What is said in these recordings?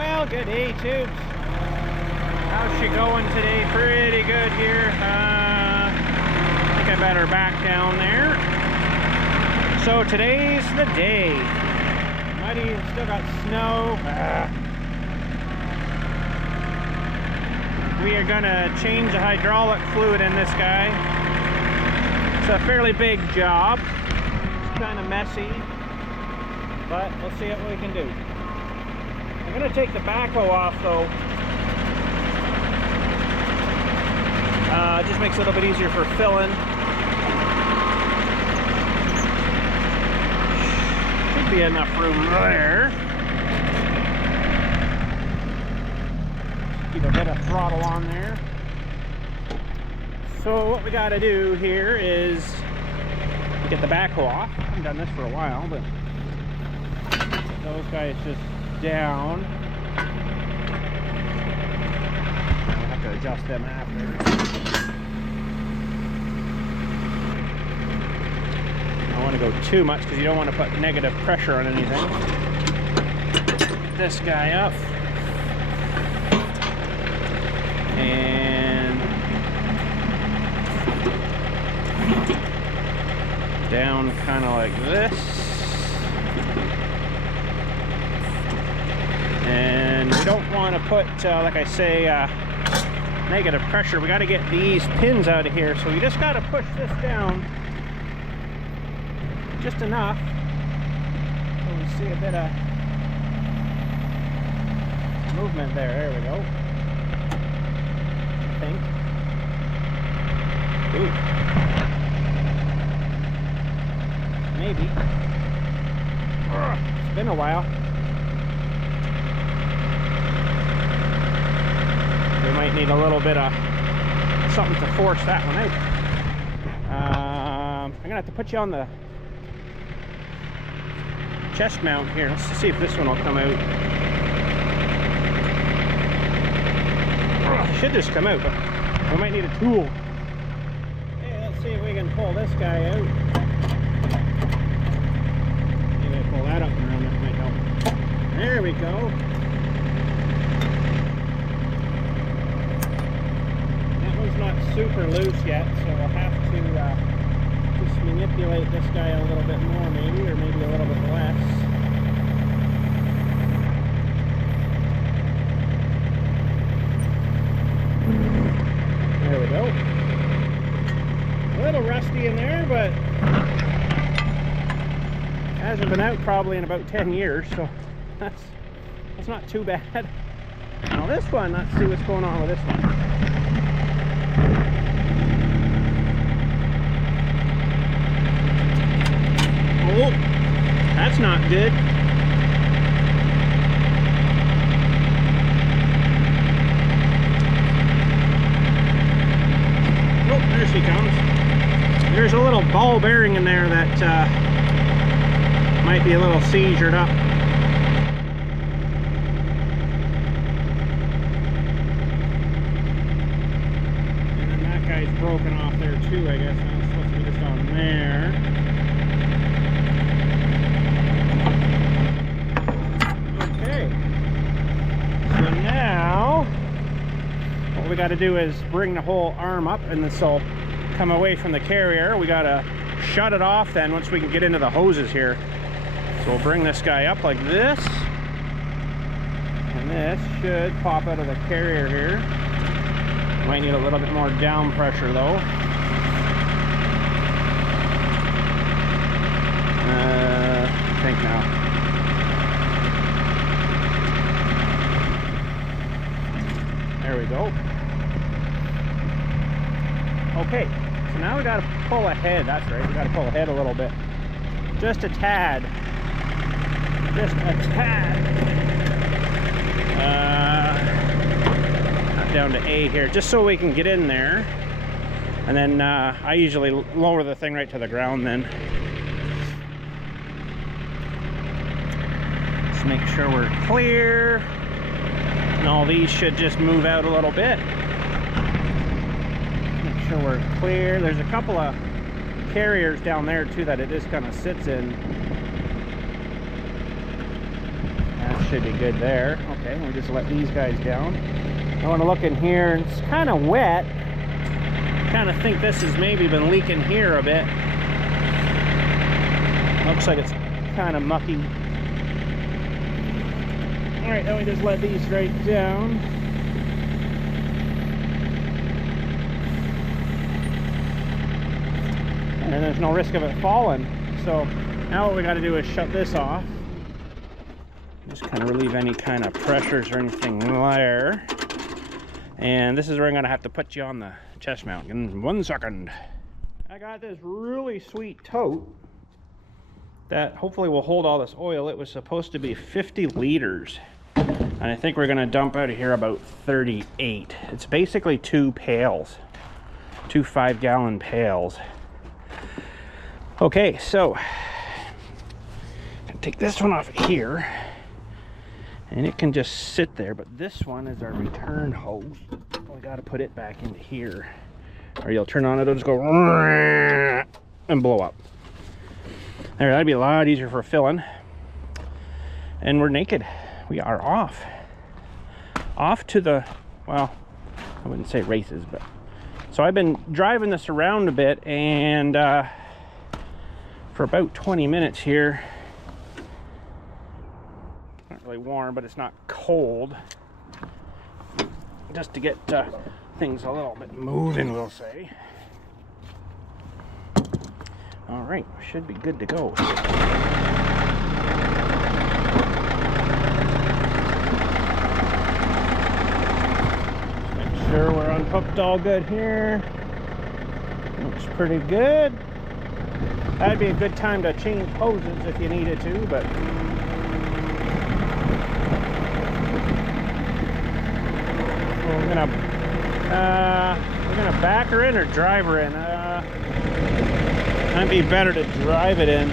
Well, good day, tubes. How's she going today? Pretty good here. I think I better back down there. So today's the day. Muddy, still got snow. We are gonna change the hydraulic fluid in this guy. It's a fairly big job. It's kind of messy, but let's see what we can do. I'm going to take the backhoe off though. It just makes it a little bit easier for filling. Should be enough room there. Keep a bit of throttle on there. So what we got to do here is get the backhoe off. I haven't done this for a while, but those guys just down. I'll have to adjust them after. I don't want to go too much because you don't want to put negative pressure on anything. Get this guy up. And down kind of like this. And we don't want to put, like I say, negative pressure. We got to get these pins out of here. So we just got to push this down just enough so we see a bit of movement there. There we go. I think. Ooh. Maybe. It's been a while. We might need a little bit of something to force that one out. I'm gonna have to put you on the chest mount here. Let's see if this one will come out. It should just come out, but we might need a tool. Okay, let's see if we can pull this guy out. Maybe I pull that up and around, that might help. There we go. Not super loose yet, so we'll have to just manipulate this guy a little bit more maybe, or maybe a little bit less. There we go. A little rusty in there, but hasn't been out probably in about 10 years, so that's not too bad. Now this one, let's see what's going on with this one. Oh, that's not good. Oh, there she comes. There's a little ball bearing in there that might be a little seizured up. And then that guy's broken off there too, I guess. Now it's supposed to be just on there. We got to do is bring the whole arm up, and this will come away from the carrier. We got to shut it off then once we can get into the hoses here. So we'll bring this guy up like this, and this should pop out of the carrier here. Might need a little bit more down pressure though. I think now. There we go. Okay, so now we got to pull ahead. That's right, we got to pull ahead a little bit. Just a tad. Just a tad. Not down to A here, just so we can get in there. And then I usually lower the thing right to the ground then. Let's make sure we're clear. And all these should just move out a little bit. Make sure we're clear. There's a couple of carriers down there too that it just kind of sits in. That should be good there. Okay, we'll just let these guys down. I want to look in here, and it's kind of wet. Kind of think this has maybe been leaking here a bit. Looks like it's kind of mucky. All right, then we just let these right down. And there's no risk of it falling. So now what we got to do is shut this off. Just kind of relieve any kind of pressures or anything there. And this is where I'm going to have to put you on the chest mount in 1 second. I got this really sweet tote that hopefully will hold all this oil. It was supposed to be 50 liters. And I think we're going to dump out of here about 38. It's basically 2 pails. 2 5-gallon pails. Okay, so take this one off here. And it can just sit there, but this one is our return hose. We got to put it back into here, or you'll turn on it, it'll just go and blow up. There, that'd be a lot easier for filling. And we're naked. We are off to the, well, I wouldn't say races, but so I've been driving this around a bit, and for about 20 minutes here. Warm, but it's not cold, just to get things a little bit moving, we'll say. All right, should be good to go. Make sure we're unhooked all good here. Looks pretty good. That'd be a good time to change hoses if you needed to, but we're gonna back her in or drive her in. Might be better to drive it in.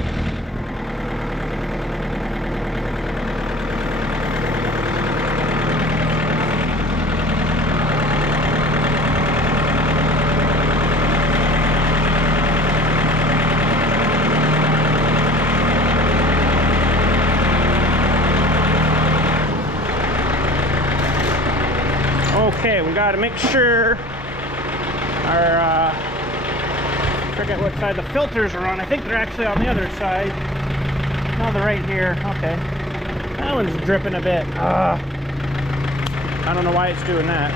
Okay, we got to make sure our, I forget what side the filters are on. I think they're actually on the other side. No, they're right here. Okay. That one's dripping a bit. I don't know why it's doing that.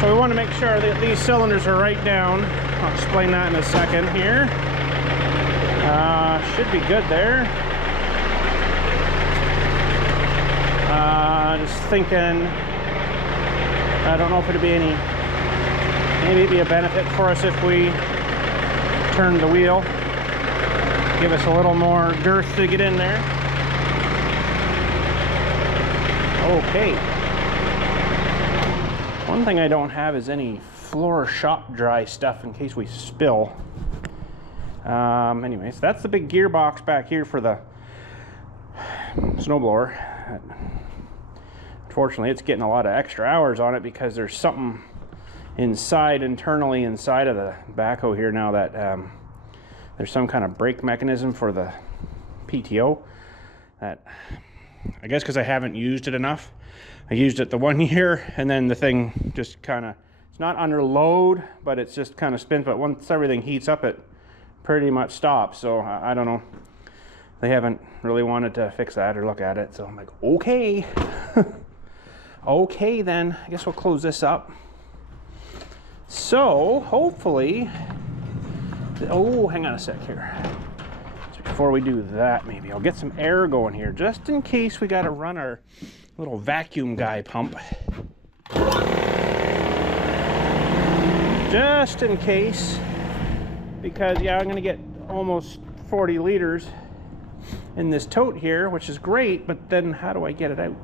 So we want to make sure that these cylinders are right down. I'll explain that in a second here. Should be good there. Just thinking, I don't know if it'd be maybe it'd be a benefit for us if we turn the wheel, give us a little more girth to get in there. Okay. One thing I don't have is any floor shop dry stuff in case we spill. Anyways, that's the big gearbox back here for the snowblower. Unfortunately, it's getting a lot of extra hours on it because there's something internally inside of the backhoe here now that there's some kind of brake mechanism for the PTO that, I guess because I haven't used it enough. I used it the 1 year and then the thing just kind of, it's not under load, but it's just kind of spins, but once everything heats up, it pretty much stops. So I don't know. They haven't really wanted to fix that or look at it. So I'm like, okay. Okay, then I guess we'll close this up. So hopefully, oh, hang on a sec here. So before we do that, maybe I'll get some air going here just in case we got to run our little vacuum guy pump. Just in case, because yeah, I'm gonna get almost 40 liters in this tote here, which is great, but then how do I get it out?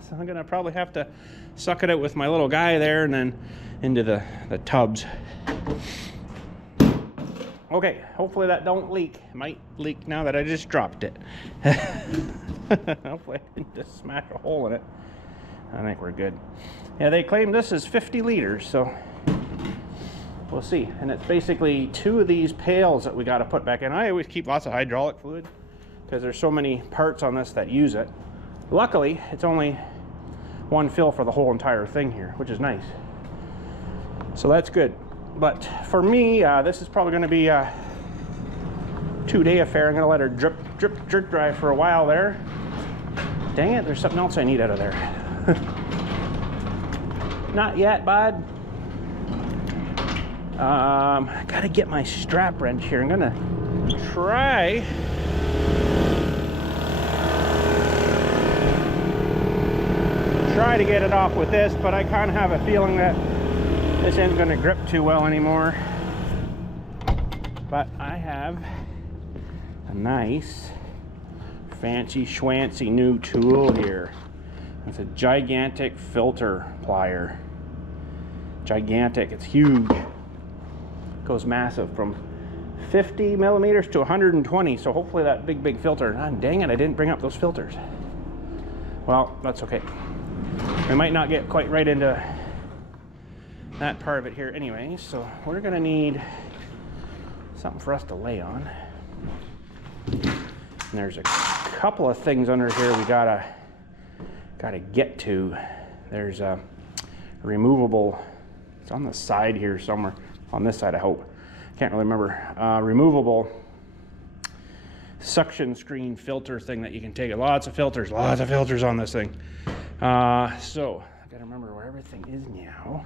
So I'm gonna probably have to suck it out with my little guy there and then into the tubs. Okay, hopefully that don't leak. It might leak now that I just dropped it. Hopefully I didn't just smash a hole in it. I think we're good. Yeah, they claim this is 50 liters, so we'll see. And it's basically 2 of these pails that we got to put back in. I always keep lots of hydraulic fluid because there's so many parts on this that use it. Luckily, it's only one fill for the whole entire thing here, which is nice. So that's good. But for me, this is probably going to be a 2-day affair. I'm going to let her drip, drip dry for a while there. Dang it, there's something else I need out of there. Not yet, bud. I gotta get my strap wrench here. I'm gonna try to get it off with this, but I kind of have a feeling that this ain't gonna grip too well anymore. But I have a nice fancy schwancy new tool here. It's a gigantic filter plier. Gigantic, it's huge. Goes massive from 50 millimeters to 120, so hopefully that big filter. Ah, dang it, I didn't bring up those filters. Well, that's okay. We might not get quite right into that part of it here anyway, so we're gonna need something for us to lay on. And there's a couple of things under here we gotta get to. There's a removable, it's on the side here somewhere, on this side I hope, can't really remember, removable suction screen filter thing that you can take. Lots of filters on this thing. So I gotta remember where everything is now.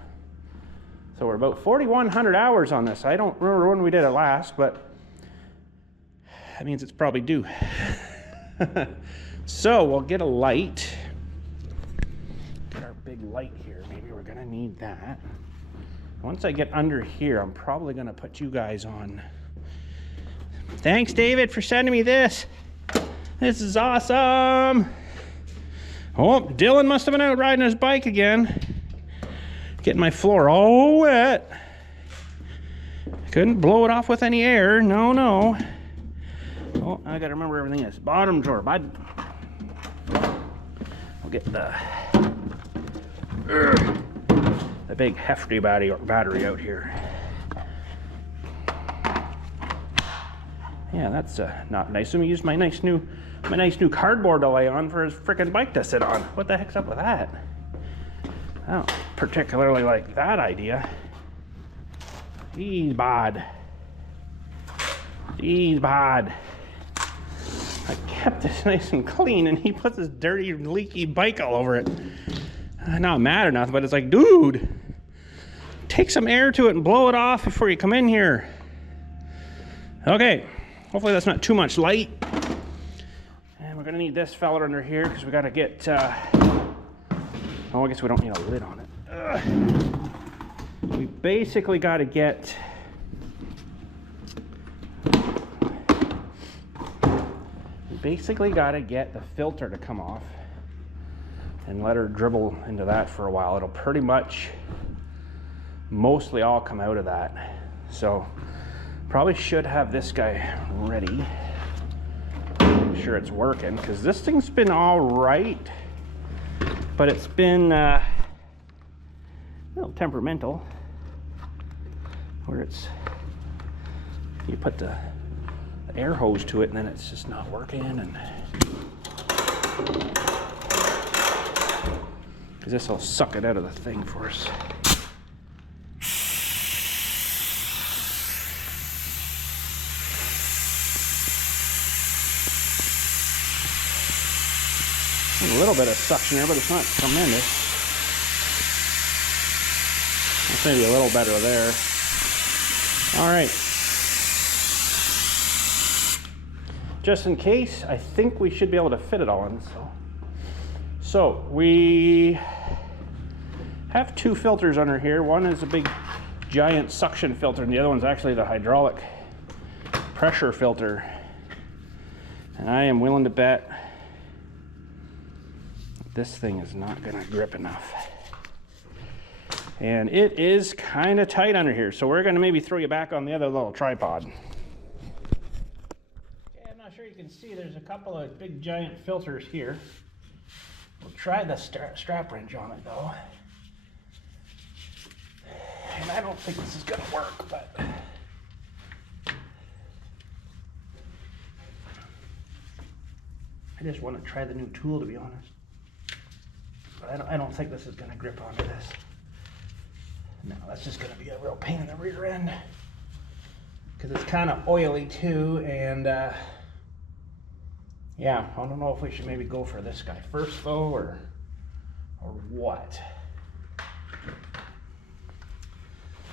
So we're about 4,100 hours on this. I don't remember when we did it last, but that means it's probably due. So we'll get a light. Get our big light here. Maybe we're gonna need that. Once I get under here, I'm probably gonna put you guys on. Thanks, David, for sending me this. This is awesome. Oh, Dylan must have been out riding his bike again. Getting my floor all wet. Couldn't blow it off with any air. No. Oh, I gotta remember everything is bottom drawer, bud. I'll get the big hefty battery out here. Yeah, that's not nice. Let me use my nice new cardboard to lay on for his frickin' bike to sit on. What the heck's up with that? I don't particularly like that idea. Jeez, bod. I kept this nice and clean, and he puts this dirty, leaky bike all over it. Not mad or nothing, but it's like, dude, take some air to it and blow it off before you come in here. Okay, hopefully that's not too much light. And we're gonna need this fella under here because we gotta get, oh, I guess we don't need a lid on it. We basically gotta get, the filter to come off and let her dribble into that for a while. It'll pretty much mostly all come out of that. So probably should have this guy ready. Make sure it's working, because this thing's been all right, but it's been a little temperamental, where it's, you put the air hose to it and then it's just not working, and because this will suck it out of the thing for us. A little bit of suction there, but it's not tremendous. It's maybe a little better there. All right. Just in case, I think we should be able to fit it all in. So we have two filters under here. One is a big giant suction filter, and the other one's actually the hydraulic pressure filter. And I am willing to bet this thing is not gonna grip enough. And it is kind of tight under here, so we're gonna maybe throw you back on the other little tripod. Okay, I'm not sure you can see, there's a couple of big giant filters here. We'll try the strap wrench on it though. And I don't think this is gonna work, but I just want to try the new tool, to be honest. But I don't think this is going to grip onto this. No, that's just going to be a real pain in the rear end. Because it's kind of oily too, and yeah, I don't know if we should maybe go for this guy first though, or what.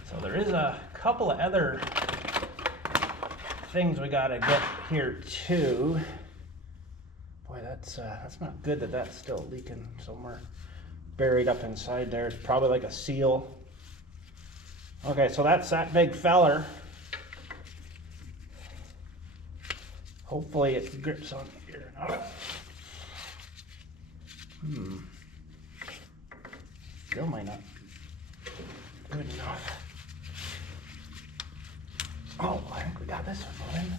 So there is a couple of other things we gotta get here too. Boy, that's not good that that's still leaking somewhere buried up inside there. It's probably like a seal. Okay, so that's that big feller. Hopefully it grips on here enough. Still might not be good enough. Oh, I think we got this one going.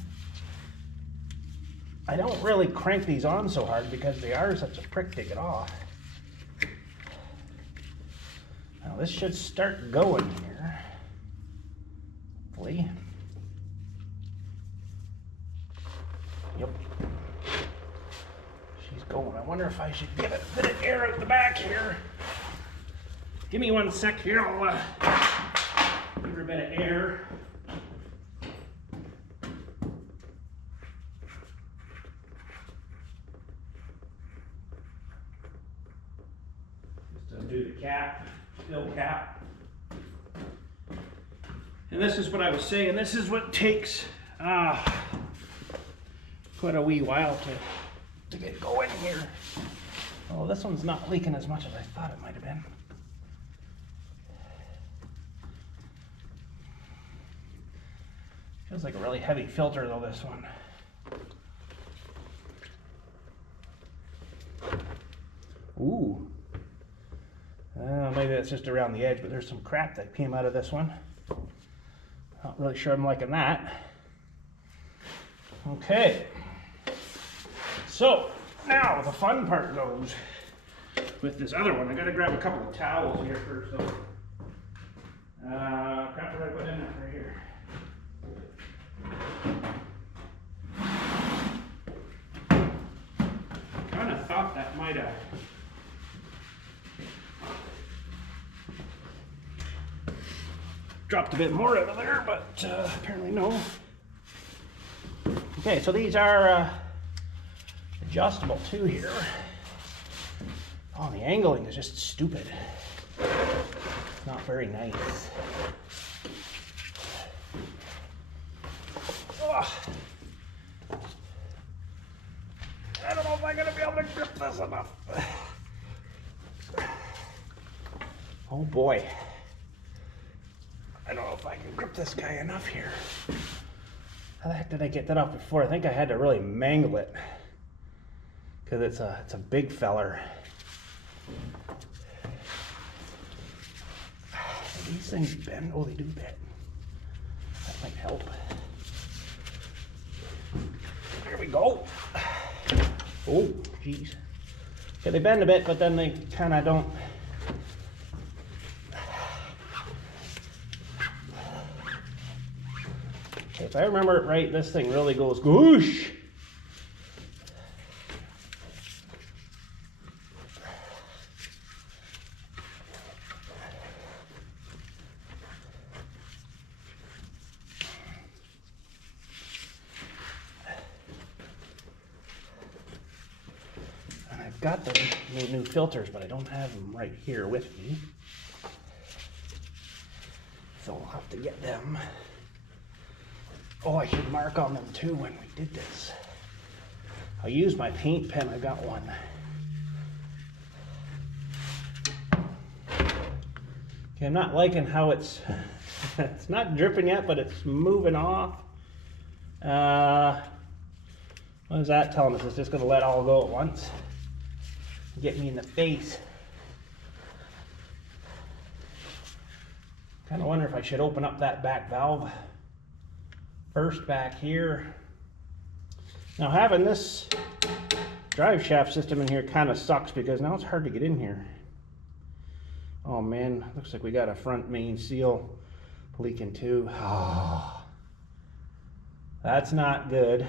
I don't really crank these on so hard because they are such a prick to get off. Now this should start going here. Hopefully. Yep. She's going. I wonder if I should give it a bit of air at the back here. Give me 1 sec here. I'll give her a bit of air. Just undo the cap, still cap. And this is what I was saying. This is what takes quite a wee while to get going here. Oh, this one's not leaking as much as I thought it might have been. Feels like a really heavy filter though, this one. Ooh. Maybe that's just around the edge, but there's some crap that came out of this one. Not really sure I'm liking that. Okay. So, now the fun part goes with this other one. I gotta grab a couple of towels here first though. Crap, what did I put in right here? Kinda thought that might have dropped a bit more out of there, but apparently no. Okay, so these are adjustable too here. Oh, the angling is just stupid. Not very nice. Ugh. I don't know if I'm gonna be able to grip this enough. Oh boy. I don't know if I can grip this guy enough here. How the heck did I get that off before? I think I had to really mangle it because it's a big feller. These things bend. Oh, they do bend. That might help. There we go. Oh, geez. Okay, they bend a bit, but then they kind of don't. Okay, if I remember it right, this thing really goes goosh. And I've got the new filters, but I don't have them right here with me. So I'll have to get them. Oh, I should mark on them too when we did this. I'll use my paint pen, I got one. Okay, I'm not liking how it's not dripping yet, but it's moving off. What is that telling us? It's just gonna let all go at once. Get me in the face. Kind of wonder if I should open up that back valve first back here. Now having this drive shaft system in here kind of sucks because now it's hard to get in here. Oh man, looks like we got a front main seal leaking too. Oh, that's not good.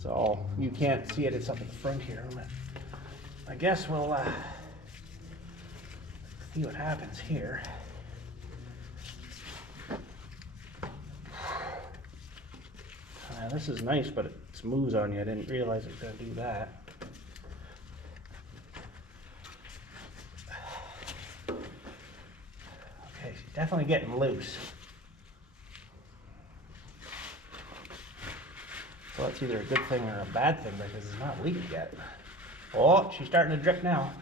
So you can't see it, it's up at the front here. I guess we'll see what happens here. This is nice, but it smooths on you. I didn't realize it was going to do that. Okay, she's definitely getting loose. So that's either a good thing or a bad thing because it's not leaking yet. Oh, she's starting to drip now.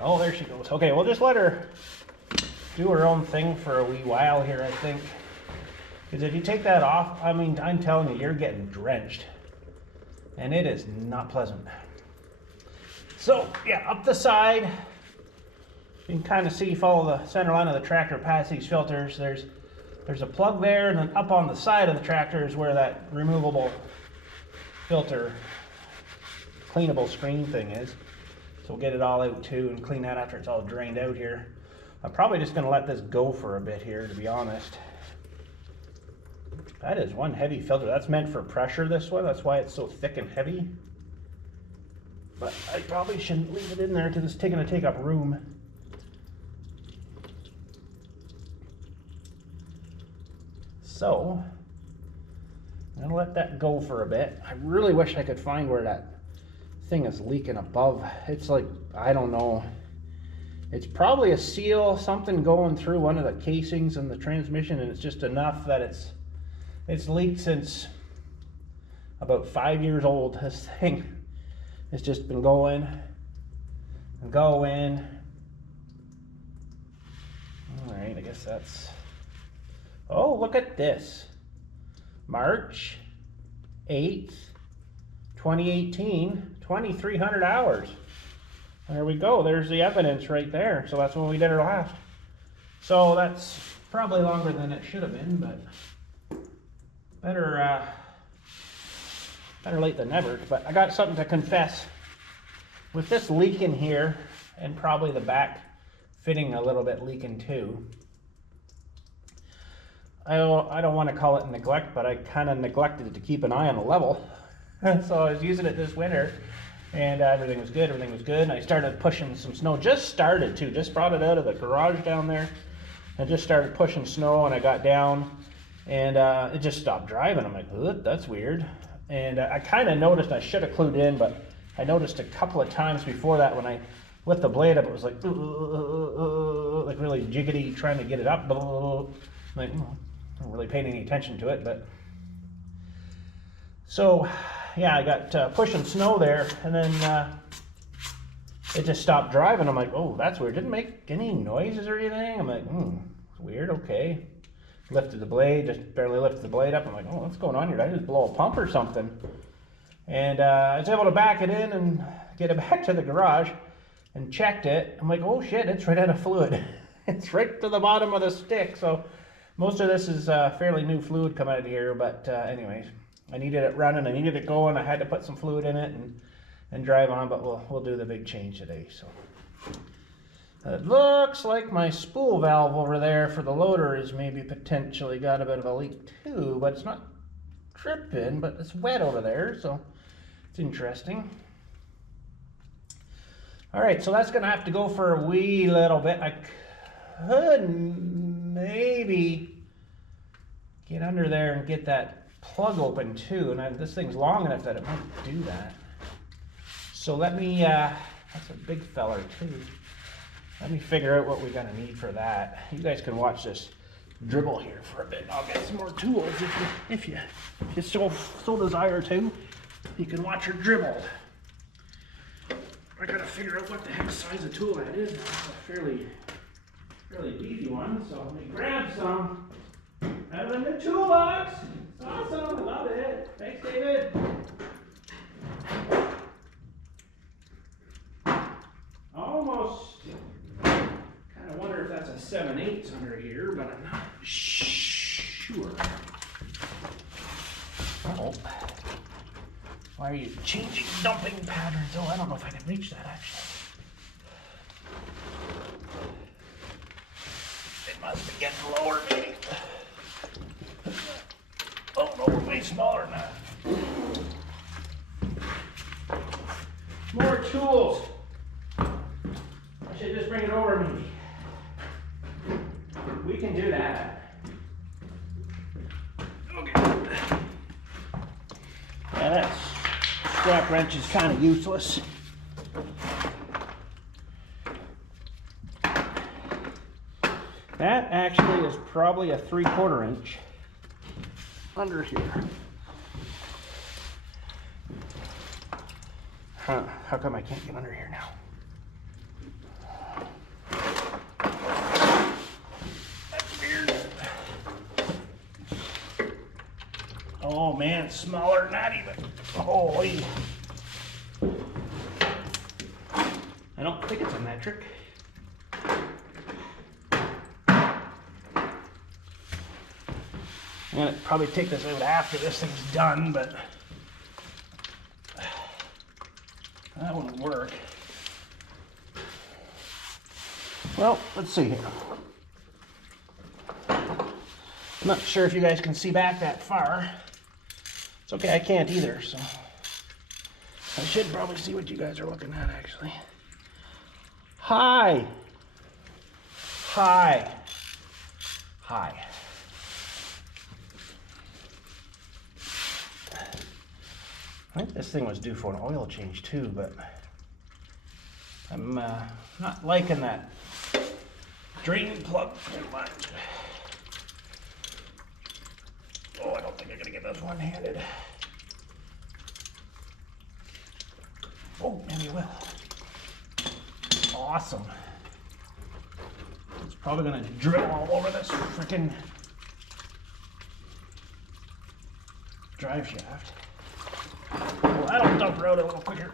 Oh, there she goes. Okay, we'll just let her do her own thing for a wee while here, I think. Because if you take that off, I mean, I'm telling you, you're getting drenched. And it is not pleasant. So, yeah, up the side, you can kind of see, follow the center line of the tractor past these filters. There's a plug there, and then up on the side of the tractor is where that removable filter, cleanable screen thing is. So we'll get it all out too and clean that after it's all drained out here. I'm probably just going to let this go for a bit here, to be honest. That is one heavy filter. That's meant for pressure, this one. That's why it's so thick and heavy. But I probably shouldn't leave it in there because it's going to take up room. So, I'm going to let that go for a bit. I really wish I could find where that thing is leaking above. It's like, I don't know. It's probably a seal, something going through one of the casings in the transmission, and it's just enough that it's leaked since about 5 years old. This thing has just been going and going. All right, I guess that's, oh, look at this. March 8th, 2018, 2,300 hours. There we go, there's the evidence right there. So that's when we did her last. So that's probably longer than it should have been, but better late than never. But I got something to confess. With this leaking here, and probably the back fitting a little bit leaking too, I don't want to call it neglect, but I kind of neglected to keep an eye on the level. So I was using it this winter, and everything was good, and I started pushing some snow, just brought it out of the garage down there, and just started pushing snow, and I got down, and it just stopped driving. I'm like, that's weird. And I kind of noticed, I should have clued in, but I noticed a couple of times before that when I lift the blade up, it was like really jiggity, trying to get it up. Like, I don't really pay any attention to it, but so yeah, I got pushing snow there, and then it just stopped driving. I'm like, oh, that's weird. Didn't make any noises or anything. I'm like, it's weird. Okay, lifted the blade, just barely lifted the blade up. I'm like, oh, what's going on here? Did I just blow a pump or something? And I was able to back it in and get it back to the garage and checked it. I'm like, oh shit, it's right out of fluid. It's right to the bottom of the stick. So most of this is fairly new fluid coming out of here, but anyways, I needed it running, I needed it going, I had to put some fluid in it and drive on, but we'll do the big change today. So it looks like my spool valve over there for the loader is maybe potentially got a bit of a leak too, but it's not dripping, but it's wet over there, so it's interesting. All right, so that's gonna have to go for a wee little bit. I could maybe get under there and get that plug open too, and this thing's long enough that it might do that. So let me, that's a big feller too. Let me figure out what we're gonna need for that. You guys can watch this dribble here for a bit. I'll get some more tools if you so desire to. You can watch her dribble. I gotta figure out what the heck size of tool that is. It's a fairly beefy one, so let me grab some out of the toolbox. Awesome, I love it. Thanks, David. Almost kind of wonder if that's a 7/8 under here, but I'm not sure. Oh, why are you changing dumping patterns? Oh, I don't know if I can reach that actually. It must be getting lower, maybe. it smaller than that. More tools. I should just bring it over me. We can do that. Okay. Yeah, that strap wrench is kind of useless. That actually is probably a 3/4 inch under here. Huh, how come I can't get under here now? That's weird. Oh man, it's smaller than that even. Holy. I don't think it's a metric. I'm gonna probably take this out after this thing's done, but that wouldn't work. Well, let's see here. I'm not sure if you guys can see back that far. It's okay, I can't either, so I should probably see what you guys are looking at actually. Hi. Hi. Hi. I think this thing was due for an oil change too, but I'm not liking that drain plug too much. Oh, I don't think I'm gonna get this one-handed. Oh, maybe I will. Awesome. It's probably gonna drill all over this freaking drive shaft. Well, that'll dump her out a little quicker.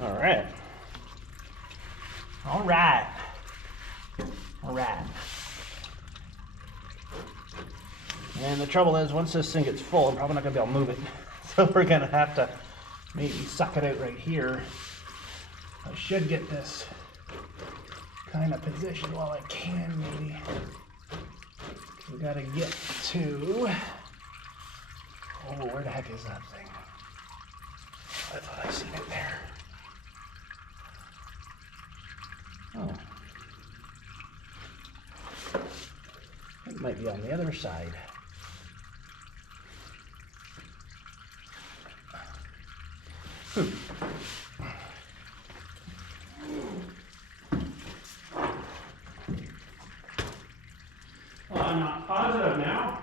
All right. All right. All right. And the trouble is, once this thing gets full, I'm probably not gonna be able to move it. So we're gonna have to maybe suck it out right here. I should get this kind of positioned while I can, maybe. We gotta get to, oh, where the heck is that thing? I thought I seen it there. Oh. It might be on the other side. Well, I'm not positive now.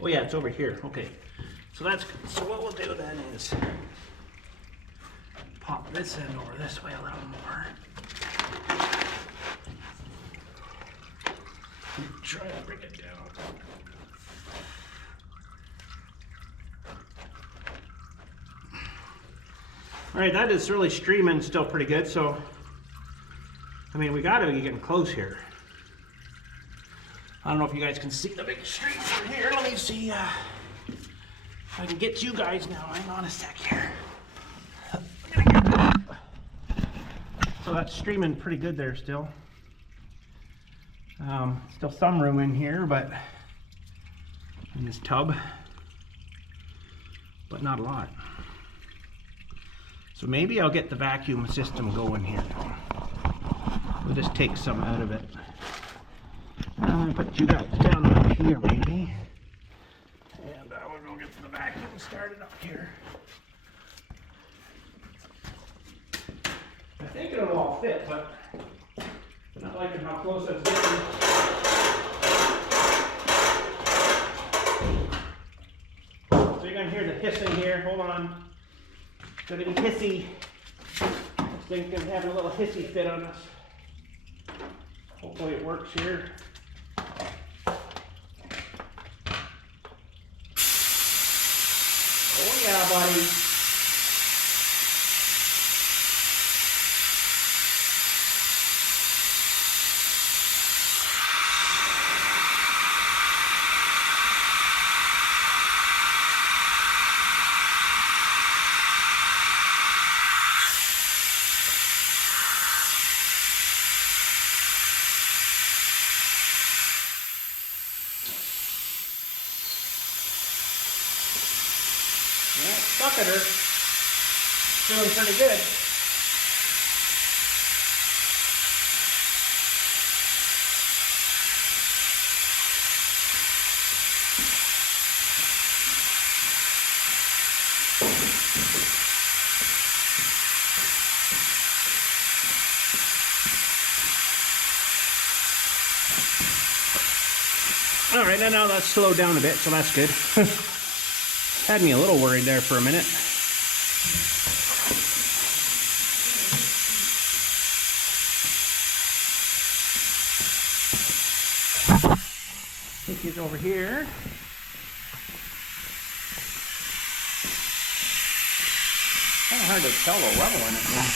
Oh yeah, it's over here. Okay. So that's good. So what we'll do then is pop this end over this way a little more. Try to bring it down. All right, that is really streaming still pretty good. So, I mean, we gotta be getting close here. I don't know if you guys can see the big stream from here. Let me see if I can get you guys now. Hang on a sec here. So that's streaming pretty good there still. Still some room in here, but in this tub, but not a lot. So maybe I'll get the vacuum system going here. We'll just take some out of it. I'm gonna put you guys down up here maybe. And we'll go get the vacuum started up here. I think it'll all fit, but I'm not liking how close that's getting. So you're gonna hear the hissing here. Hold on. It's gonna be hissy. This thing's gonna have a little hissy fit on us. Hopefully it works here. Oh yeah, buddy. Yeah, stuck at her. Doing pretty good. All right, now that's slowed down a bit, so that's good. Had me a little worried there for a minute. Take these over here. Kind of hard to tell the level in it now.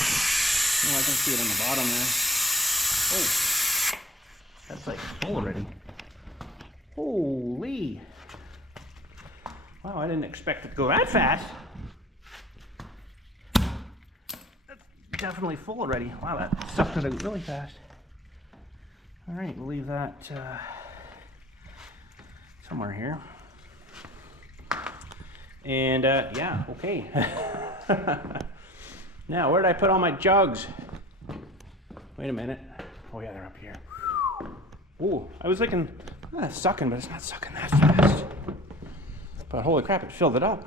Oh, I can see it on the bottom there. Oh, that's like full already. Holy! Wow, I didn't expect it to go that fast. That's definitely full already. Wow, that sucked it out really fast. All right, we'll leave that somewhere here. And yeah, okay. Now, where did I put all my jugs? Wait a minute. Oh yeah, they're up here. Ooh, I was thinking, oh, that's sucking, but it's not sucking that fast. But holy crap, it filled it up.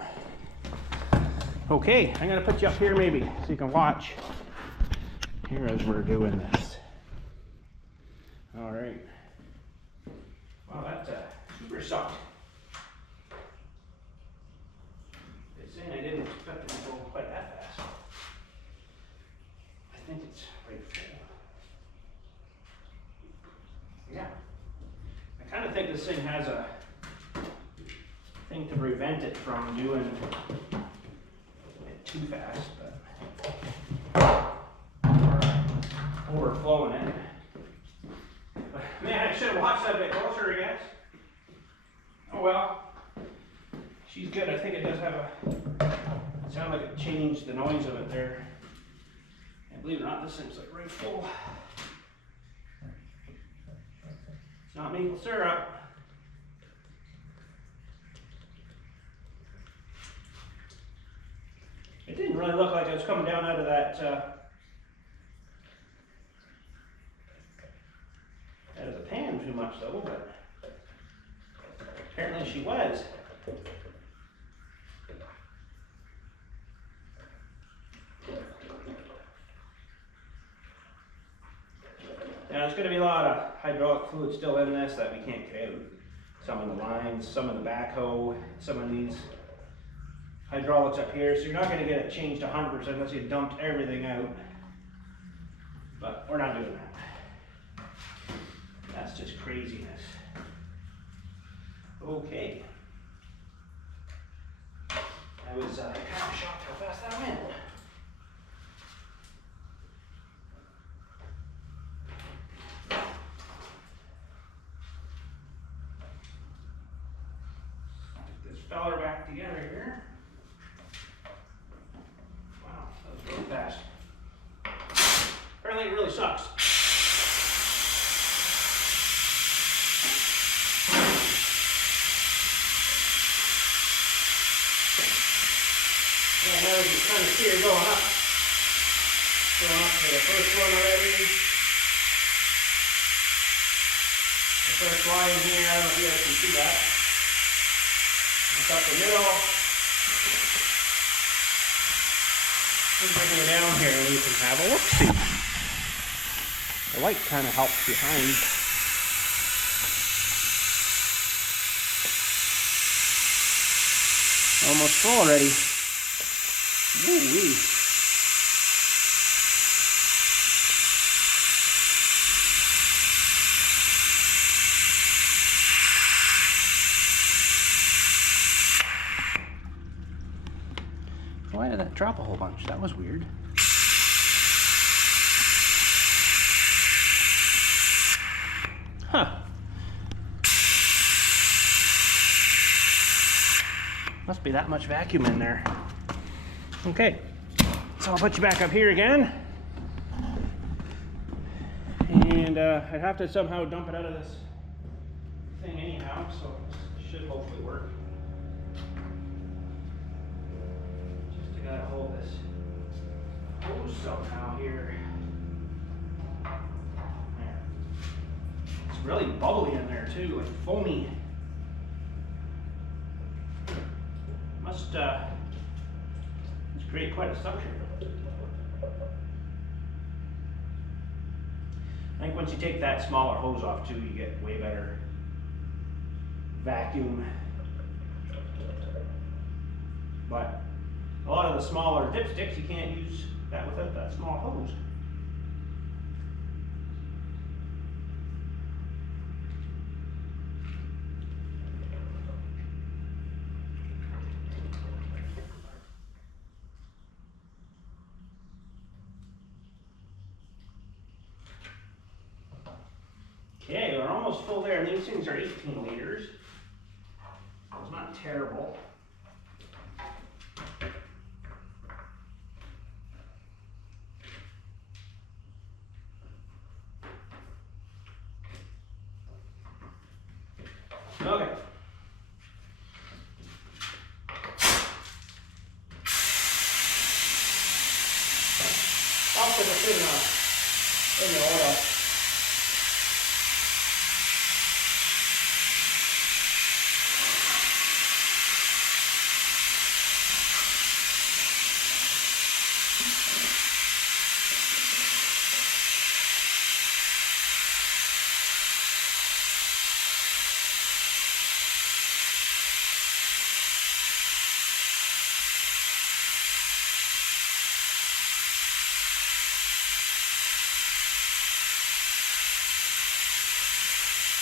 Okay, I'm gonna put you up here maybe, so you can watch here as we're doing this. All right. Wow, that super sucked. It's saying I didn't expect it to go quite that fast. I think it's right full. Yeah. I kind of think this thing has a thing to prevent it from doing it too fast, but or overflowing it. But man, I should have watched that a bit closer, I guess. Oh well. She's good. I think it does have a, it sounded like it changed the noise of it there. And believe it or not, this thing's like right full. It's not maple syrup. It didn't really look like it was coming down out of that out of the pan too much though, but apparently she was. Now there's going to be a lot of hydraulic fluid still in this that we can't get out. Some in the lines, some in the backhoe, some in these hydraulics up here. So you're not going to get it changed 100% unless you dumped everything out. But we're not doing that. That's just craziness. Okay. I was kind of shocked how fast that went. Feller back together here. Wow, that was really fast. Apparently it really sucks. Yeah, now you can kind of see her going up. Going up to the first one already. The first line here, I don't know if you guys can see that. It's up the middle. We'll bring it down here and we can have a look-see. The light kind of helps behind. Almost full already. Woo-wee. Why did that drop a whole bunch? That was weird. Huh. Must be that much vacuum in there. Okay, so I'll put you back up here again. And I'd have to somehow dump it out of this thing anyhow, so it should hopefully work. hose somehow here. There. It's really bubbly in there too, like foamy. Must create quite a suction. I think once you take that smaller hose off too, you get way better vacuum. But a lot of the smaller dipsticks, you can't use that without that small hose. Okay, we're almost full there, and these things are 18 liters. It's not terrible. Okay. I'll put this in the oil.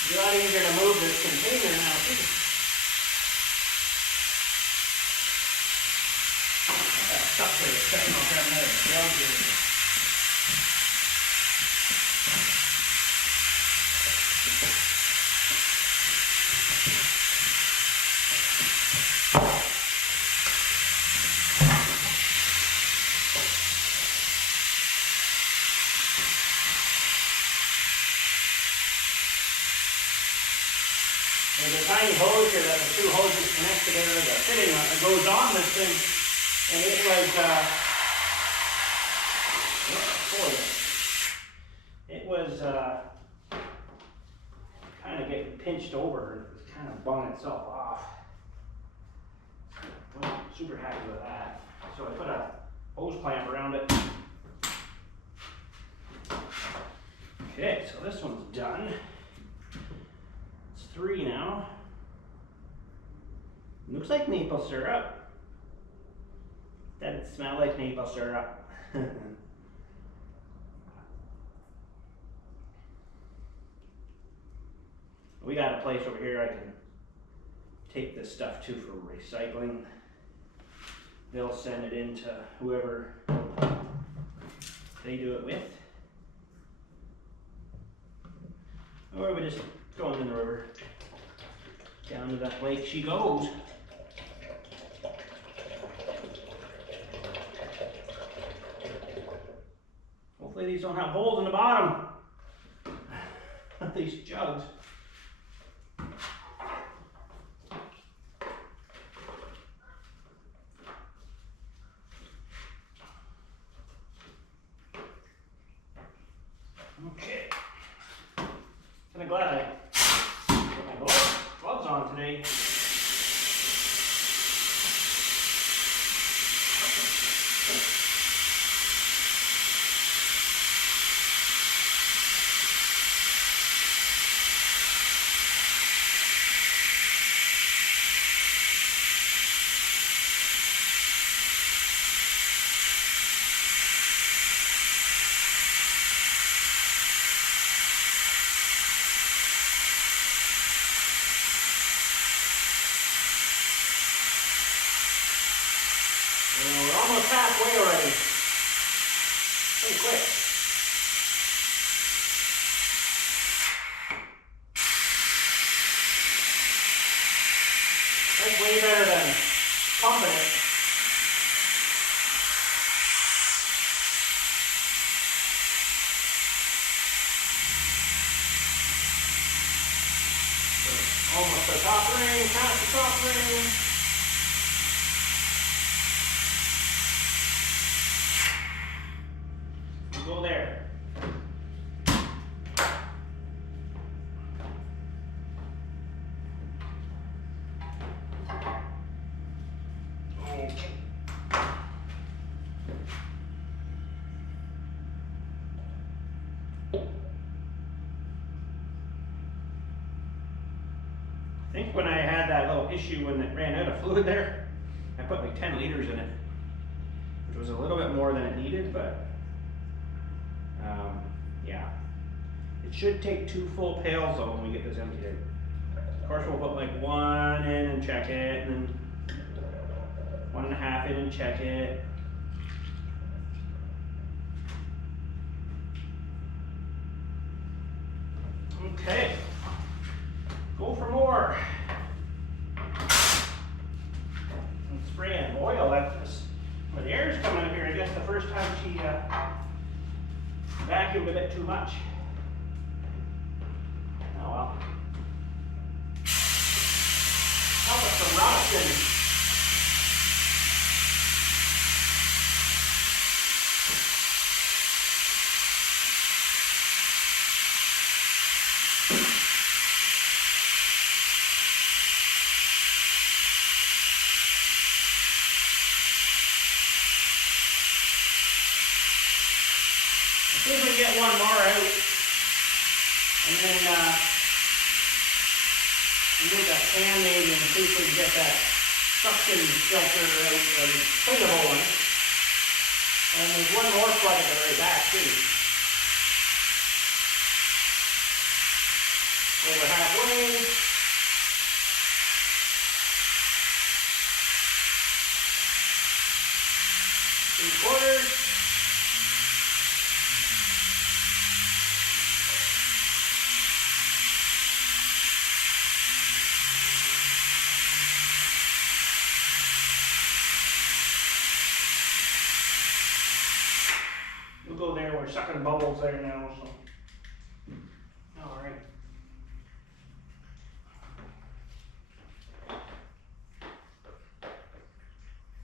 It's a lot easier to move this container now too. That stuff there is sitting on that another jug here. There's a tiny hose here that the two hoses connect together, the fitting that goes on this thing, and it was kind of getting pinched over, and it was kind of bung itself off. I wasn't super happy with that, so I put a hose clamp around it. Okay, so this one's done. 3 now. Looks like maple syrup. Doesn't smell like maple syrup. We got a place over here I can take this stuff to for recycling. They'll send it in to whoever they do it with. Or we just throw it in the river. Down to that lake she goes. Hopefully these don't have holes in the bottom of these jugs. Okay. Kind of glad I put my gloves on today. We're almost halfway already. Pretty quick. That's way better than pumping it. So almost the top ring, past the top ring. issue when it ran out of fluid there. I put like 10 liters in it, which was a little bit more than it needed, but yeah. It should take 2 full pails though when we get this emptied out. Of course, we'll put like 1 in and check it, and then 1.5 in and check it. Okay, go for more. And spraying oil at this. But the air's coming out here. I guess the first time she vacuumed a bit too much. Oh well. Help us to rust and see if we can get one more out, and then move that fan maybe and see if we can get that suction filter out, the cleanable one. And there's one more plug at the very back too. Over halfway. 3/4. We'll go there. We're sucking bubbles there now, so. All right.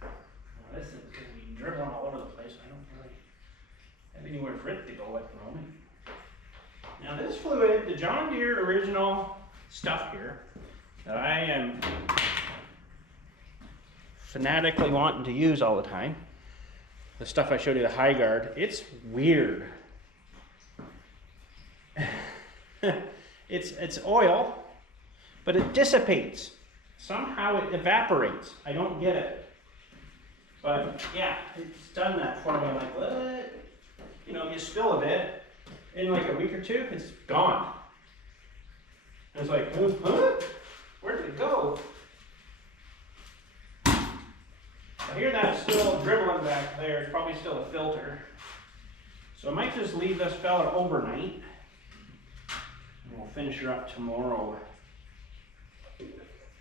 Well, this is going to be dribbling all over the place. I don't really have anywhere for it to go at the moment. Now this fluid, the John Deere original stuff here, that I am fanatically wanting to use all the time, the stuff I showed you, the high guard, it's weird. It's oil, but it dissipates. Somehow it evaporates. I don't get it. But yeah, it's done that for me. I'm like, what? You know, you spill a bit, in like a week or two, it's gone. And it's like, huh? Where did it go? I hear that's still dribbling back there. It's probably still a filter. So I might just leave this fella overnight. And we'll finish her up tomorrow.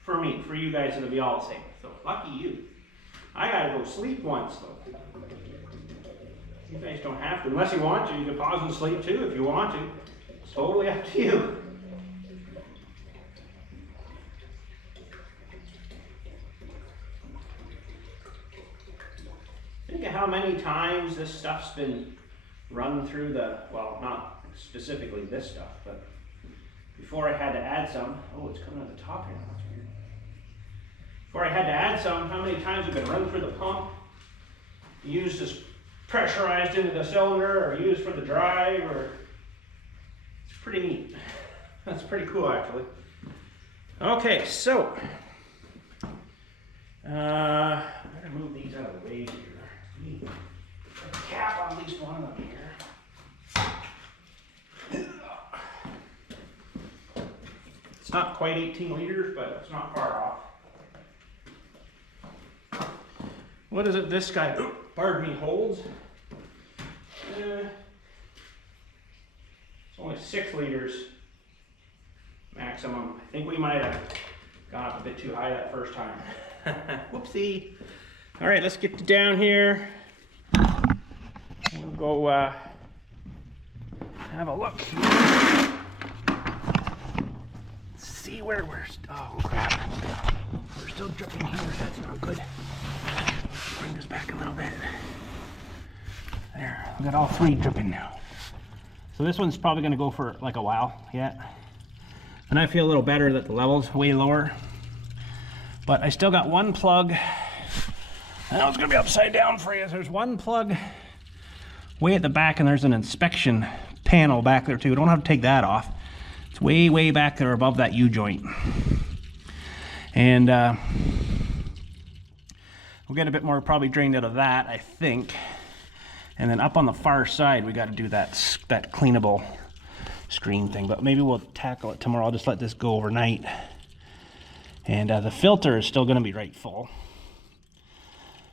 For me, for you guys, it'll be all the same. So lucky you. I gotta go sleep once though. You guys don't have to. Unless you want to, you can pause and sleep too if you want to. It's totally up to you. Think of how many times this stuff's been run through the, well, not specifically this stuff, but before I had to add some, oh, it's coming at the top here, that's weird. Before I had to add some, how many times have been run through the pump, used as pressurized into the cylinder, or used for the drive, or, it's pretty neat. That's pretty cool, actually. Okay, so, better move these out of the way here. Need a cap on at least one of them here. It's not quite 18 liters, but it's not far off. What is it this guy, pardon me, holds? It's only 6 liters maximum. I think we might have gone up a bit too high that first time. Whoopsie. All right, let's get down here. We'll go have a look here. See where we're, oh crap. We're still dripping here, that's not good. Bring this back a little bit. There, we got all 3 dripping now. So this one's probably gonna go for like a while yet. And I feel a little better that the level's way lower. But I still got one plug. Now it's gonna be upside down for you. There's one plug way at the back, and there's an inspection panel back there too. Don't have to take that off. It's way, way back there above that U-joint. And we'll get a bit more probably drained out of that, I think. And then up on the far side, we got to do that cleanable screen thing, but maybe we'll tackle it tomorrow. I'll just let this go overnight. And the filter is still going to be right full.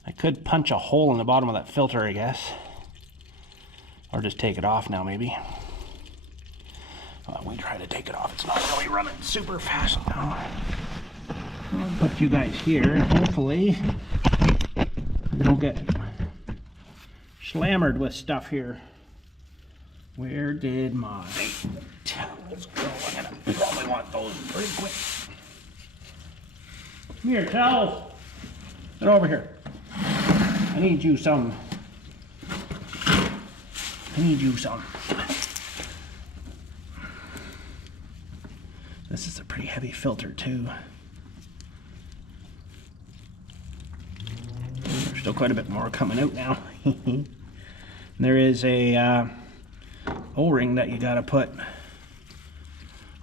I could punch a hole in the bottom of that filter, I guess. Or just take it off now, maybe. Well, we try to take it off. It's not really running super fast now. I'll put you guys here, and hopefully we don't get slammered with stuff here. Where did my towels go? I'm gonna probably want those pretty quick. Come here, towels. Get over here. I need you some. I need you some. This is a pretty heavy filter too. There's still quite a bit more coming out now. There is a O-ring that you gotta put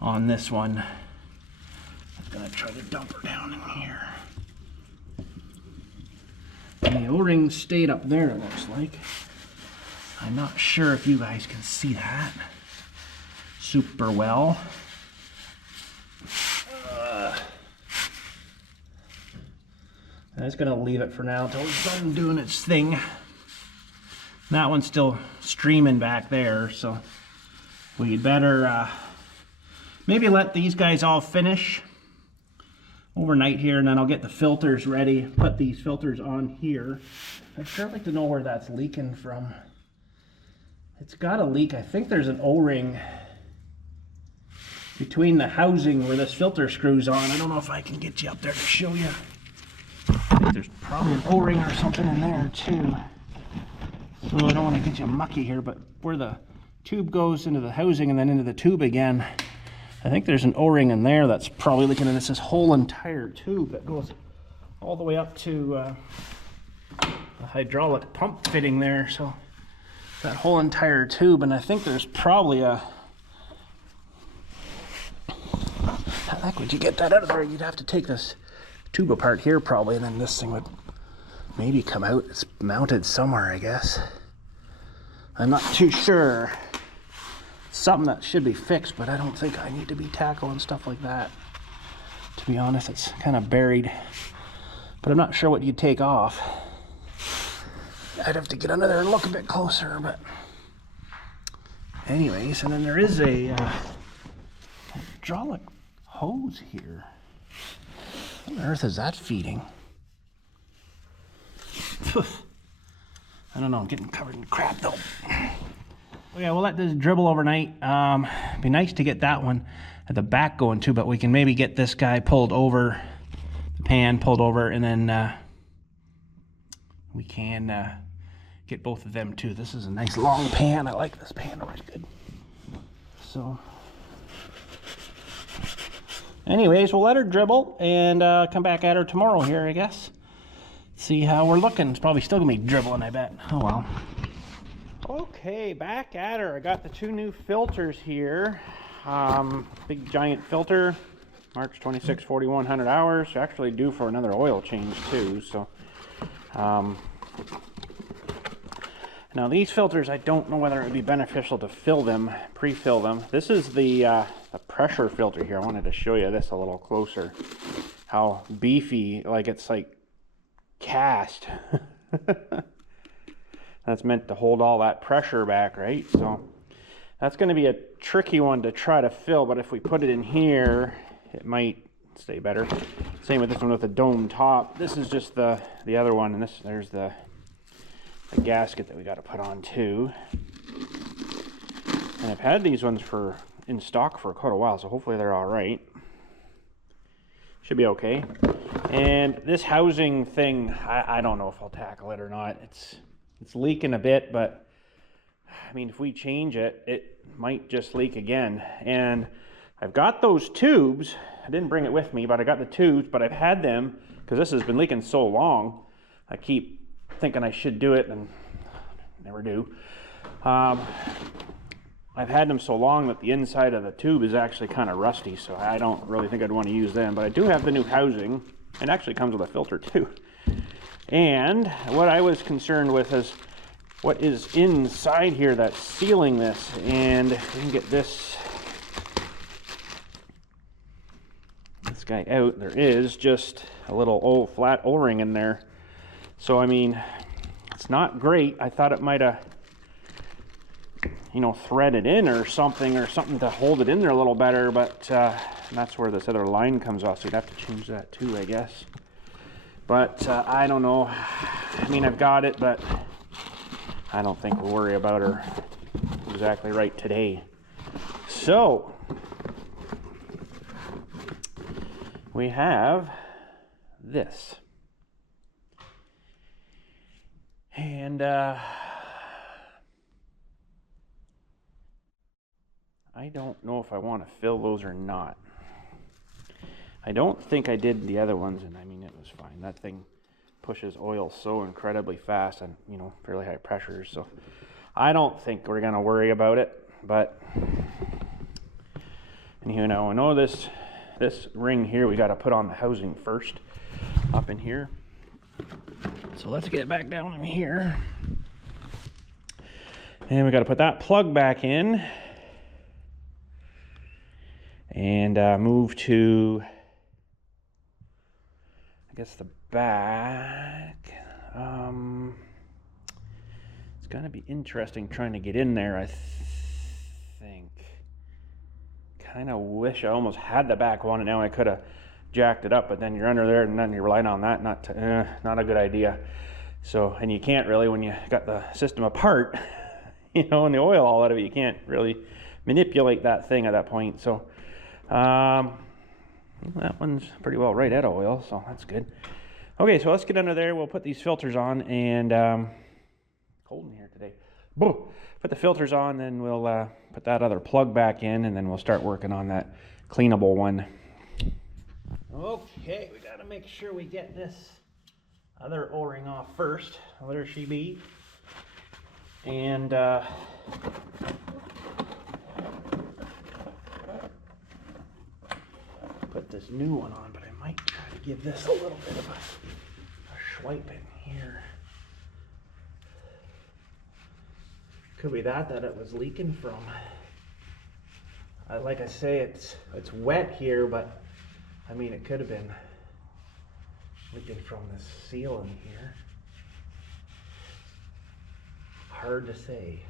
on this one. I'm gonna try to dump her down in here. The O-ring stayed up there, it looks like. I'm not sure if you guys can see that super well. I'm just gonna leave it for now until it's done doing its thing. That one's still streaming back there, so we'd better maybe let these guys all finish overnight here, and then I'll get the filters ready, put these filters on here. I'd sure like to know where that's leaking from. It's got a leak. I think there's an O-ring between the housing where this filter screws on. I don't know if I can get you up there to show you. I think there's probably an O-ring or something in there too. So I don't want to get you mucky here, but where the tube goes into the housing and then into the tube again, I think there's an O-ring in there that's probably leaking, and it's this whole entire tube that goes all the way up to the hydraulic pump fitting there. So that whole entire tube, and I think there's probably a... How the heck would you get that out of there? You'd have to take this tube apart here probably, and then this thing would maybe come out. It's mounted somewhere, I guess. I'm not too sure. It's something that should be fixed, but I don't think I need to be tackling stuff like that. To be honest, it's kind of buried, but I'm not sure what you'd take off. I'd have to get under there and look a bit closer, but anyways, and then there is a hydraulic hose here. What on earth is that feeding? I don't know, I'm getting covered in crap though. Okay, we'll let this dribble overnight. It'd be nice to get that one at the back going too, but we can maybe get this guy pulled over, the pan pulled over, and then we can get both of them too. This is a nice long pan. I like this pan, it works good. So anyways, we'll let her dribble and come back at her tomorrow here, I guess. See how we're looking. It's probably still gonna be dribbling, I bet. Oh well. Okay, back at her. I got the two new filters here. Big giant filter, March 26, 4100 hours. Actually due for another oil change too. So now these filters, I don't know whether it would be beneficial to fill them, pre-fill them. This is the pressure filter here. I wanted to show you this a little closer. How beefy, like it's like cast. That's meant to hold all that pressure back, right? So that's going to be a tricky one to try to fill, but if we put it in here, it might stay better. Same with this one with the dome top. This is just the other one, and there's the gasket that we got to put on too. And I've had these ones in stock for quite a while, so hopefully they're all right. Should be okay. And this housing thing, I don't know if I'll tackle it or not. It's leaking a bit, but I mean, if we change it, it might just leak again. And I've got those tubes. I didn't bring it with me, but I got the tubes, but I've had them because this has been leaking so long. I keep thinking I should do it and never do. I've had them so long that the inside of the tube is actually kind of rusty, so I don't really think I'd want to use them. But I do have the new housing. It actually comes with a filter too. And what I was concerned with is what is inside here that's sealing this. And if we can get this guy out, there is just a little old flat O-ring in there. So I mean, it's not great. I thought it might have, you know, threaded in or something to hold it in there a little better, but that's where this other line comes off, so you'd have to change that too, I guess. But I don't know. I mean, I've got it, but I don't think we'll worry about her exactly right today. So we have this. And I don't know if I want to fill those or not. I don't think I did the other ones, and I mean, it was fine. That thing pushes oil so incredibly fast and, you know, fairly high pressures. So I don't think we're going to worry about it. But, and you know, I know this ring here, we got to put on the housing first up in here. So let's get it back down in here. And we got to put that plug back in. And move to, I guess, the back. It's going to be interesting trying to get in there, I think. Kind of wish I almost had the back one, and now I could have jacked it up, but then you're under there and then you're relying on that. Not a good idea. So, and you can't really, when you got the system apart, you know, and the oil all out of it, you can't really manipulate that thing at that point. So that one's pretty well right out of oil, so that's good. Okay, so let's get under there. We'll put these filters on, and cold in here today. Boom. Put the filters on, then we'll put that other plug back in, and then we'll start working on that cleanable one. Okay, we got to make sure we get this other O-ring off first. There she be. And put this new one on, but I might try to give this a little bit of a swipe in here. Could be that it was leaking from. Like I say, it's wet here, but I mean, it could have been leaking from this seal in here. Hard to say.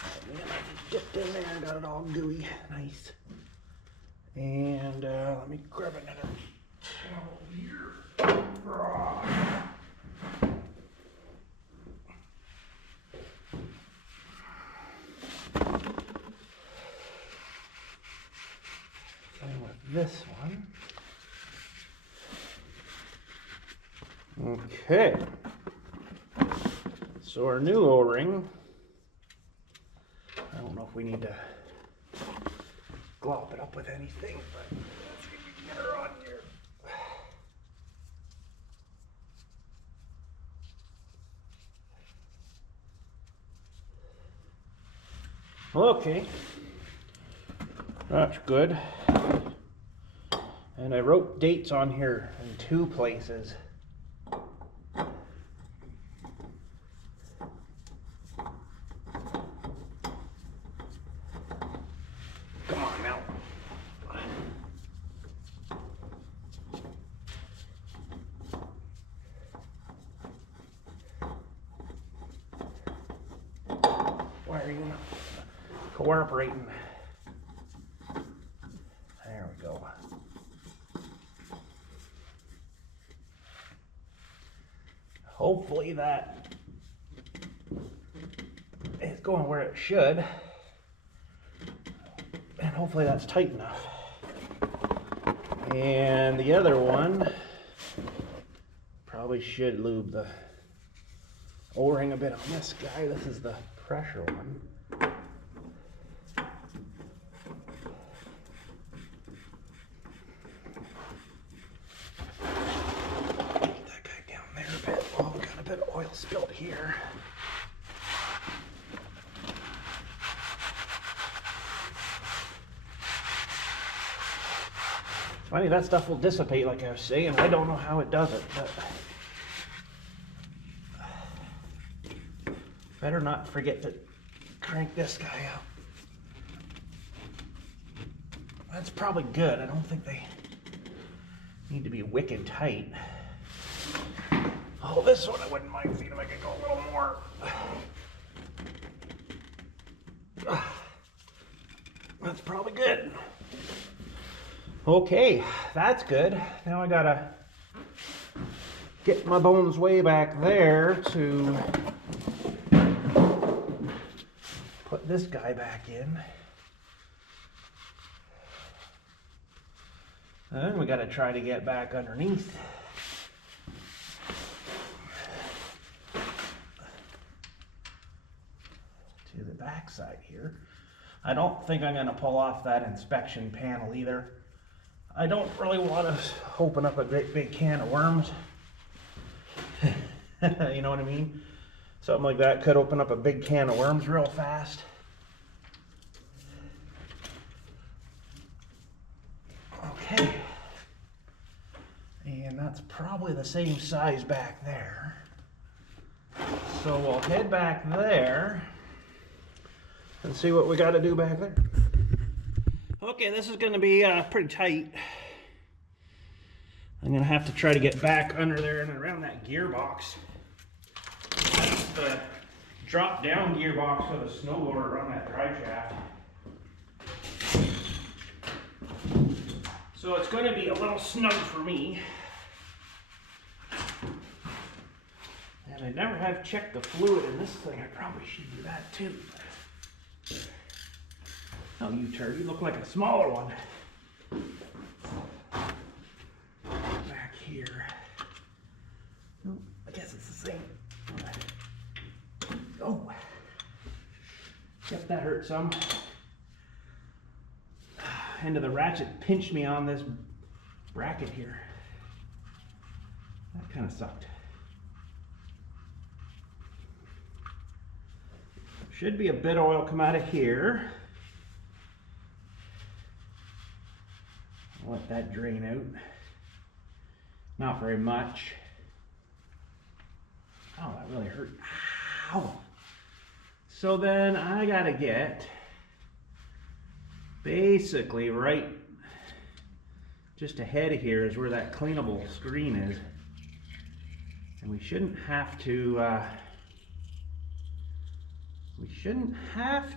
Oh man, I just dipped in there and got it all gooey. Nice. And let me grab another towel here. Same with this one. Okay. So our new O-ring, I don't know if we need to glop it up with anything, but let's see if we can get her on here. Okay, that's good. And I wrote dates on here in 2 places. Come on now. Why are you not cooperating? There we go. Hopefully that is going where it should, and hopefully that's tight enough. And the other one probably should lube the O-ring a bit on this guy. This is the pressure one. spilled here. Funny, that stuff will dissipate like I was saying. I don't know how it does it, but better not forget to crank this guy up. That's probably good. I don't think they need to be wicked tight. Oh, this one I wouldn't mind seeing if I could go a little more. That's probably good. Okay, that's good. Now I gotta get my bones way back there to put this guy back in. And we gotta try to get back underneath. To the back side here. I don't think I'm gonna pull off that inspection panel either. I don't really want to open up a great big can of worms. You know what I mean? Something like that could open up a big can of worms real fast. Okay. And that's probably the same size back there. So we'll head back there and see what we got to do back there. Okay, this is going to be pretty tight. I'm going to have to try to get back under there and around that gearbox. That's the drop-down gearbox for the snowboarder on that drive shaft. So it's going to be a little snug for me. And I never have checked the fluid in this thing. I probably should do that too. Oh, you turd, you look like a smaller one. Back here. Oh, I guess it's the same. Oh. Yep, that hurt some. End of the ratchet pinched me on this bracket here. That kind of sucked. Should be a bit of oil come out of here. I'll let that drain out. Not very much. Oh, that really hurt. Ow! So then I gotta get basically right just ahead of here is where that cleanable screen is. And we shouldn't have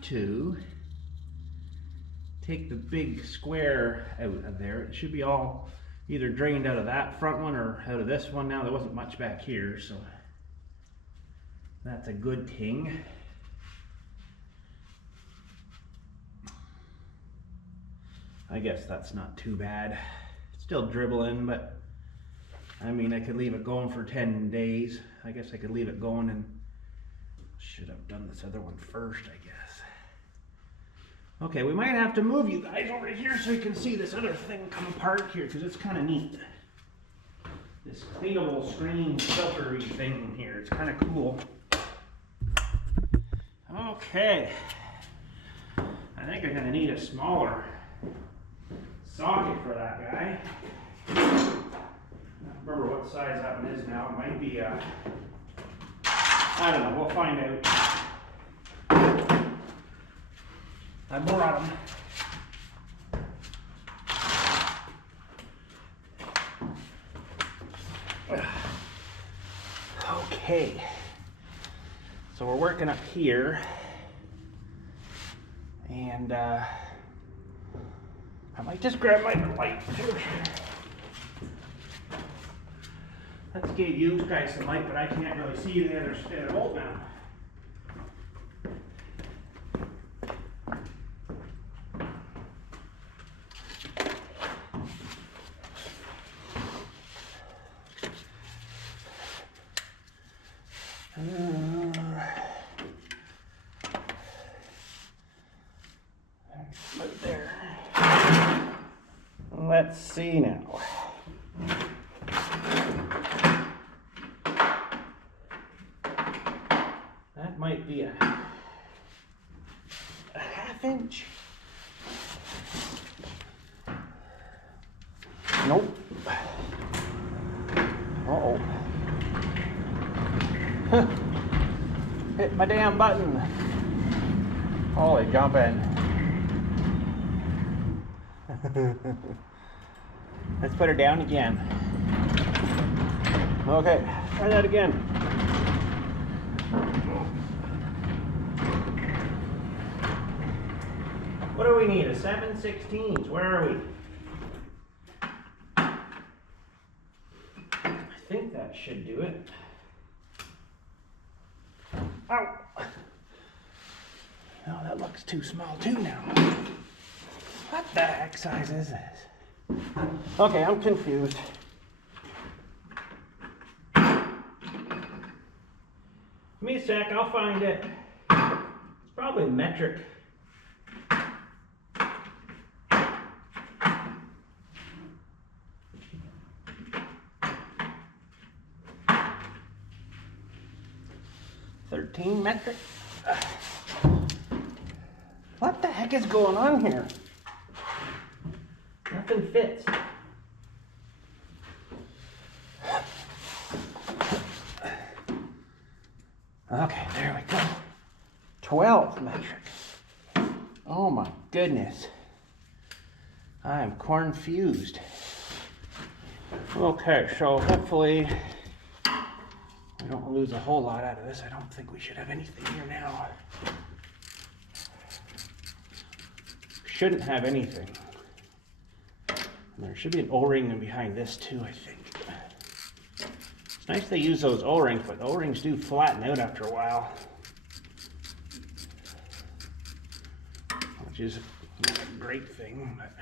to take the big square out of there. It should be all either drained out of that front one or out of this one. Now there wasn't much back here, so that's a good thing. I guess that's not too bad. It's still dribbling, but I mean, I could leave it going for 10 days. I guess I could leave it going, and should have done this other one first, I guess. Okay, we might have to move you guys over here so you can see this other thing come apart here, because it's kind of neat. This cleanable screen filtery thing here, it's kind of cool. Okay, I think I'm going to need a smaller socket for that guy. I don't remember what size that one is now. It might be I don't know, we'll find out. I brought them. Okay, so we're working up here, and I might just grab my light too. Let's give you guys some light, but I can't really see the other bolt now. Right there. Let's see now. be a half inch. Nope. Uh-oh. Hit my damn button. Holy jumping. Let's put her down again. Okay, try that again. What do we need? A 7/16. Where are we? I think that should do it. Ow! No, that looks too small too now. What the heck size is this? Okay, I'm confused. Give me a sec, I'll find it. It's probably metric. Metric. What the heck is going on here? Nothing fits. Okay, there we go. 12 metric. Oh my goodness. I am confused. Okay, so hopefully we don't lose a whole lot out of this. I don't think we should have anything here now. Shouldn't have anything. And there should be an O-ring behind this too, I think. It's nice they use those O-rings, but the O-rings do flatten out after a while. Which is not a great thing, but...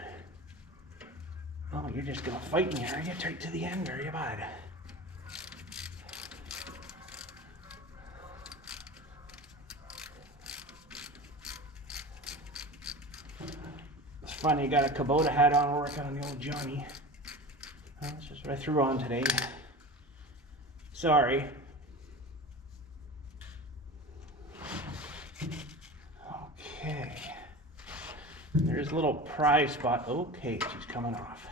Oh, you're just gonna fight me, are you? Right to the end, are you, bud? Funny, got a Kubota hat on, working on the old Johnny. That's just what I threw on today. Sorry. Okay. There's a little pry spot. Okay, she's coming off.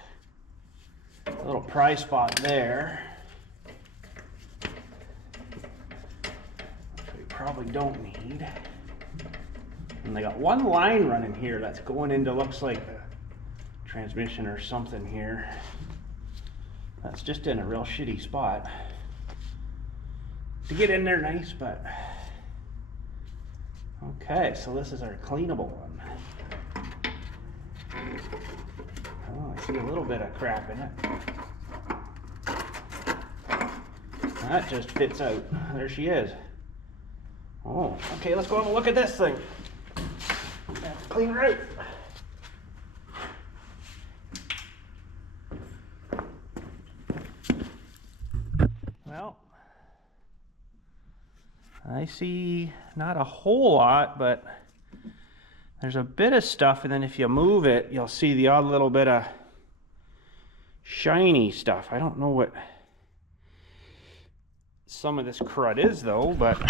A little pry spot there. Which we probably don't need. And they got one line running here that's going into, looks like a transmission or something here. That's just in a real shitty spot. To get in there nice, but... Okay, so this is our cleanable one. Oh, I see a little bit of crap in it. That just fits out. There she is. Oh, okay, let's go have a look at this thing. Clean her out. Well, I see not a whole lot, but there's a bit of stuff, and then if you move it, you'll see the odd little bit of shiny stuff. I don't know what some of this crud is though, but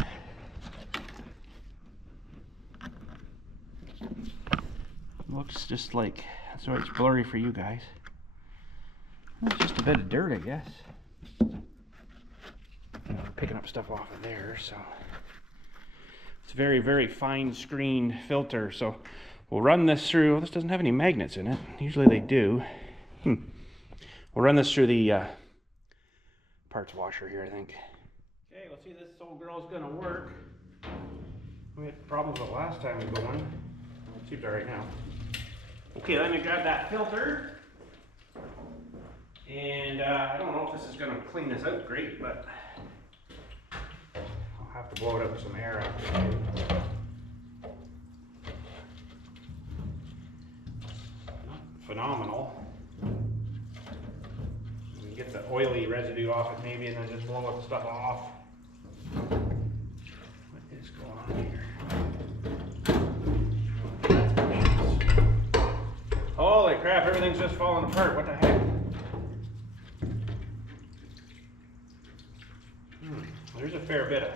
looks just like, that's why it's blurry for you guys. It's just a bit of dirt, I guess. Picking up stuff off of there, so it's a very, very fine screened filter. So we'll run this through. Well, this doesn't have any magnets in it. Usually they do. We'll run this through the parts washer here, I think. Okay, let's see if this old girl's gonna work. We had problems with it last time we go on. It seems all right now. Okay, let me grab that filter. And I don't know if this is going to clean this out great, but I'll have to blow it up with some air after. Not phenomenal. You can get the oily residue off it maybe, and then just blow the stuff off. What is going on here? Holy crap, everything's just falling apart. What the heck? There's a fair bit of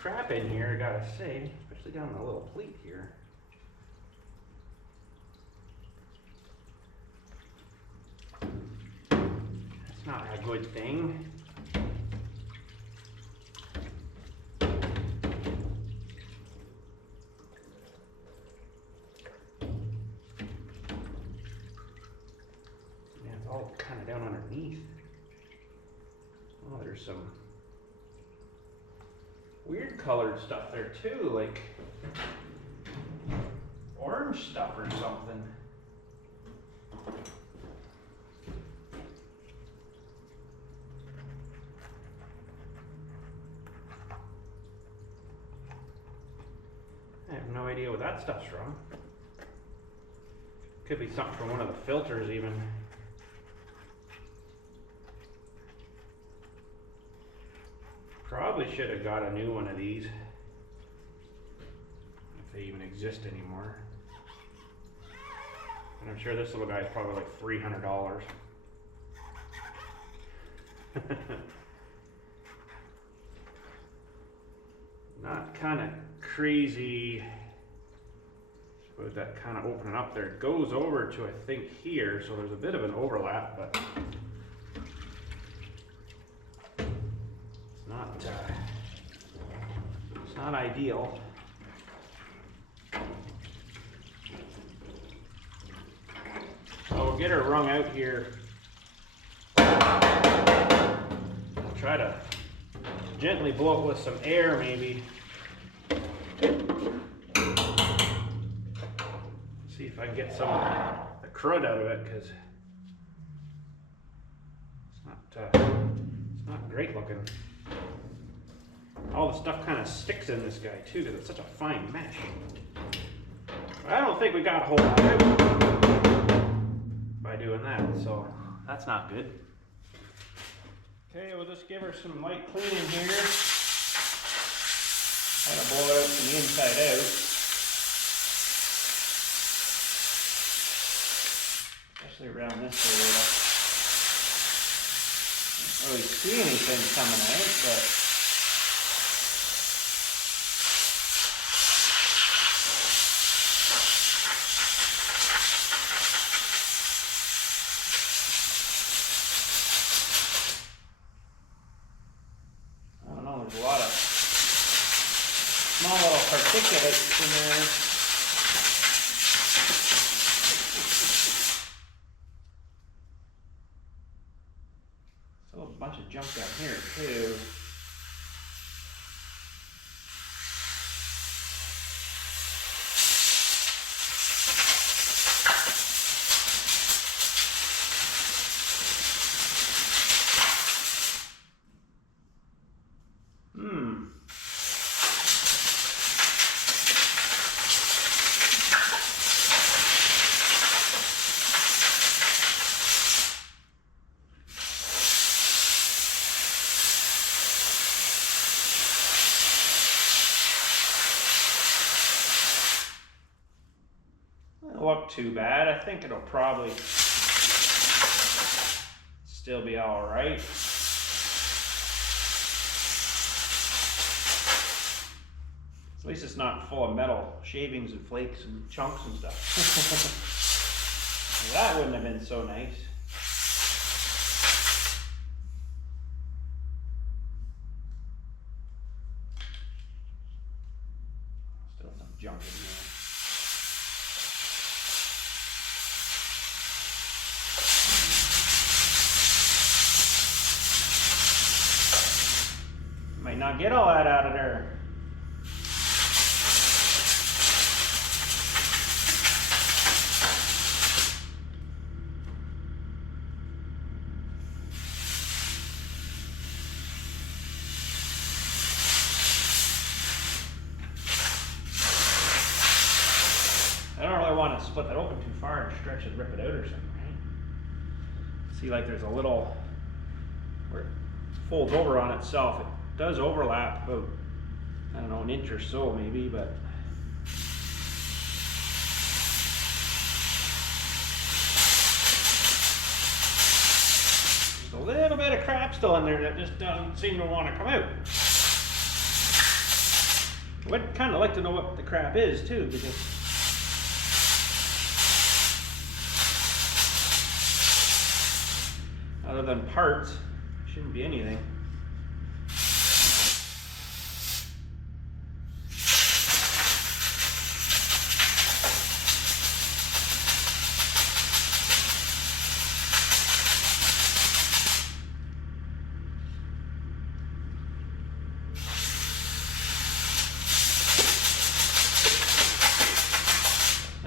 crap in here, I gotta say, especially down the little pleat here. That's not a good thing. Yeah, it's all kind of down underneath. Oh, there's some weird colored stuff there too, like orange stuff or something. I have no idea what that stuff's from. Could be something from one of the filters even. Probably should have got a new one of these, if they even exist anymore. And I'm sure this little guy is probably like $300. Not kind of crazy. Suppose that kind of opening up there. It goes over to, I think, here, so there's a bit of an overlap, but it's not ideal. So we'll get her wrung out here. I'll try to gently blow it with some air maybe. See if I can get some of the crud out of it, because it's not great looking. All the stuff kind of sticks in this guy too, because it's such a fine mesh. But I don't think we got a whole lot out by doing that, so that's not good. Okay, we'll just give her some light cleaning here. Kind of blow it out from the inside out. Especially around this area. Can't really see anything coming out, but a lot of small little particulates in there. Still a bunch of junk down here too. Look too bad. I think it'll probably still be all right. At least it's not full of metal shavings and flakes and chunks and stuff. That wouldn't have been so nice. Still some junk in there. Might not get all that out of there. I don't really want to split that open too far and stretch it, rip it out or something, right? See, like there's a little where it folds over on itself. It does overlap about, I don't know, an inch or so maybe, but there's a little bit of crap still in there that just doesn't seem to want to come out. I would kind of like to know what the crap is too, because other than parts, shouldn't be anything.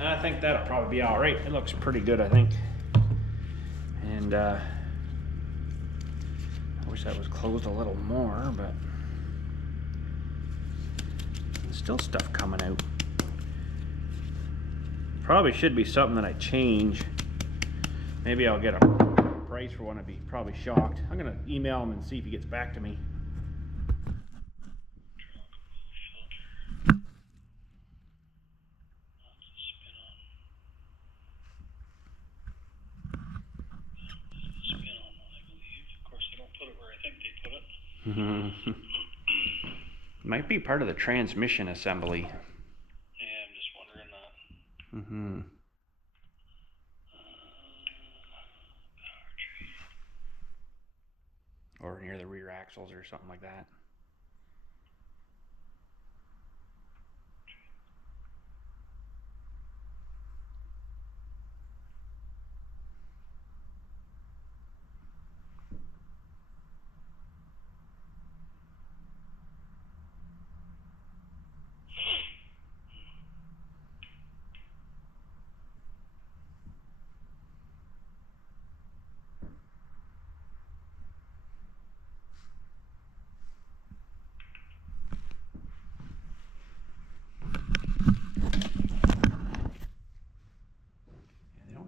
I think that'll probably be all right. It looks pretty good, I think. And I wish that was closed a little more, but there's still stuff coming out. Probably should be something that I change. Maybe I'll get a price for one. I'd be probably shocked. I'm gonna email him and see if he gets back to me. Might be part of the transmission assembly. Yeah, I'm just wondering that. Or near the rear axles or something like that.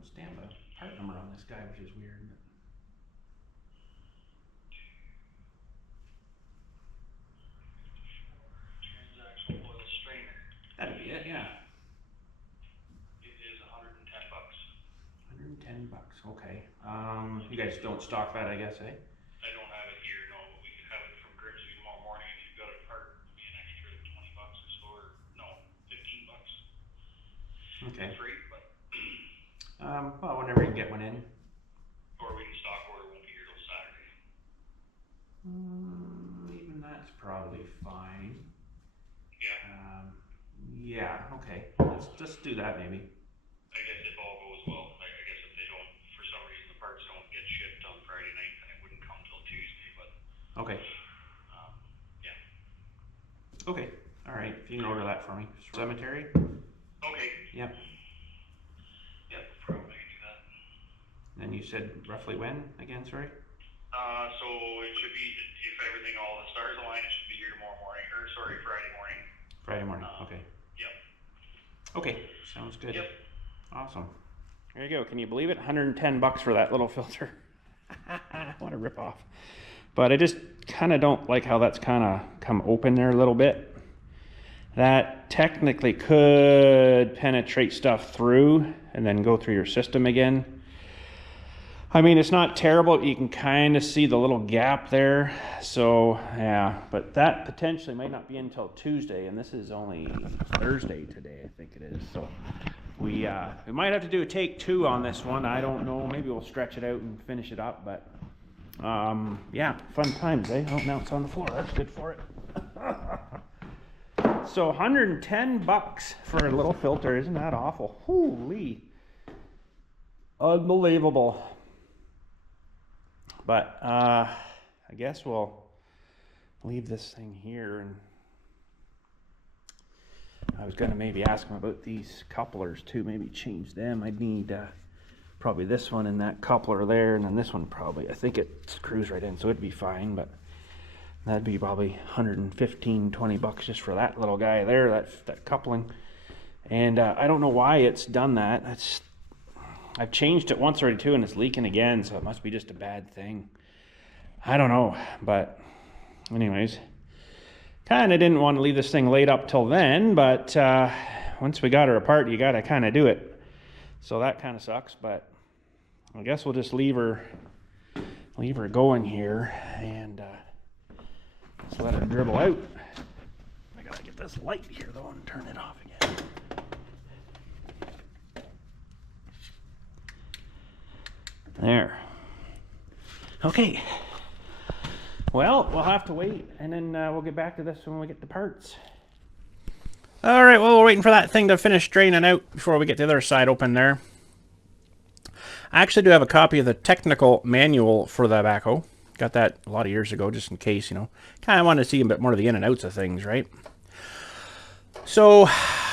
Stamp a part number on this guy, which is weird. Transaxle oil strainer. That'd be it, yeah. It is $110. $110, okay. You guys don't stock that, I guess, eh? I don't have it here, no, but we could have it from Grimsby tomorrow morning if you've got a part. It'd be an extra $20 or so, or no, $15. Okay. Free, but well, whenever you can get one in. or we can stock order, won't be here till Saturday. Even that's probably fine. Yeah. Yeah, okay. Let's just do that maybe. I guess if all goes well, I guess if they don't, for some reason the parts don't get shipped on Friday night, then it wouldn't come till Tuesday, but Okay. yeah. Okay. All right. If you can order that for me. Cemetery? Okay. Yep. Yeah, probably can do that. And you said roughly when again, sorry? So it should be, if everything, all the stars align, it should be here tomorrow morning, or sorry, Friday morning. Friday morning, okay. Yep. Okay, sounds good. Yep. Awesome. There you go. Can you believe it? $110 for that little filter. What a ripoff. But I just kind of don't like how that's kind of come open there a little bit. That technically could penetrate stuff through and then go through your system again. I mean, it's not terrible. You can kind of see the little gap there. So, yeah, but that potentially might not be until Tuesday, and this is only Thursday today, I think it is. So we might have to do a take 2 on this one. I don't know. Maybe we'll stretch it out and finish it up, but yeah, fun times, eh? Oh, now it's on the floor. That's good for it. So $110 for a little filter. Isn't that awful? Holy. Unbelievable. But I guess we'll leave this thing here, and I was going to maybe ask him about these couplers too, maybe change them. I'd need probably this one and that coupler there, and then this one probably, I think it screws right in, so it'd be fine, but that'd be probably $115-$20 just for that little guy there, that coupling. And I don't know why it's done that. I've changed it once already too, and it's leaking again, so it must be just a bad thing. I don't know, but anyways, kind of didn't want to leave this thing laid up till then, but once we got her apart, you got to kind of do it. So that kind of sucks, but I guess we'll just leave her going here and just let her dribble out. I gotta get get this light here though and turn it off again. There. Okay. Well, we'll have to wait, and then we'll get back to this when we get the parts. All right, well, we're waiting for that thing to finish draining out before we get the other side open there. I actually do have a copy of the technical manual for the backhoe. Got that a lot of years ago, just in case, you know. Kind of want to see a bit more of the in and outs of things, right? So,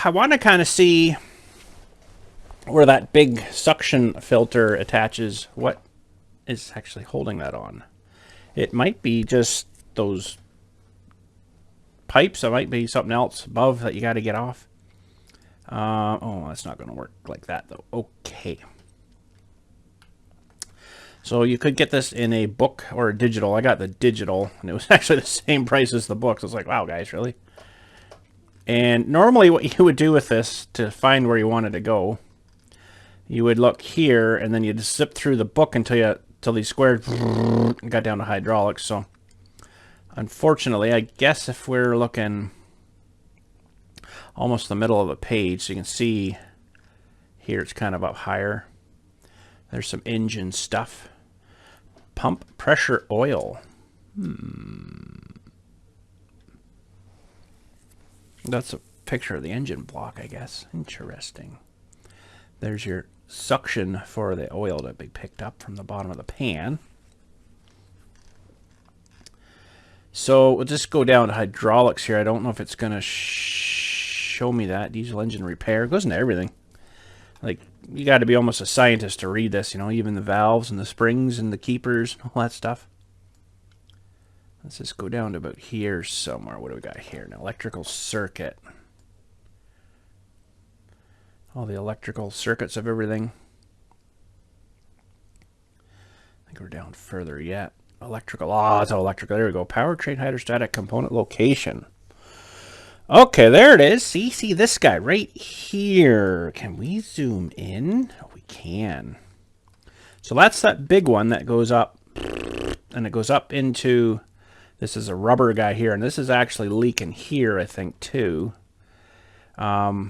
I want to kind of see where that big suction filter attaches. What is actually holding that on? It might be just those pipes. It might be something else above that you got to get off. Oh, that's not going to work like that, though. Okay. So you could get this in a book or a digital. I got the digital, and it was actually the same price as the book. So I was like, wow, guys, really? And normally what you would do with this to find where you wanted to go, you would look here, and then you'd zip through the book until these squares got down to hydraulics. So unfortunately, I guess if we're looking almost the middle of the page, so you can see here it's kind of up higher. There's some engine stuff. Pump pressure oil. That's a picture of the engine block, I guess. Interesting. There's your suction for the oil to be picked up from the bottom of the pan. So we'll just go down to hydraulics here. I don't know if it's going to show me that. Diesel engine repair. It goes into everything. Like, you got to be almost a scientist to read this, you know, even the valves and the springs and the keepers and all that stuff. Let's just go down to about here somewhere. What do we got here? An electrical circuit. All the electrical circuits of everything. I think we're down further yet. Electrical. Oh, it's all electrical. There we go. Powertrain hydrostatic component location. Okay, there it is. See this guy right here. Can we zoom in? Oh, we can. So that's that big one that goes up, and it goes up into, this is a rubber guy here, and this is actually leaking here, I think, too. That's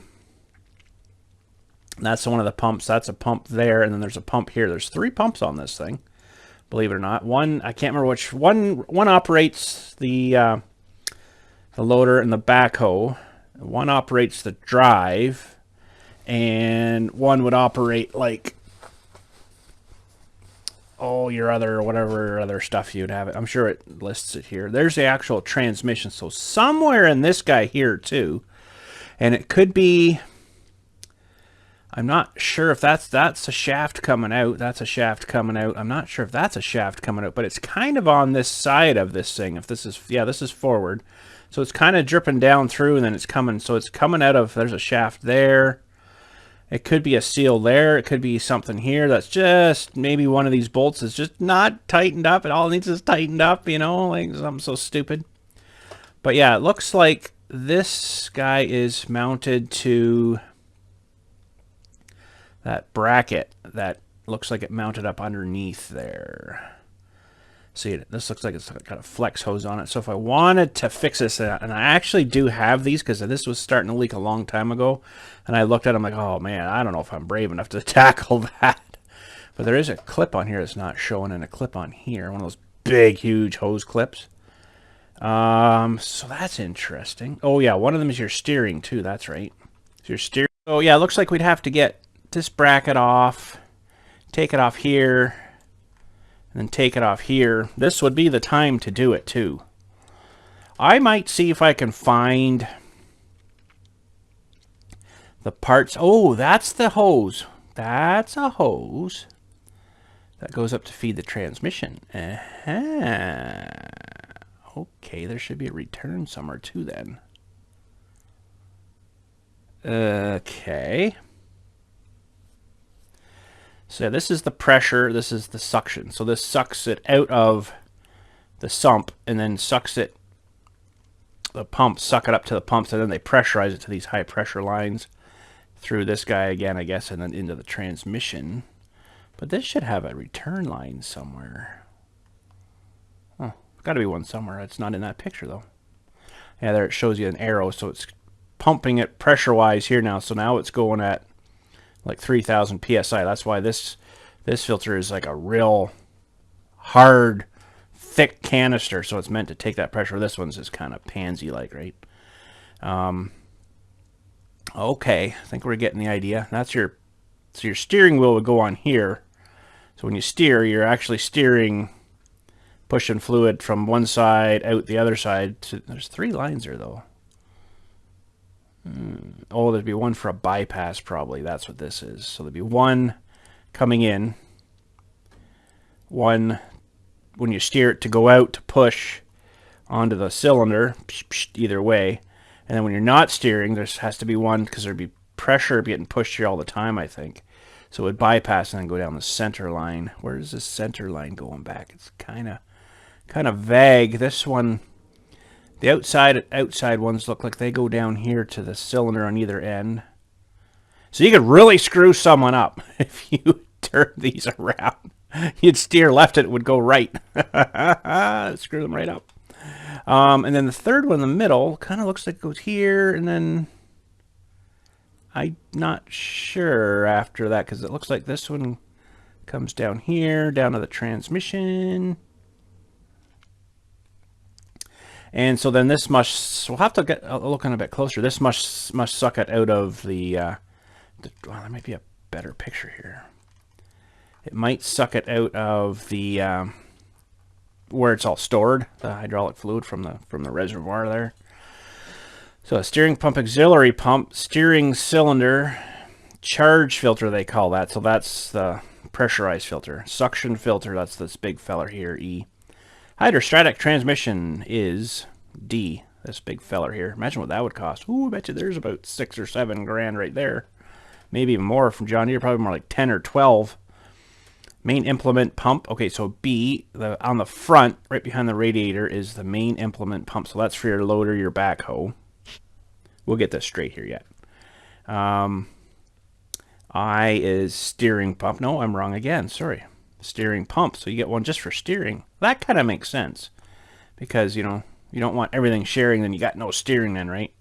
one of the pumps. That's a pump there, and then there's a pump here. There's 3 pumps on this thing, believe it or not. One, I can't remember which one operates the loader and the backhoe. One operates the drive, and one would operate like, oh, your other, whatever other stuff you'd have it. I'm sure it lists it here. There's the actual transmission. So somewhere in this guy here too, and it could be, I'm not sure if that's a shaft coming out. That's a shaft coming out. I'm not sure if that's a shaft coming out, but it's kind of on this side of this thing. If this is, yeah, this is forward. So it's kind of dripping down through, and then it's coming. So it's coming out of, there's a shaft there. It could be a seal there. It could be something here that's just, maybe one of these bolts is just not tightened up. It all needs is tightened up, you know, like something so stupid. But yeah, it looks like this guy is mounted to that bracket that looks like it mounted up underneath there. See, this looks like it's got a flex hose on it. So if I wanted to fix this, and I actually do have these because this was starting to leak a long time ago, and I looked at them like, oh man, I don't know if I'm brave enough to tackle that. But there is a clip on here that's not showing, and a clip on here, one of those big, huge hose clips. So that's interesting. Oh yeah, one of them is your steering too. That's right. It's your steering. Oh yeah, it looks like we'd have to get this bracket off, take it off here, and then take it off here. This would be the time to do it too. I might see if I can find the parts. Oh, that's the hose. That's a hose that goes up to feed the transmission. Okay, there should be a return somewhere too then. Okay. So this is the pressure, this is the suction. So this sucks it out of the sump and then sucks it, the pumps suck it up to the pumps, and then they pressurize it to these high pressure lines through this guy again, I guess, and then into the transmission. But this should have a return line somewhere. Oh, got to be one somewhere. It's not in that picture though. Yeah, there it shows you an arrow. So it's pumping it pressure-wise here now. So now it's going at like 3,000 psi. That's why this filter is like a real hard, thick canister. So it's meant to take that pressure. This one's just kind of pansy-like, right? Okay, I think we're getting the idea. That's your steering wheel would go on here. So when you steer, you're actually steering, pushing fluid from one side out the other side. There's 3 lines there, though. Oh, there'd be one for a bypass, probably. That's what this is. So there'd be one coming in, one when you steer it to go out to push onto the cylinder, either way. And then when you're not steering, there has to be one, because there'd be pressure getting pushed here all the time, I think. So it would bypass and then go down the center line. Where is this center line going back? It's kind of vague. This one, the outside ones look like they go down here to the cylinder on either end. So you could really screw someone up if you turn these around. You'd steer left, it would go right. Screw them right up. And then the third one in the middle kind of looks like it goes here, and then I'm not sure after that, because it looks like this one comes down here, down to the transmission. And so then this must, we'll have to get looking a bit closer. This must suck it out of the well, there might be a better picture here. It might suck it out of the where it's all stored, the hydraulic fluid from the reservoir there. So a steering pump, auxiliary pump, steering cylinder, charge filter they call that. So that's the pressurized filter. Suction filter, that's this big feller here, E. Hydrostatic transmission is D, this big feller here. Imagine what that would cost. Ooh, I bet you there's about 6 or 7 grand right there. Maybe even more from John Deere, probably more like 10 or 12. Main implement pump. Okay, so B, on the front, right behind the radiator, is the main implement pump. So that's for your loader, your backhoe. We'll get this straight here yet. I is steering pump. No, I'm wrong again. Sorry. Steering pump. So you get one just for steering. That kind of makes sense. Because, you know, you don't want everything sharing, then you got no steering then, right?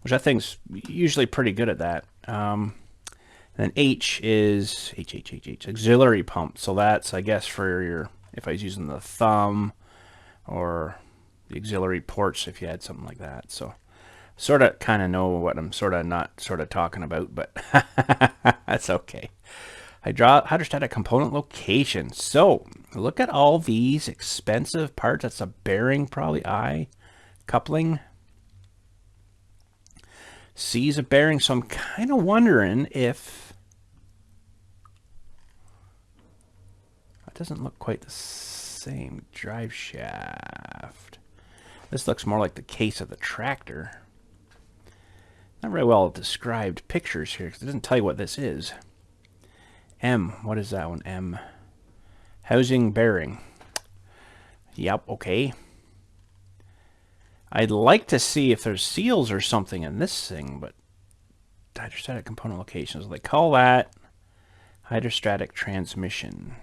Which I think's usually pretty good at that. Then H is auxiliary pump. So that's, I guess, for your, if I was using the thumb or the auxiliary ports, if you had something like that. So sort of kind of know what I'm sort of not sort of talking about, but that's okay. Hydrostatic component location. So look at all these expensive parts. That's a bearing, probably I. Coupling. C is a bearing. So I'm kind of wondering if doesn't look quite the same. Drive shaft. This looks more like the case of the tractor. Not very well described pictures here, because it doesn't tell you what this is. M. What is that one? M. Housing bearing. Yep, okay. I'd like to see if there's seals or something in this thing, but hydrostatic component locations. They call that hydrostatic transmission.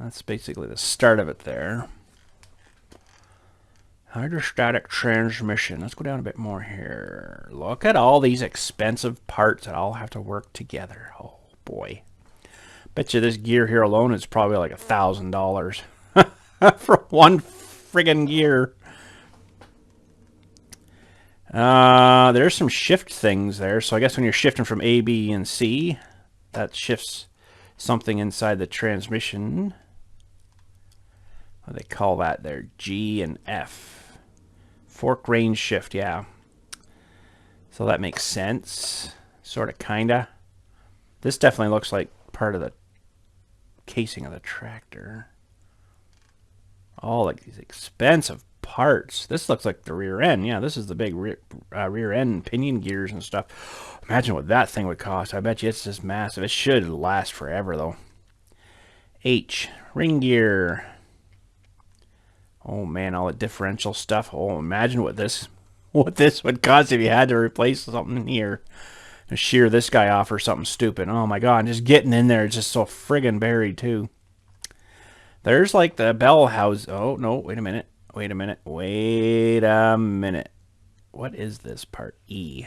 That's basically the start of it there. Hydrostatic transmission. Let's go down a bit more here. Look at all these expensive parts that all have to work together. Oh, boy. Bet you this gear here alone is probably like $1,000 for one friggin' gear. There's some shift things there. So I guess when you're shifting from A, B, and C, that shifts something inside the transmission. What do they call that there? G and F. Fork range shift, yeah. So that makes sense. Sort of, kinda. This definitely looks like part of the casing of the tractor. Oh, like these expensive parts. This looks like the rear end. Yeah, this is the big rear end pinion gears and stuff. Imagine what that thing would cost. I bet you it's just massive. It should last forever, though. H, ring gear. Oh, man, all the differential stuff. Oh, imagine what this would cost if you had to replace something in here. To shear this guy off or something stupid. Oh, my God, just getting in there is just so friggin' buried, too. There's like the bell house. Oh, no, wait a minute. Wait a minute. Wait a minute. What is this part? E.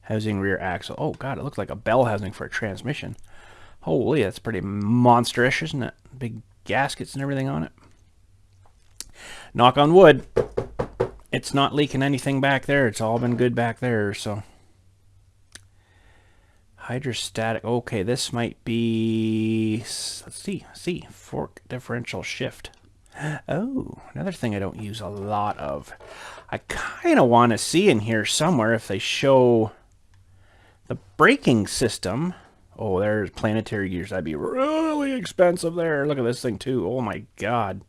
Housing rear axle. Oh, God, it looks like a bell housing for a transmission. Holy, that's pretty monsterish, isn't it? Big gaskets and everything on it. Knock on wood. It's not leaking anything back there. It's all been good back there, so. Hydrostatic. Okay, this might be, let's see, fork differential shift. Oh, another thing I don't use a lot of. I kind of want to see in here somewhere if they show the braking system. Oh, there's planetary gears. That'd be really expensive there. Look at this thing too. Oh my God.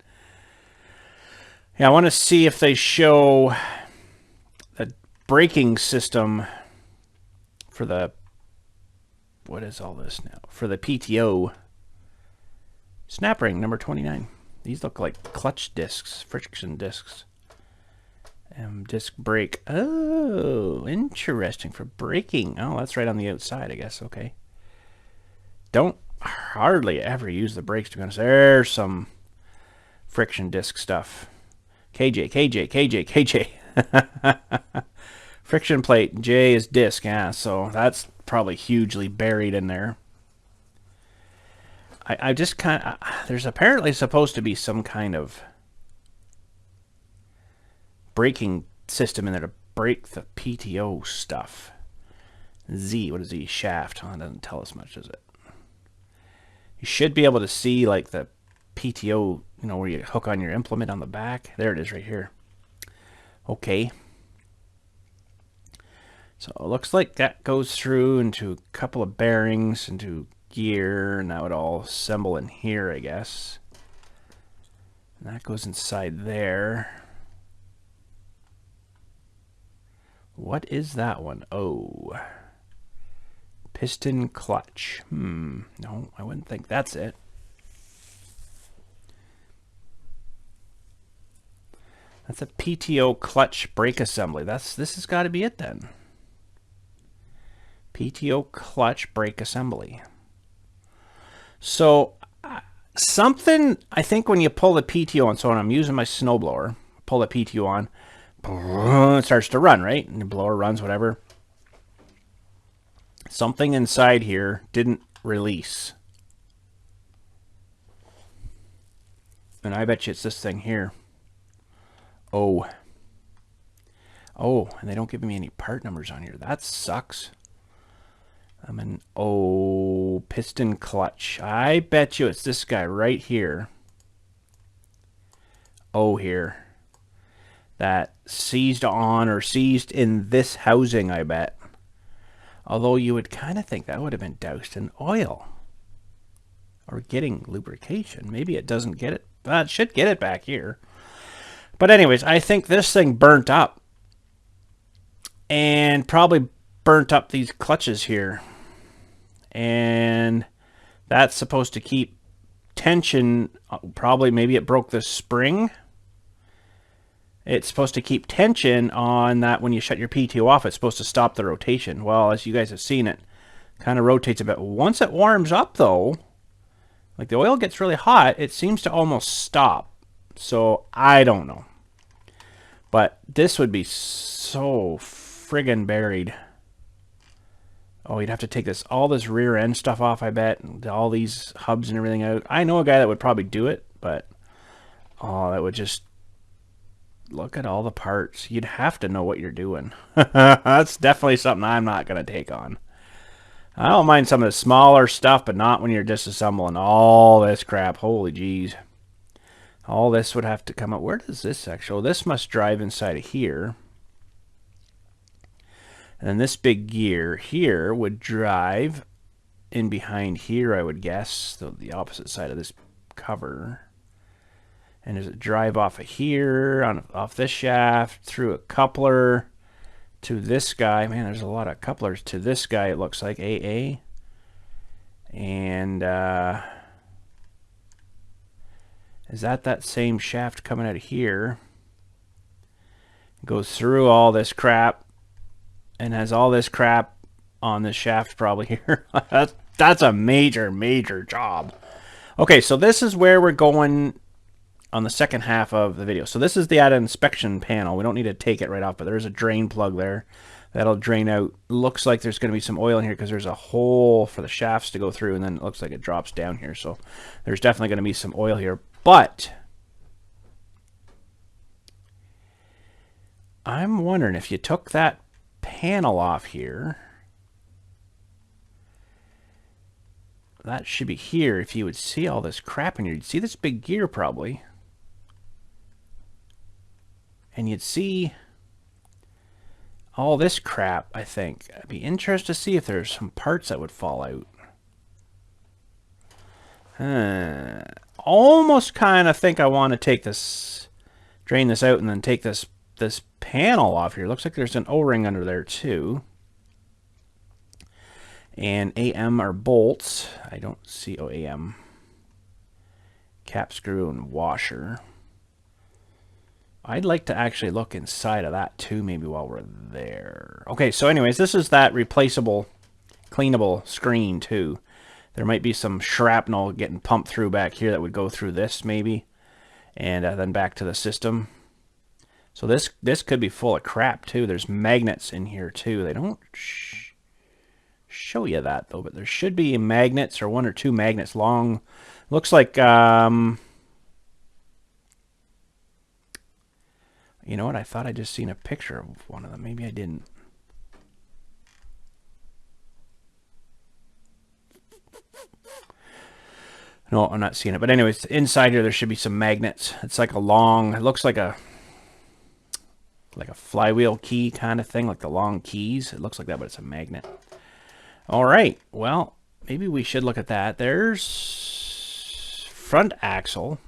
Yeah, I want to see if they show the braking system for the, what is all this now? For the PTO. Snap ring number 29. These look like clutch discs, friction discs. Disc brake. Oh, interesting. For braking. Oh, that's right on the outside, I guess. Okay. Don't hardly ever use the brakes, to be honest. There's some friction disc stuff. KJ. Friction plate. J is disc. Yeah, so that's probably hugely buried in there. I just kind of, there's apparently supposed to be some kind of braking system in there to brake the PTO stuff. Z, what is Z? Shaft. Oh, it doesn't tell us much, does it? You should be able to see like the PTO, you know, where you hook on your implement on the back. There it is right here. Okay. So it looks like that goes through into a couple of bearings, into gear, and that would all assemble in here, I guess. And that goes inside there. What is that one? Oh. Piston clutch. No, I wouldn't think that's it. That's a PTO clutch brake assembly. This has got to be it then. PTO clutch brake assembly. So something, I think when you pull the PTO on, so when I'm using my snowblower, pull the PTO on, it starts to run, right? And the blower runs, whatever. Something inside here didn't release. And I bet you it's this thing here. Oh, and they don't give me any part numbers on here. That sucks. Piston clutch. I bet you it's this guy right here. Oh, here. That seized on or seized in this housing, I bet. Although you would kind of think that would have been doused in oil. Or getting lubrication. Maybe it doesn't get it. Well, it should get it back here. But anyways, I think this thing burnt up. And probably burnt up these clutches here. And that's supposed to keep tension. Probably maybe it broke the spring. It's supposed to keep tension on that when you shut your PTO off. It's supposed to stop the rotation. Well, as you guys have seen, it kind of rotates a bit. Once it warms up, though, like the oil gets really hot, it seems to almost stop. So I don't know. But this would be so friggin' buried. Oh, you'd have to take all this rear end stuff off, I bet, and all these hubs and everything out. I know a guy that would probably do it, but oh, that would just, look at all the parts. You'd have to know what you're doing. That's definitely something I'm not going to take on. I don't mind some of the smaller stuff, but not when you're disassembling all this crap. Holy jeez. All this would have to come out. Where does this actually? This must drive inside of here. And this big gear here would drive in behind here, I would guess. So the opposite side of this cover. And does it drive off of here, off this shaft, through a coupler to this guy? Man, there's a lot of couplers to this guy, it looks like, AA. And is that same shaft coming out of here? Goes through all this crap and has all this crap on this shaft probably here. That's a major, major job. Okay, so this is where we're going on the second half of the video. So this is the inspection panel. We don't need to take it right off, but there's a drain plug there that'll drain out. Looks like there's going to be some oil in here because there's a hole for the shafts to go through, and then it looks like it drops down here. So there's definitely going to be some oil here. But I'm wondering if you took that panel off here, that should be here. If you would see all this crap in here, you'd see this big gear probably. And you'd see all this crap, I think. I'd be interested to see if there's some parts that would fall out. Almost kind of think I want to take this, drain this out, and then take this panel off here. Looks like there's an O-ring under there too. And AM are bolts. I don't see AM. Cap screw and washer. I'd like to actually look inside of that too, maybe while we're there. Okay, so anyways, this is that replaceable, cleanable screen too. There might be some shrapnel getting pumped through back here that would go through this maybe, and then back to the system. So this could be full of crap too. There's magnets in here too. They don't show you that though, but there should be magnets, or 1 or 2 magnets long. Looks like you know what? I thought I just seen a picture of one of them. Maybe I didn't. No, I'm not seeing it. But anyways, inside here there should be some magnets. It's like a long, it looks like a flywheel key kind of thing, like the long keys. It looks like that, but it's a magnet. All right. Well, maybe we should look at that. There's front axle.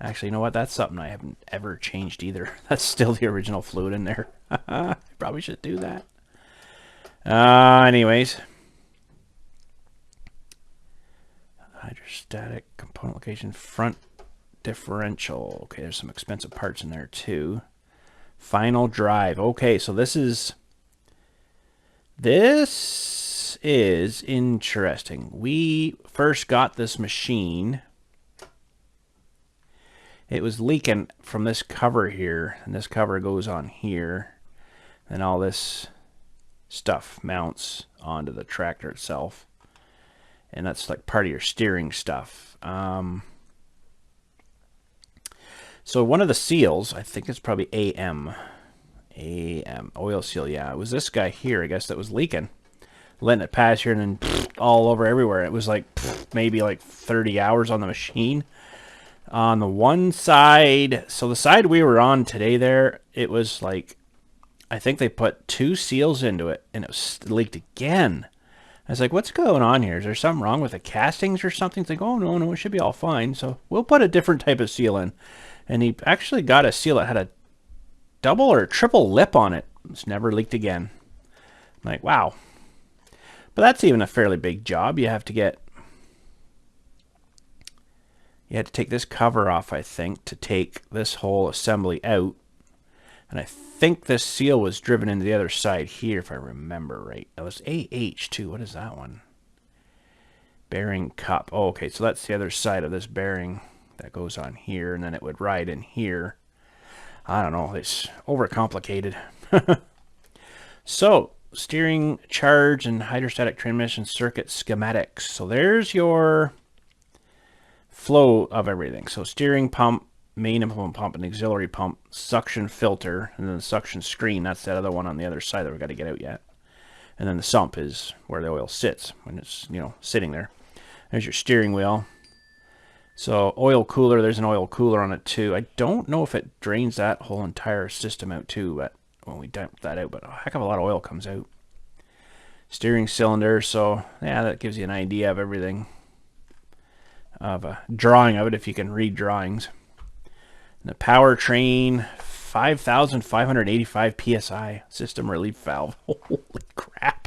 Actually, you know what? That's something I haven't ever changed either. That's still the original fluid in there. I probably should do that. Anyways. Hydrostatic component location, front differential. Okay, there's some expensive parts in there too. Final drive. Okay, so this is interesting. We first got this machine. It was leaking from this cover here, and this cover goes on here, and all this stuff mounts onto the tractor itself, and that's like part of your steering stuff. So one of the seals, I think it's probably AM oil seal. Yeah, it was this guy here, I guess, that was leaking, letting it pass here, and then all over everywhere. It was like maybe like 30 hours on the machine. On the one side, so the side we were on today there, it was like, I think they put 2 seals into it, and it was leaked again. I was like, what's going on here? Is there something wrong with the castings or something? It's like, oh, no, it should be all fine. So we'll put a different type of seal in. And he actually got a seal that had a double or triple lip on it. It's never leaked again. I'm like, wow. But that's even a fairly big job. You have to take this cover off, I think, to take this whole assembly out. And I think this seal was driven into the other side here, if I remember right. It was AH too. What is that one? Bearing cup. Oh, okay, so that's the other side of this bearing that goes on here, and then it would ride in here. I don't know. It's overcomplicated. So, steering, charge, and hydrostatic transmission circuit schematics. So there's your flow of everything. So steering pump, main implement pump, and auxiliary pump, suction filter, and then the suction screen. That's that other one on the other side that we've got to get out yet. And then the sump is where the oil sits when it's, sitting there. There's your steering wheel. So oil cooler, there's an oil cooler on it too. I don't know if it drains that whole entire system out too, but when we dump that out, but a heck of a lot of oil comes out. Steering cylinder, so yeah, that gives you an idea of everything. Of a drawing of it, if you can read drawings. And the powertrain, 5,585 psi system relief valve. Holy crap!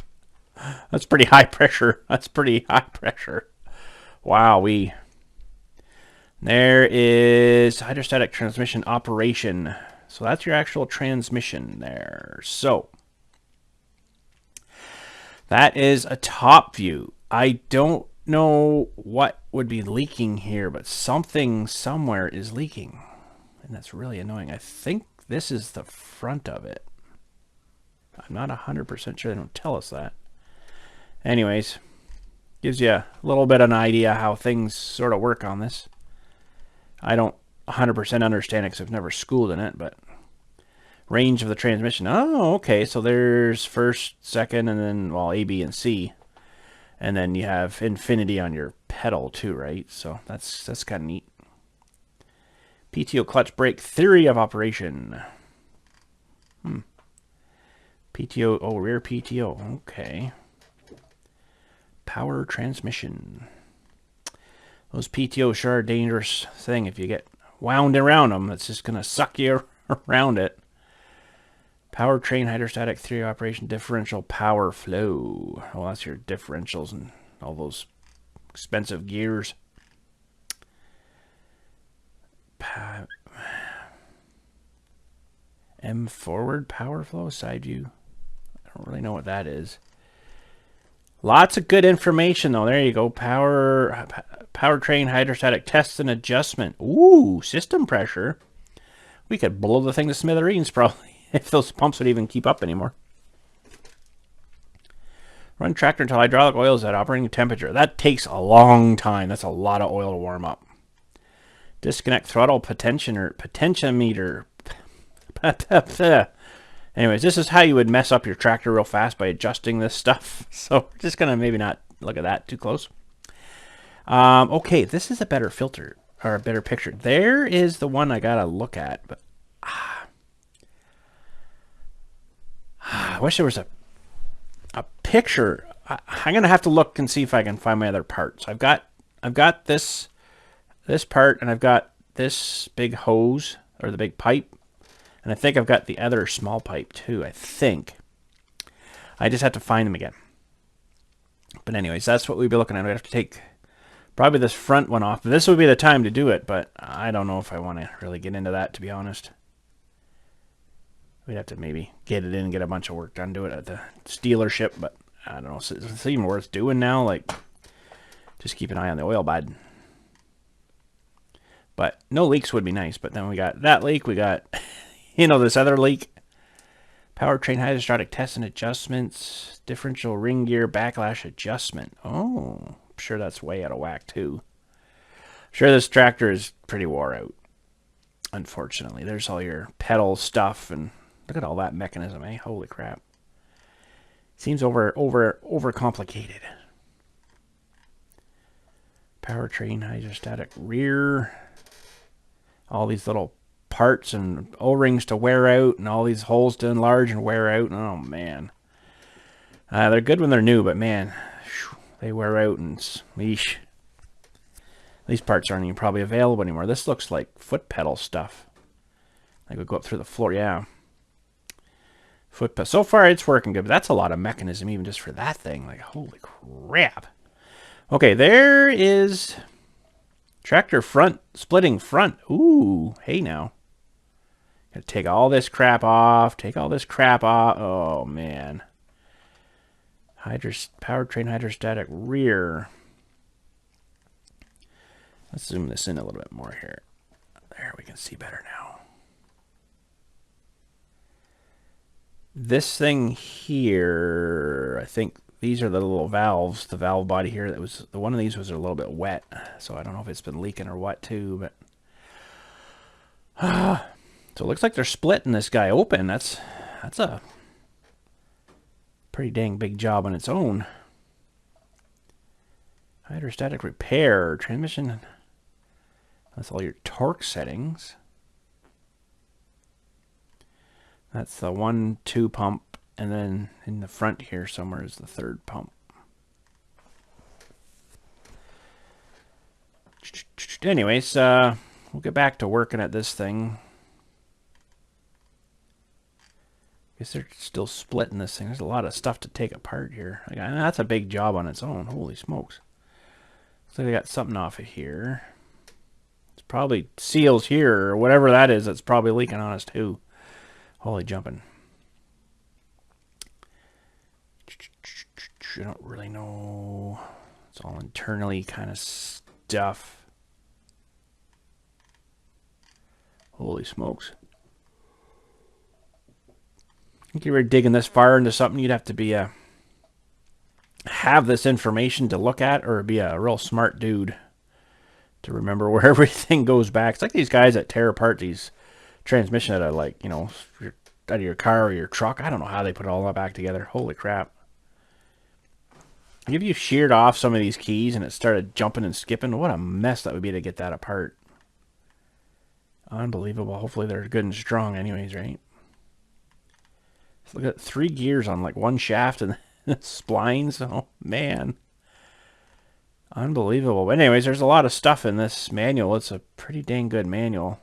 That's pretty high pressure. That's pretty high pressure. Wowee. There is hydrostatic transmission operation. So that's your actual transmission there. So that is a top view. I don't know what would be leaking here, but something somewhere is leaking. And that's really annoying. I think this is the front of it. I'm not 100% sure. They don't tell us that. Anyways, gives you a little bit of an idea how things sort of work on this. I don't 100% understand it because I've never schooled in it, but range of the transmission. Oh, okay. So there's first, second, and then, well, A, B, and C. And then you have infinity on your pedal too, right? So that's kind of neat. PTO clutch brake theory of operation. PTO, oh, rear PTO. Okay. Power transmission. Those PTO sure are a dangerous thing. If you get wound around them, it's just going to suck you around it. Powertrain hydrostatic theory of operation, differential power flow. Well, that's your differentials and all those expensive gears. M forward power flow, side view. I don't really know what that is. Lots of good information though. There you go. Powertrain hydrostatic test and adjustment. Ooh, system pressure. We could blow the thing to smithereens probably if those pumps would even keep up anymore. Run tractor until hydraulic oil is at operating temperature. That takes a long time. That's a lot of oil to warm up. Disconnect throttle potentiometer. Anyways, this is how you would mess up your tractor real fast by adjusting this stuff. So we're just going to maybe not look at that too close. Okay, this is a better filter, or a better picture. There is the one I got to look at. But I wish there was a picture. I'm going to have to look and see if I can find my other parts. I've got this part, and I've got this big hose, or the big pipe. And I think I've got the other small pipe too, I think. I just have to find them again. But anyways, that's what we'd be looking at. We'd have to take probably this front one off. This would be the time to do it, but I don't know if I want to really get into that, to be honest. We'd have to maybe get it in and get a bunch of work done to it at the dealership, but I don't know. It's even worth doing now. Like, just keep an eye on the oil bud. But no leaks would be nice. But then we got that leak. We got... You know, this other leak. Powertrain hydrostatic test and adjustments. Differential ring gear backlash adjustment. Oh, I'm sure that's way out of whack too. I'm sure this tractor is pretty wore out. Unfortunately, there's all your pedal stuff, and look at all that mechanism, eh? Holy crap! Seems over complicated. Powertrain hydrostatic rear. All these little parts and O-rings to wear out, and all these holes to enlarge and wear out. Oh man, they're good when they're new, but man, they wear out, and yeesh. These parts aren't even probably available anymore. This looks like foot pedal stuff. Like we go up through the floor, yeah. Foot pedal. So far, it's working good, but that's a lot of mechanism even just for that thing. Like, holy crap. Okay, there is tractor front, splitting front. Ooh, hey now. Gotta take all this crap off. Take all this crap off. Oh, man. Powertrain hydrostatic rear. Let's zoom this in a little bit more here. There, we can see better now. This thing here, I think these are the little valves, the valve body here. That was the one of these was a little bit wet, so I don't know if it's been leaking or what too, but so it looks like they're splitting this guy open. That's a pretty dang big job on its own. Hydrostatic repair, transmission. That's all your torque settings. That's the 1-2 pump, and then in the front here somewhere is the third pump. Anyways, we'll get back to working at this thing. Guess they're still splitting this thing. There's a lot of stuff to take apart here. That's a big job on its own. Holy smokes. Looks like they got something off of here. It's probably seals here, or whatever that is. That's probably leaking on us too. Holy jumping. I don't really know. It's all internally kind of stuff. Holy smokes. I think you were digging this far into something, you'd have to be have this information to look at, or be a real smart dude to remember where everything goes back. It's like these guys that tear apart these transmission out of, like, you know, out of your car or your truck. I don't know how they put it all back together. Holy crap. If you sheared off some of these keys and it started jumping and skipping, what a mess that would be to get that apart. Unbelievable. Hopefully they're good and strong anyways, right? So look at 3 gears on like one shaft and splines. Oh, man. Unbelievable. But anyways, there's a lot of stuff in this manual. It's a pretty dang good manual.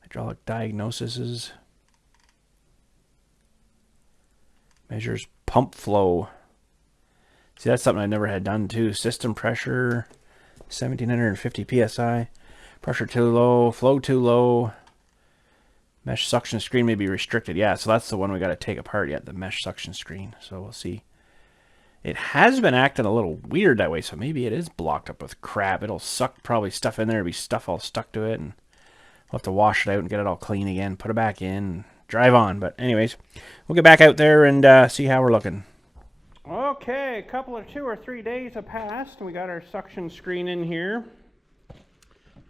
Hydraulic diagnoses. Measures pump flow. See, that's something I never had done too. System pressure, 1750 psi. Pressure too low, flow too low. Mesh suction screen may be restricted. Yeah, so that's the one we got to take apart yet, the mesh suction screen. So we'll see. It has been acting a little weird that way, so maybe it is blocked up with crap. It'll suck probably stuff in there. It'll be stuff all stuck to it, and we'll have to wash it out and get it all clean again, put it back in, and drive on. But anyways, we'll get back out there and see how we're looking. Okay, a couple of 2 or 3 days have passed, and we got our suction screen in here.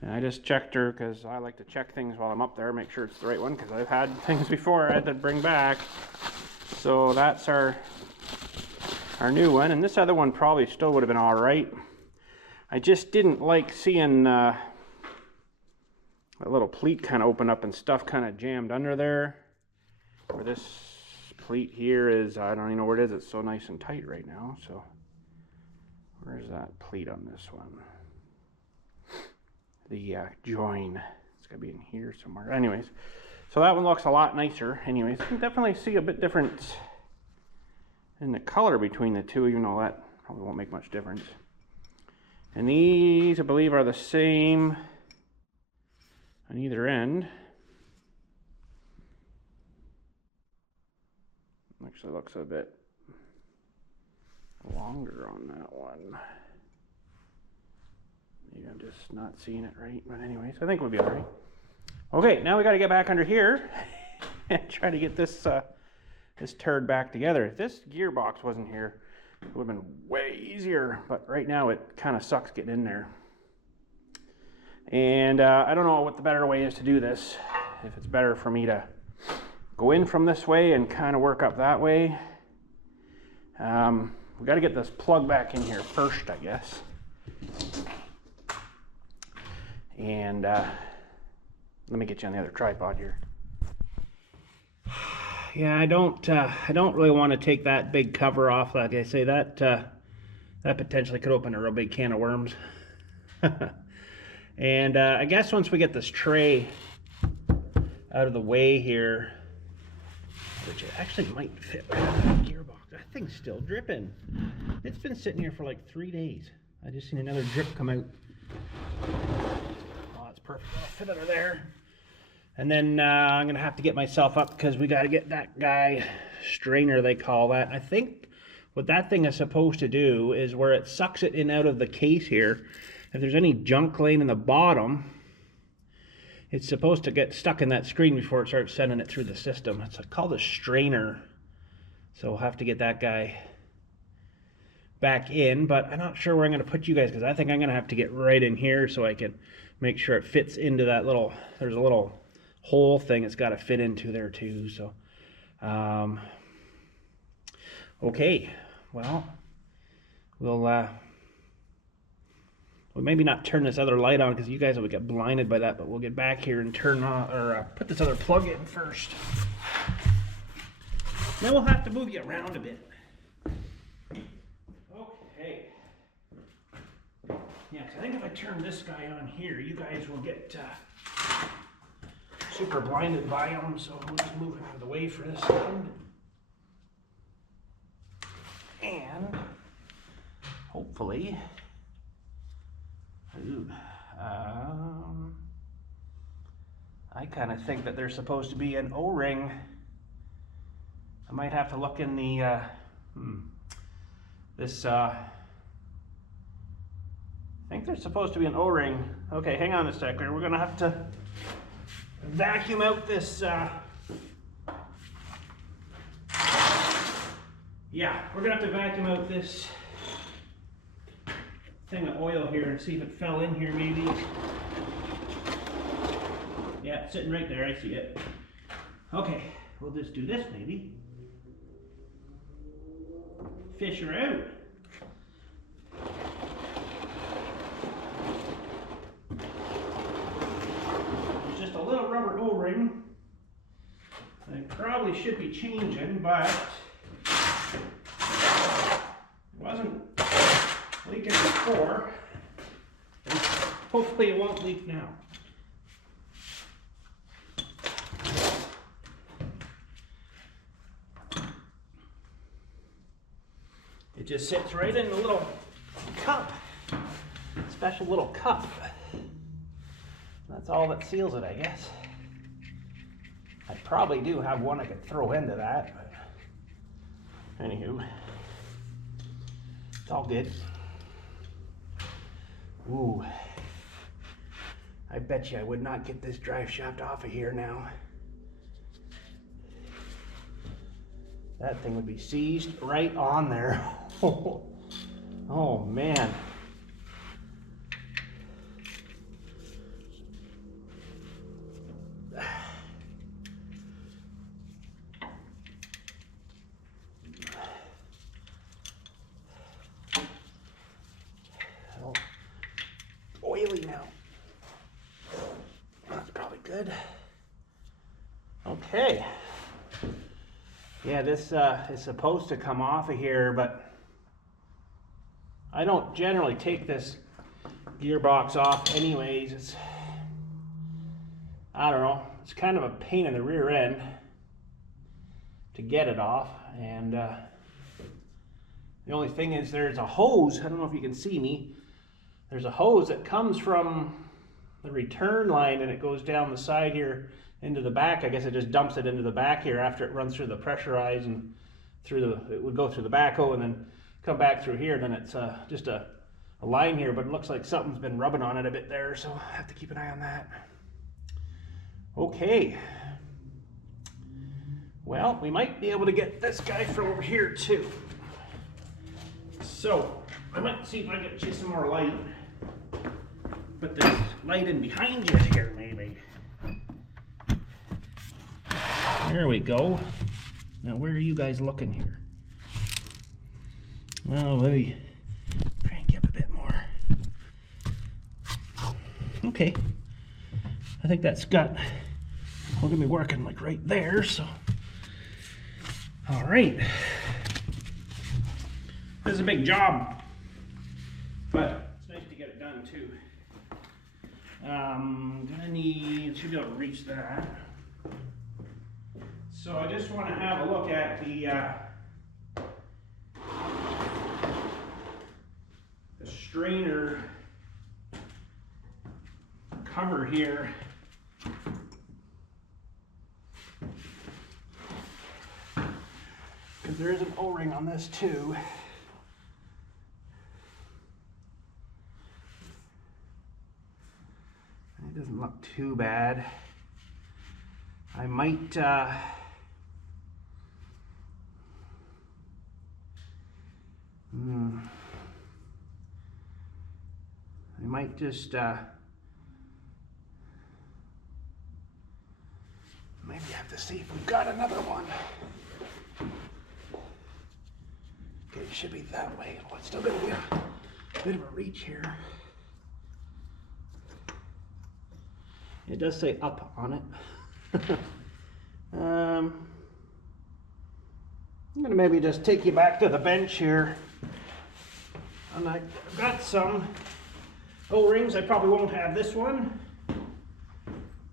And I just checked her because I like to check things while I'm up there, make sure it's the right one, because I've had things before I had to bring back. So that's our new one, and this other one probably still would have been all right. I just didn't like seeing a little pleat kind of open up and stuff kind of jammed under there. Where this pleat here is, I don't even know where it is. It's so nice and tight right now. So where's that pleat on this one? The join. It's got to be in here somewhere. Anyways, so that one looks a lot nicer. Anyways, you can definitely see a bit difference in the color between the two, even though that probably won't make much difference. And these, I believe, are the same on either end. Actually looks a bit longer on that one. Maybe I'm just not seeing it right, but anyways, I think we'll be all right. Okay, now we got to get back under here and try to get this this turd back together. If this gearbox wasn't here, it would have been way easier, but right now it kind of sucks getting in there. And I don't know what the better way is to do this. If it's better for me to go in from this way and kind of work up that way. We got to get this plug back in here first, I guess. And let me get you on the other tripod here. Yeah, I don't really want to take that big cover off. Like I say, that potentially could open a real big can of worms. And I guess once we get this tray out of the way here, which it actually might fit right out of the gearbox. That thing's still dripping. It's been sitting here for like 3 days. I just seen another drip come out. Oh, it's perfect. I'll fit under there. And then I'm going to have to get myself up because we got to get that guy strainer, they call that. I think what that thing is supposed to do is where it sucks it in out of the case here. If there's any junk laying in the bottom, it's supposed to get stuck in that screen before it starts sending it through the system. It's called a strainer. So we'll have to get that guy back in, but I'm not sure where I'm going to put you guys because I think I'm going to have to get right in here so I can make sure it fits into that little, there's a little hole thing it's got to fit into there too. So okay, well, we'll maybe not turn this other light on because you guys will get blinded by that, but we'll get back here and turn on, or put this other plug in first. Then we'll have to move you around a bit. Okay. Yeah, because I think if I turn this guy on here, you guys will get super blinded by him, so we'll just move out of the way for this one. And hopefully, I kind of think that there's supposed to be an O-ring. I might have to look in the this think there's supposed to be an O-ring. Okay, hang on a sec. We're gonna have to vacuum out this, yeah, we're gonna have to vacuum out this thing of oil here and see if it fell in here maybe. Yeah, it's sitting right there, I see it. Okay, we'll just do this maybe. Fish her out. There's just a little rubber O-ring. I probably should be changing, but it wasn't leaking before. And hopefully it won't leak now. It just sits right in the little cup, special little cup. That's all that seals it, I guess. I probably do have one I could throw into that, but anywho, it's all good. Ooh, I bet you I would not get this drive shaft off of here now. That thing would be seized right on there. Oh man. Oh, oily now. That's probably good. Okay. Yeah, this is supposed to come off of here, but I don't generally take this gearbox off anyways. It's, I don't know, it's kind of a pain in the rear end to get it off. And the only thing is there's a hose, I don't know if you can see me, there's a hose that comes from the return line and it goes down the side here into the back. I guess it just dumps it into the back here after it runs through the pressurize and through the, it would go through the backhoe and then come back through here. Then it's just a line here, but it looks like something's been rubbing on it a bit there, so I have to keep an eye on that. Okay. Well, we might be able to get this guy from over here too. So I might see if I can get you some more light. Put this light in behind you here maybe. There we go. Now where are you guys looking here? Well, maybe crank up a bit more. Okay. I think that's got, we're gonna be working like right there, so. All right. This is a big job, but it's nice to get it done too. Gonna need, should be able to reach that. So I just want to have a look at the strainer cover here. Because there is an O-ring on this too. It doesn't look too bad. I might I might just maybe have to see if we've got another one. Okay, it should be that way. Oh, it's still gonna be a bit of a reach here. It does say up on it. I'm gonna maybe just take you back to the bench here. And I've got some O-rings. I probably won't have this one,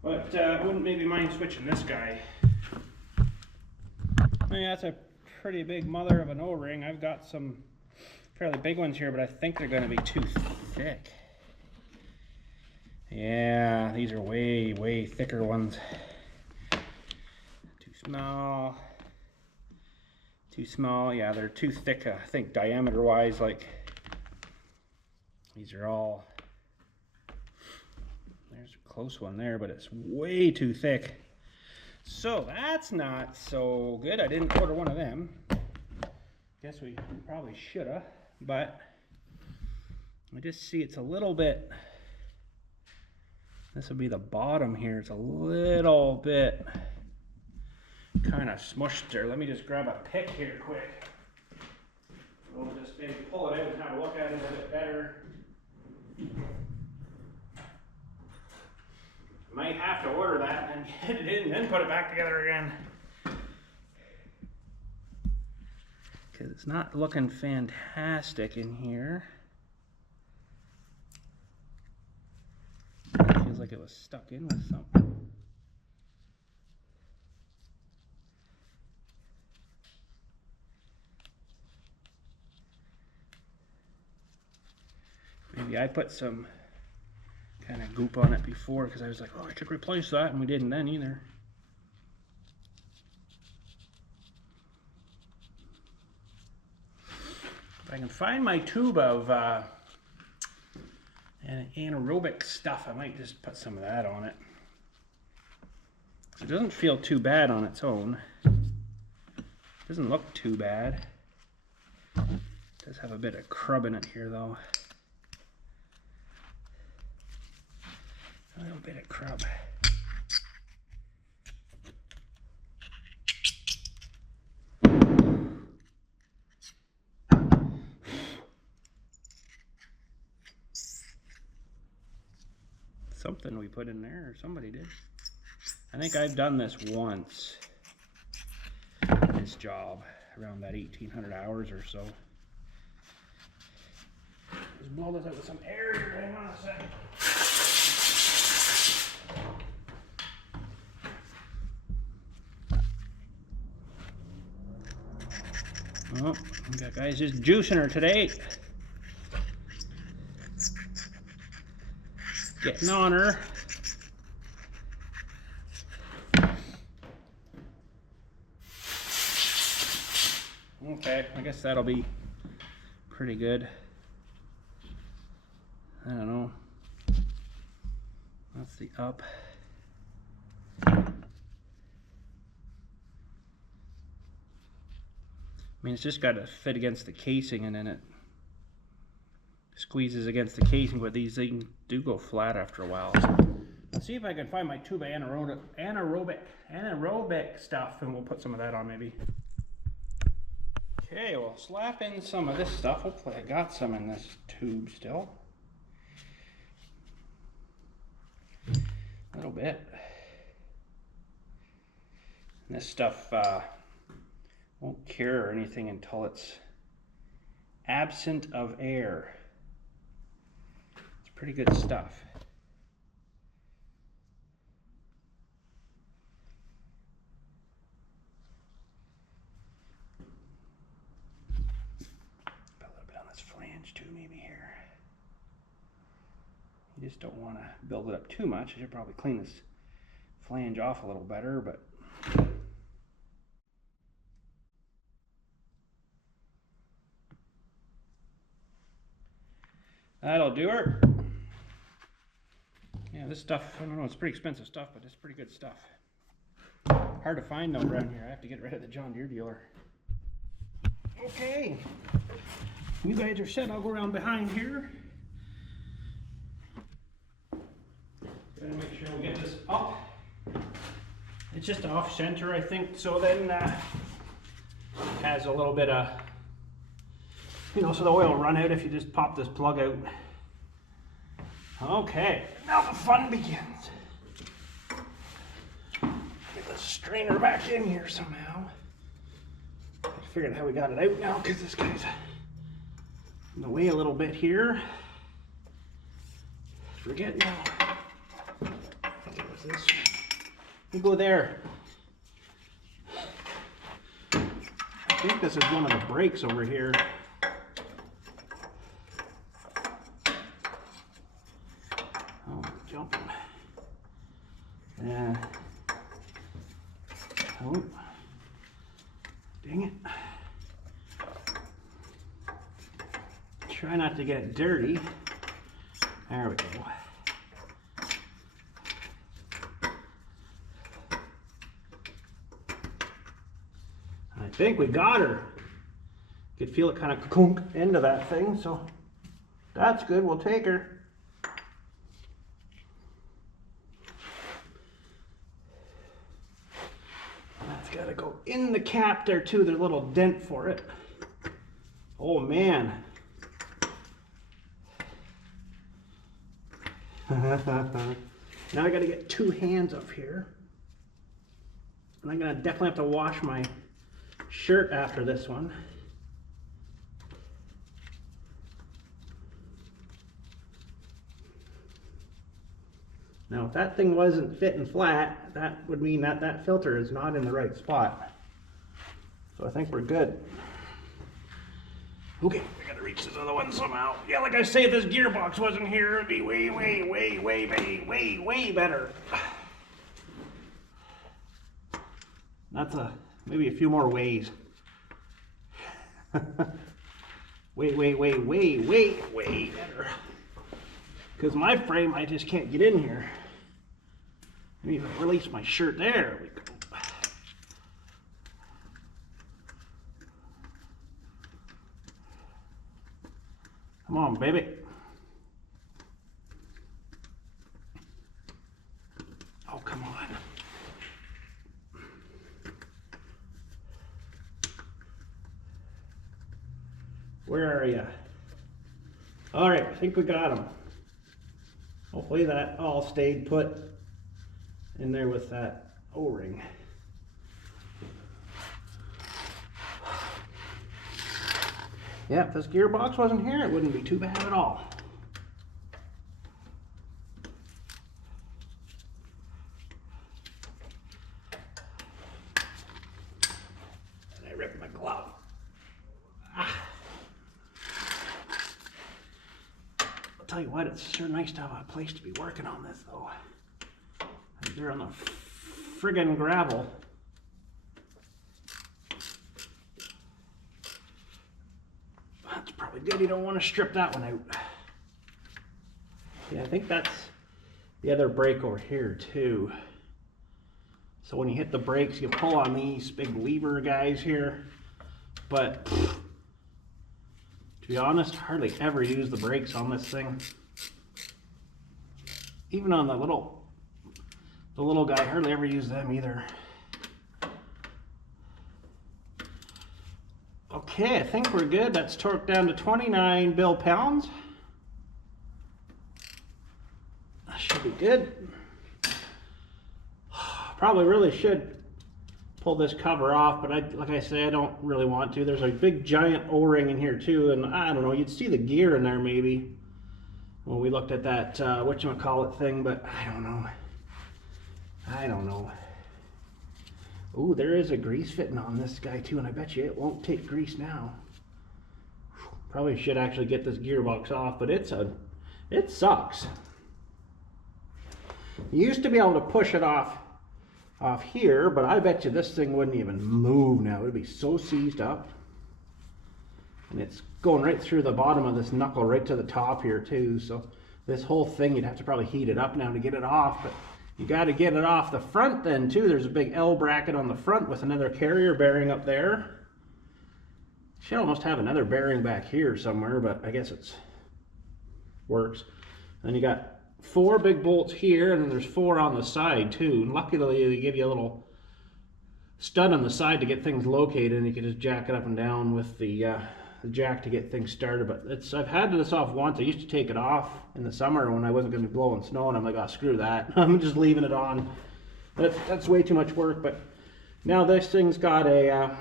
but I wouldn't maybe mind switching this guy. Yeah, that's a pretty big mother of an O-ring. I've got some fairly big ones here, but I think they're going to be too thick. Yeah, these are way, way thicker ones. Too small. Too small. Yeah, they're too thick, I think, diameter-wise. Like, these are all There's a close one there, but it's way too thick. So that's not so good. I didn't order one of them. Guess we probably should have, but I just see it's a little bit, this will be the bottom here. It's a little bit kind of smushed there. Let me just grab a pick here quick. We'll just maybe pull it out and have a look at it a bit better. Might have to order that and then get it in, then put it back together again. Because it's not looking fantastic in here. It feels like it was stuck in with something. Maybe I put some kind of goop on it before because I was like, oh, I could replace that, and we didn't then either. If I can find my tube of anaerobic stuff, I might just put some of that on it. It doesn't feel too bad on its own. It doesn't look too bad. It does have a bit of crub in it here though. A little bit of crub. Something we put in there, or somebody did. I think I've done this once. This job, around that 1,800 hours or so. Just blow this out with some air here. Hang on a second. Oh, we got guys just juicing her today. Getting on her. Okay, I guess that'll be pretty good. I don't know. That's the up. I mean, it's just got to fit against the casing, and then it squeezes against the casing, but these things do go flat after a while. So let's see if I can find my tube of anaerobic stuff, and we'll put some of that on maybe. Okay, we'll slap in some of this stuff. Hopefully I got some in this tube still. A little bit. And this stuff won't cure or anything until it's absent of air. It's pretty good stuff. Put a little bit on this flange too, maybe here. You just don't want to build it up too much. I should probably clean this flange off a little better, but that'll do her. Yeah, this stuff, I don't know, it's pretty expensive stuff, but it's pretty good stuff. Hard to find though around here. I have to get rid of the John Deere dealer. Okay. You guys are set. I'll go around behind here. Gotta make sure we get this up. It's just off center, I think, so then it has a little bit of, you know, so the oil will run out if you just pop this plug out. Okay, now the fun begins. Get the strainer back in here somehow. I figured out how we got it out now because this guy's in the way a little bit here. Forget now. What was this? You go there. I think this is one of the brakes over here. Oh, jumping. Yeah. Oh. Dang it. Try not to get dirty. There we go. think we got her. You could feel it kind of clunk into that thing, so that's good. We'll take her. That's got to go in the cap there too. There's a little dent for it. Oh man. Now I got to get two hands up here. And I'm going to definitely have to wash my shirt after this one. Now if that thing wasn't fitting flat, that would mean that that filter is not in the right spot. So I think we're good. Okay, I gotta reach this other one somehow. Yeah, like I say, if this gearbox wasn't here, it'd be way better. That's maybe a few more ways. way better. Because my frame, I just can't get in here. Let me release my shirt. There we go. Come on, baby. Oh, come on. Where are you? All right, I think we got him. Hopefully that all stayed put in there with that O-ring. Yeah, if this gearbox wasn't here, it wouldn't be too bad at all. And I ripped my glove. Ah. I'll tell you what, it's sure nice to have a place to be working on this though. They're on the friggin' gravel. That's probably good. You don't want to strip that one out. Yeah, I think that's the other brake over here too. So when you hit the brakes, you pull on these big lever guys here. But to be honest, hardly ever use the brakes on this thing. Even on the little guy, hardly ever use them either. Okay, I think we're good. That's torqued down to 29 bill pounds. That should be good. Probably really should pull this cover off, but like I say, I don't really want to. There's a big giant O-ring in here too, and I don't know, you'd see the gear in there maybe when we looked at that whatchamacallit thing, but I don't know. Ooh, there is a grease fitting on this guy too, and I bet you it won't take grease now. Probably should actually get this gearbox off, but it sucks. You used to be able to push it off here, but I bet you this thing wouldn't even move now. It would be so seized up. And it's going right through the bottom of this knuckle right to the top here too, so this whole thing you'd have to probably heat it up now to get it off, but you got to get it off the front then too. There's a big L bracket on the front with another carrier bearing up there. Should almost have another bearing back here somewhere, but I guess it's works. Then you got 4 big bolts here, and then there's 4 on the side too. And luckily they give you a little stud on the side to get things located, and you can just jack it up and down with the jack to get things started. But I've had this off once. I used to take it off in the summer when I wasn't going to be blowing snow, and I'm like, oh, screw that. I'm just leaving it on. That's way too much work. But now this thing's got a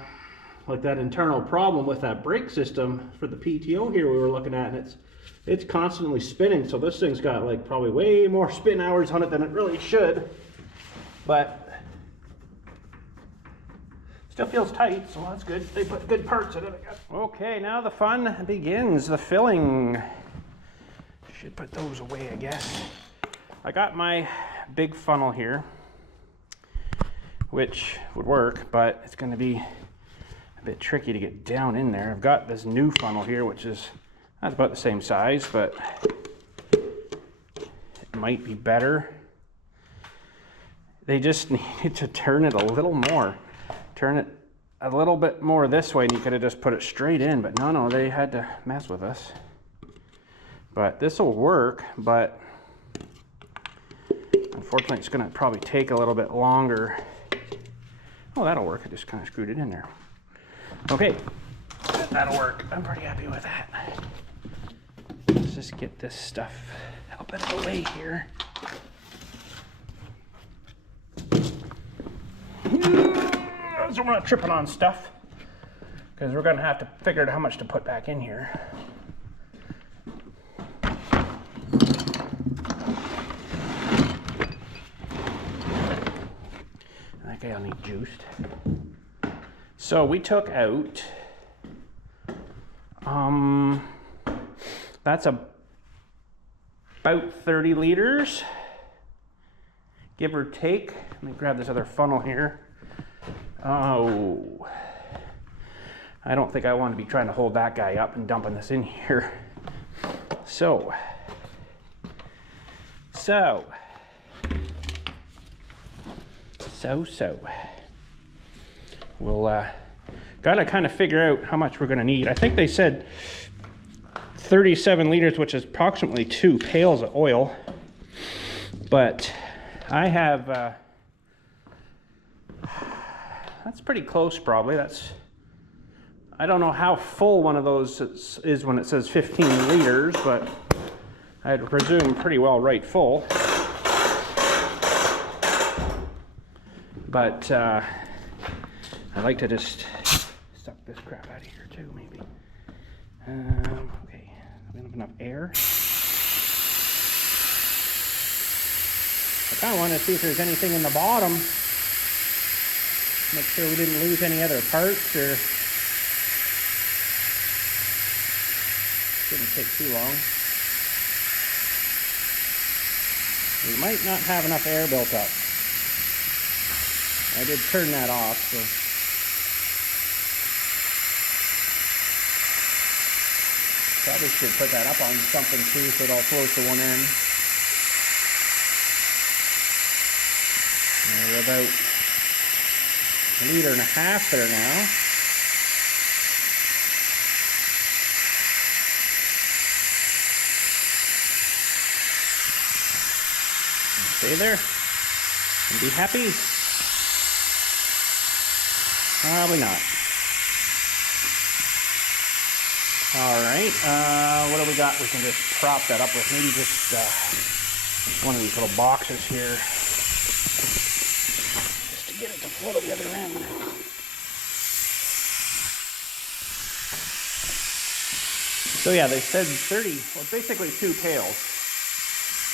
like that internal problem with that brake system for the PTO here we were looking at, and it's constantly spinning. So this thing's got like probably way more spin hours on it than it really should, but still feels tight, so that's good. They put good parts in it, I guess. Okay, now the fun begins, the filling. Should put those away, I guess. I got my big funnel here, which would work, but it's going to be a bit tricky to get down in there. I've got this new funnel here, which is that's about the same size, but it might be better. They just needed to turn it a little more. Turn it a little bit more this way and you could have just put it straight in, but no, they had to mess with us. But this will work, but unfortunately it's going to probably take a little bit longer. Oh, that'll work. I just kind of screwed it in there. Okay, that'll work. I'm pretty happy with that. Let's just get this stuff up out of the way here. So we're not tripping on stuff, because we're going to have to figure out how much to put back in here. I think I'll need juiced. So we took out, that's about 30 liters, give or take. Let me grab this other funnel here. Oh, I don't think I want to be trying to hold that guy up and dumping this in here. So we'll gotta kind of figure out how much we're gonna need. I think they said 37 liters, which is approximately 2 pails of oil, but I have that's pretty close probably. I don't know how full one of those is when it says 15 liters, but I'd presume pretty well right full. But I like to just suck this crap out of here too, maybe. Okay, we don't have enough air. I kind of want to see if there's anything in the bottom. Make sure we didn't lose any other parts, or shouldn't take too long. We might not have enough air built up. I did turn that off, so. Probably should put that up on something too, so it all flows to one end. And we're about 1.5 liters there now. Stay there and be happy. Probably not. All right, what do we got we can just prop that up with? Maybe just one of these little boxes here, just to get it to float to the other end. So yeah, they said 30, well basically 2 pails.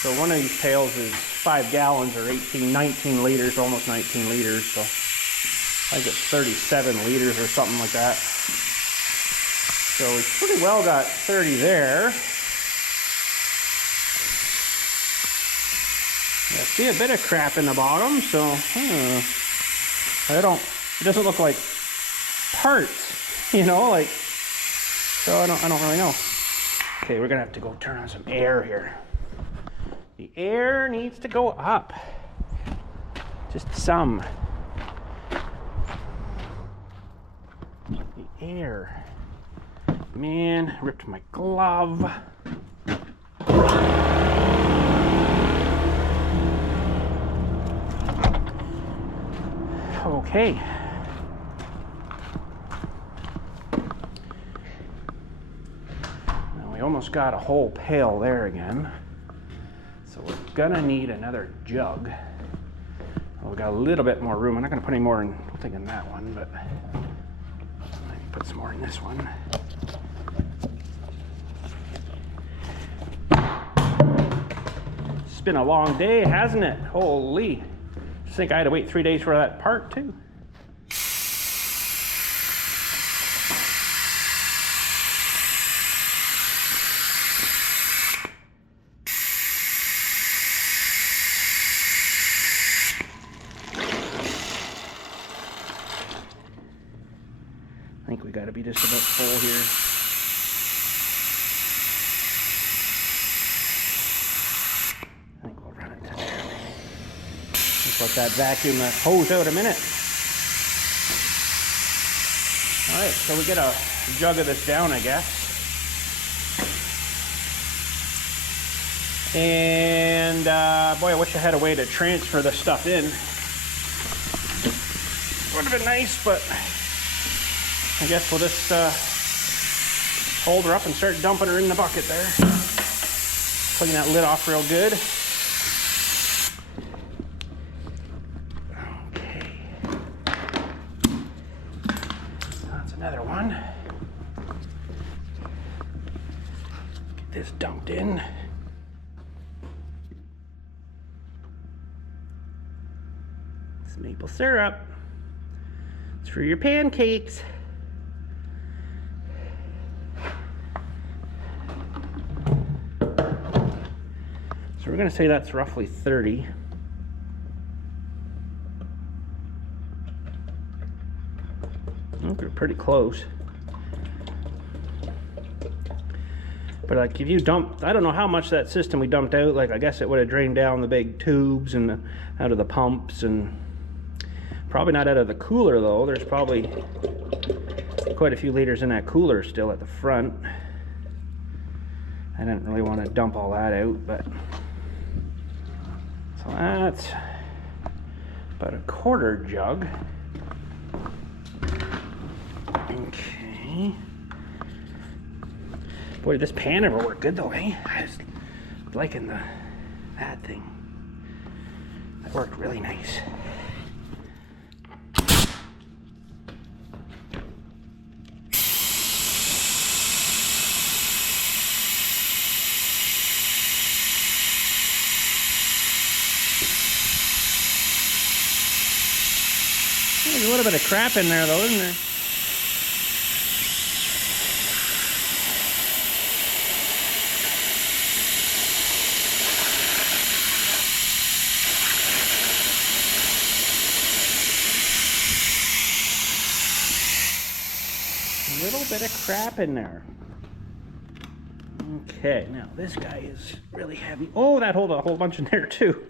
So one of these pails is 5 gallons or 19 liters, almost 19 liters. So I think it's 37 liters or something like that. So we've pretty well got 30 there. I see a bit of crap in the bottom, so it doesn't look like parts, you know, like, so I don't really know. Okay, we're gonna have to go turn on some air here. The air needs to go up. Just some. The air. Man, ripped my glove. Okay. Now we almost got a whole pail there again. So we're gonna need another jug. Well, we got a little bit more room. I'm not gonna put any more in, I don't think in that one, but maybe put some more in this one. It's been a long day, hasn't it? Holy. I think I had to wait 3 days for that part too. I think we got to be just about full here. I think we'll run it to there. Just let that vacuum the hose out a minute. Alright, so we get a jug of this down, I guess. And boy, I wish I had a way to transfer the stuff in. Would have been nice, but I guess we'll just hold her up and start dumping her in the bucket there. Clean that lid off real good. Another one. Get this dumped in. It's maple syrup. It's for your pancakes. So we're going to say that's roughly 30. We're pretty close. But like if you dump, I don't know how much that system we dumped out, like I guess it would have drained down the big tubes and out of the pumps, and probably not out of the cooler though. There's probably quite a few liters in that cooler still at the front. I didn't really want to dump all that out, but so that's about a quarter jug. Okay. Boy, this pan never worked good though, eh? I was liking that thing. That worked really nice. There's a little bit of crap in there though, isn't there? A little bit of crap in there. Okay, now this guy is really heavy. Oh, that holds a whole bunch in there too.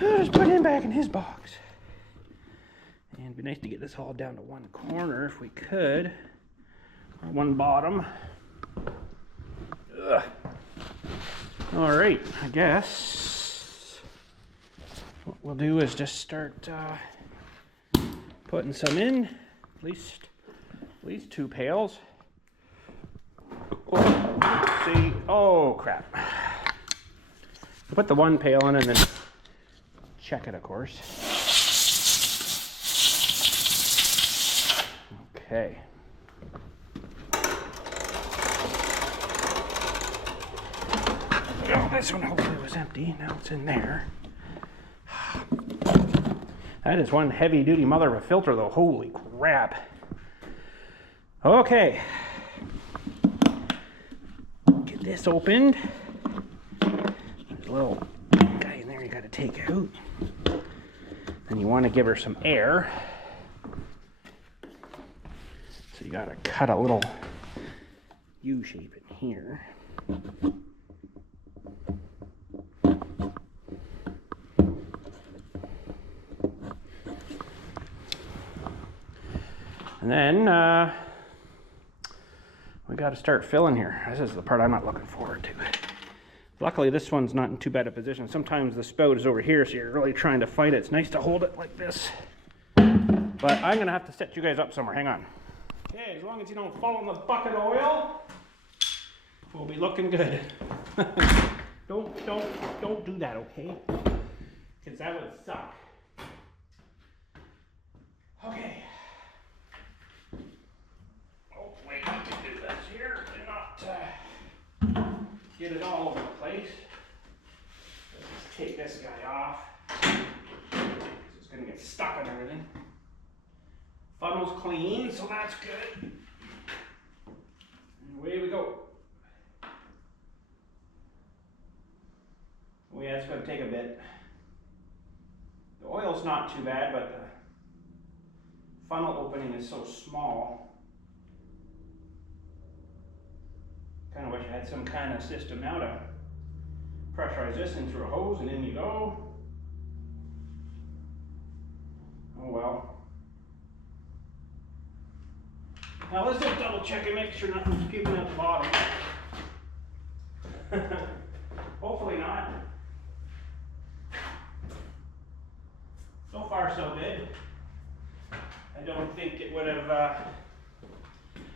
Just put him back in his box. And it'd be nice to get this all down to one corner if we could. Or one bottom. Ugh. All right, I guess what we'll do is just start putting some in, at least 2 pails. Oh, let's see. Oh crap! Put the 1 pail in and then check it, of course. Okay. Oh, this one hopefully was empty. Now it's in there. That is one heavy-duty mother of a filter, though. Holy crap. Okay. Get this opened. There's a little guy in there you got to take out. And you want to give her some air. So you got to cut a little U shape in here. And then we got to start filling here. This is the part I'm not looking forward to. Luckily, this one's not in too bad a position. Sometimes the spout is over here, so you're really trying to fight it. It's nice to hold it like this. But I'm going to have to set you guys up somewhere. Hang on. Okay, as long as you don't fall in the bucket of oil, we'll be looking good. Don't do that, okay? Because that would suck. Okay. Hopefully I can do this here and not get it all over the place. Let's just take this guy off. It's going to get stuck on everything. Funnel's clean, so that's good. And away we go. Oh yeah, it's going to take a bit. The oil's not too bad, but the funnel opening is so small. Kind of wish I had some kind of system now to pressurize this in through a hose and in you go. Oh well. Now let's just double check and make sure nothing's puking at the bottom. Hopefully not. So far so good. I don't think it would have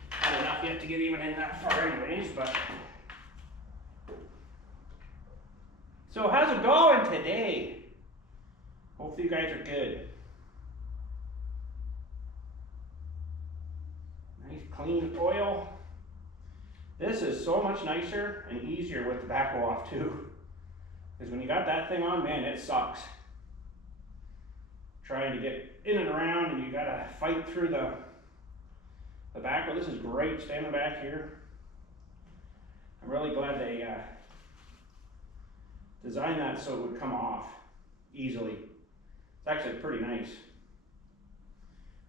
had enough yet to get even in that far anyways, but. So how's it going today? Hopefully you guys are good. Nice clean oil. This is so much nicer and easier with the backhoe off too. Because when you got that thing on, man, it sucks. Trying to get in and around and you gotta fight through the backhoe. This is great standing back here. I'm really glad they designed that so it would come off easily. It's actually pretty nice.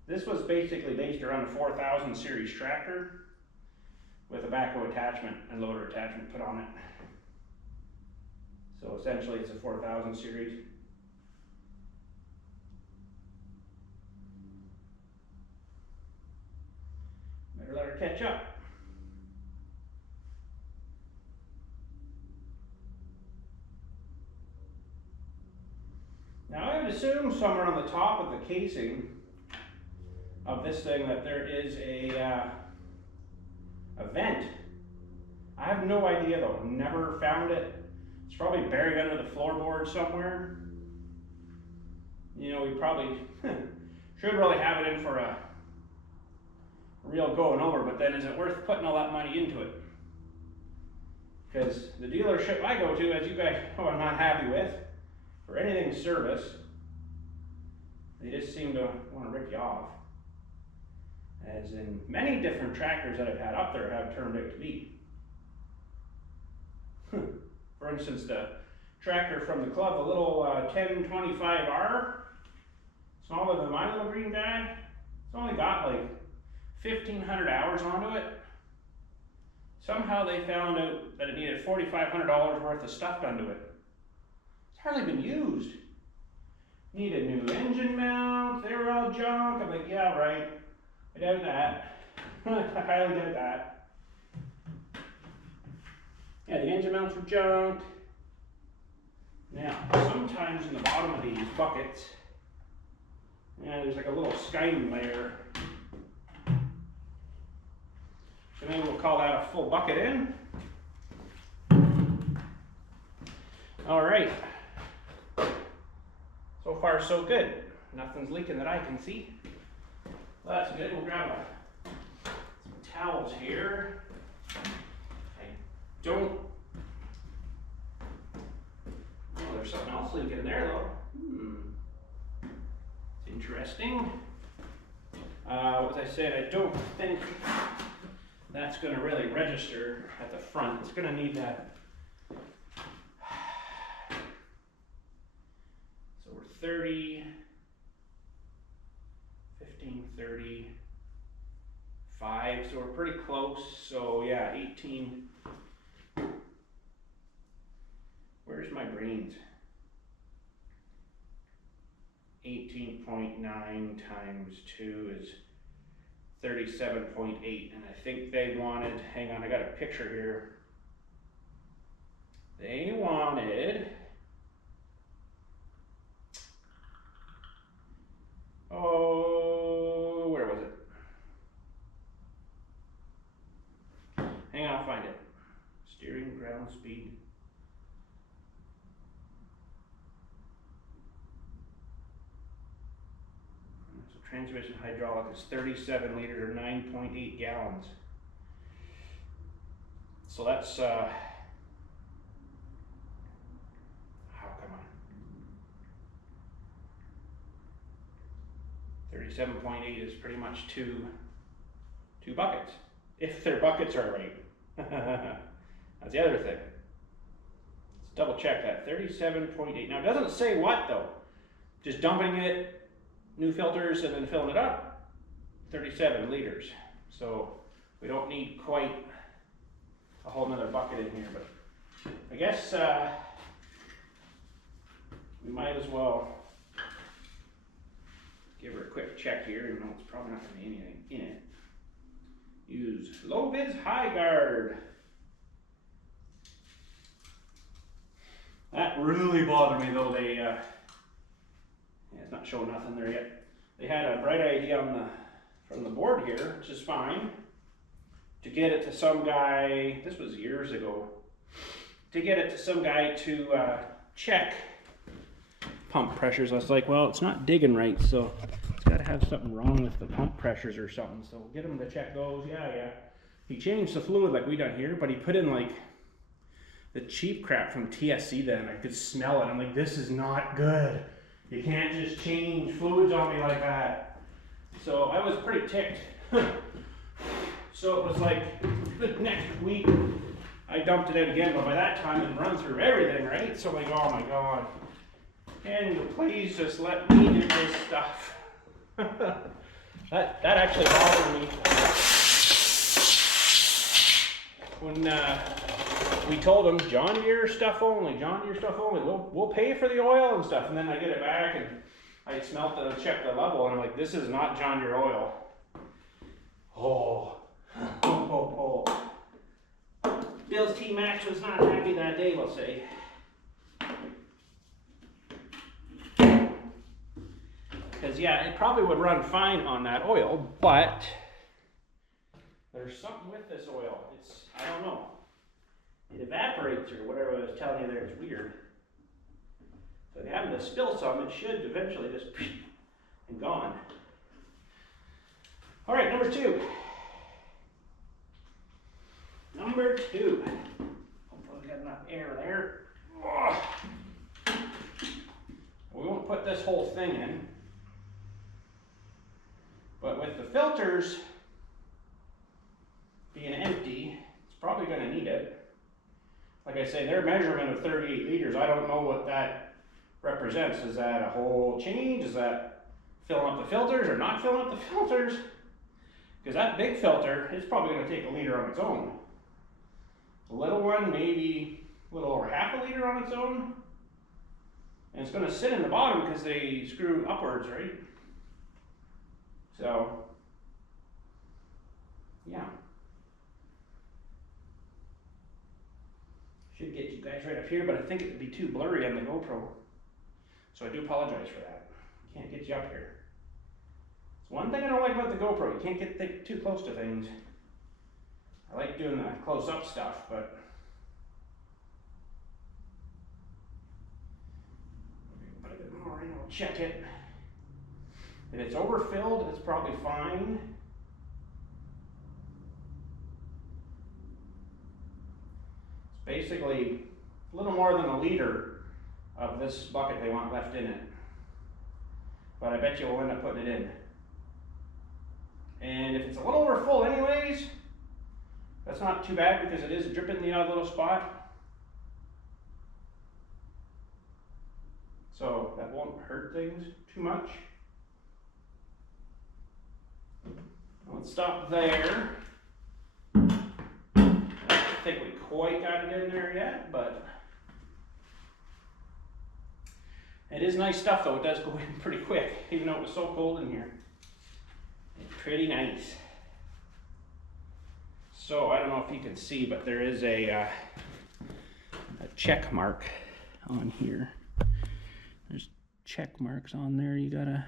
This was basically based around a 4000 series tractor with a backhoe attachment and loader attachment put on it. So essentially it's a 4000 series. Better let her catch up. Now I would assume somewhere on the top of the casing of this thing that there is a vent. I have no idea though, never found it. It's probably buried under the floorboard somewhere. You know, we probably should really have it in for a real going over, but then is it worth putting all that money into it? Because the dealership I go to, as you guys know I'm not happy with, for anything service, they just seem to want to rip you off. As in many different tractors that I've had up there have turned out to be. For instance, the tractor from the club, the little 1025R, smaller than my little green guy, it's only got like 1,500 hours onto it. Somehow they found out that it needed $4,500 worth of stuff done to it. It's hardly been used. Needed new engine mounts, they were all junk. I'm like, yeah, right. I doubt that. I highly doubt that. Yeah, the engine mounts were junk. Now, sometimes in the bottom of these buckets, yeah, there's like a little skiming layer. So maybe we'll call that a full bucket in. All right. So far, so good. Nothing's leaking that I can see. Well, that's good. We'll grab some towels here. I don't. Oh, there's something else leaking there, though. It's interesting. As I said, I don't think that's going to really register at the front. It's going to need that. So we're 30, 15, 30, 5, so we're pretty close. So yeah, 18. Where's my brains? 18.9 times 2 is 37.8, and I think they wanted, hang on, I got a picture here. They wanted, oh, where was it? Hang on, I'll find it. Steering, ground speed. Transmission hydraulic is 37 liters or 9.8 gallons. So that's, how come on? 37.8 is pretty much two buckets. If their buckets are right. That's the other thing. Let's double check that. 37.8. Now it doesn't say what though. Just dumping it, new filters, and then filling it up, 37 liters. So we don't need quite a whole nother bucket in here, but I guess we might as well give her a quick check here, even though it's probably not going to be anything in it. Use low vis high guard. That really bothered me though. They yeah, it's not showing nothing there yet. They had a bright idea on from the board here, which is fine, to get it to some guy. This was years ago. To get it to some guy to check pump pressures. I was like, well, it's not digging right, so it's got to have something wrong with the pump pressures or something. So get him to check those. Yeah. He changed the fluid like we done here, but he put in like the cheap crap from TSC then. I could smell it. I'm like, this is not good. You can't just change fluids on me like that. So I was pretty ticked. So it was like the next week I dumped it out again, but by that time it run through everything, right? So I'm like, oh my God. Can you please just let me do this stuff? that actually bothered me. When we told them John Deere stuff only, we'll pay for the oil and stuff. And then I get it back and I smelt it and checked the level and I'm like, this is not John Deere oil. Oh. BILLSTMAXX was not happy that day, we'll say. Because yeah, it probably would run fine on that oil, but there's something with this oil. I don't know. It evaporates or whatever I was telling you there. It's weird. So if you happen to spill some, it should eventually just and gone. All right, number two. Number two. Hopefully we got enough air there. Oh. We won't put this whole thing in. But with the filters being empty, it's probably going to need it. Like I say, their measurement of 38 liters, I don't know what that represents. Is that a whole change? Is that filling up the filters or not filling up the filters? Because that big filter is probably going to take a liter on its own. The little one, maybe a little over half a liter on its own. And it's going to sit in the bottom because they screw upwards, right? So, yeah. Should get you guys right up here, but I think it would be too blurry on the GoPro. So I do apologize for that. Can't get you up here. It's one thing I don't like about the GoPro. You can't get too close to things. I like doing the close-up stuff, but put a bit more in, I'll check it. If it's overfilled, it's probably fine. It's basically a little more than a liter of this bucket they want left in it. But I bet you we'll end up putting it in. And if it's a little over full anyways, that's not too bad because it is dripping the odd little spot. So that won't hurt things too much. Let's stop there. I don't think we quite got it in there yet, but it is nice stuff though. It does go in pretty quick, even though it was so cold in here. It's pretty nice. So I don't know if you can see, but there is a check mark on here. There's check marks on there. You gotta,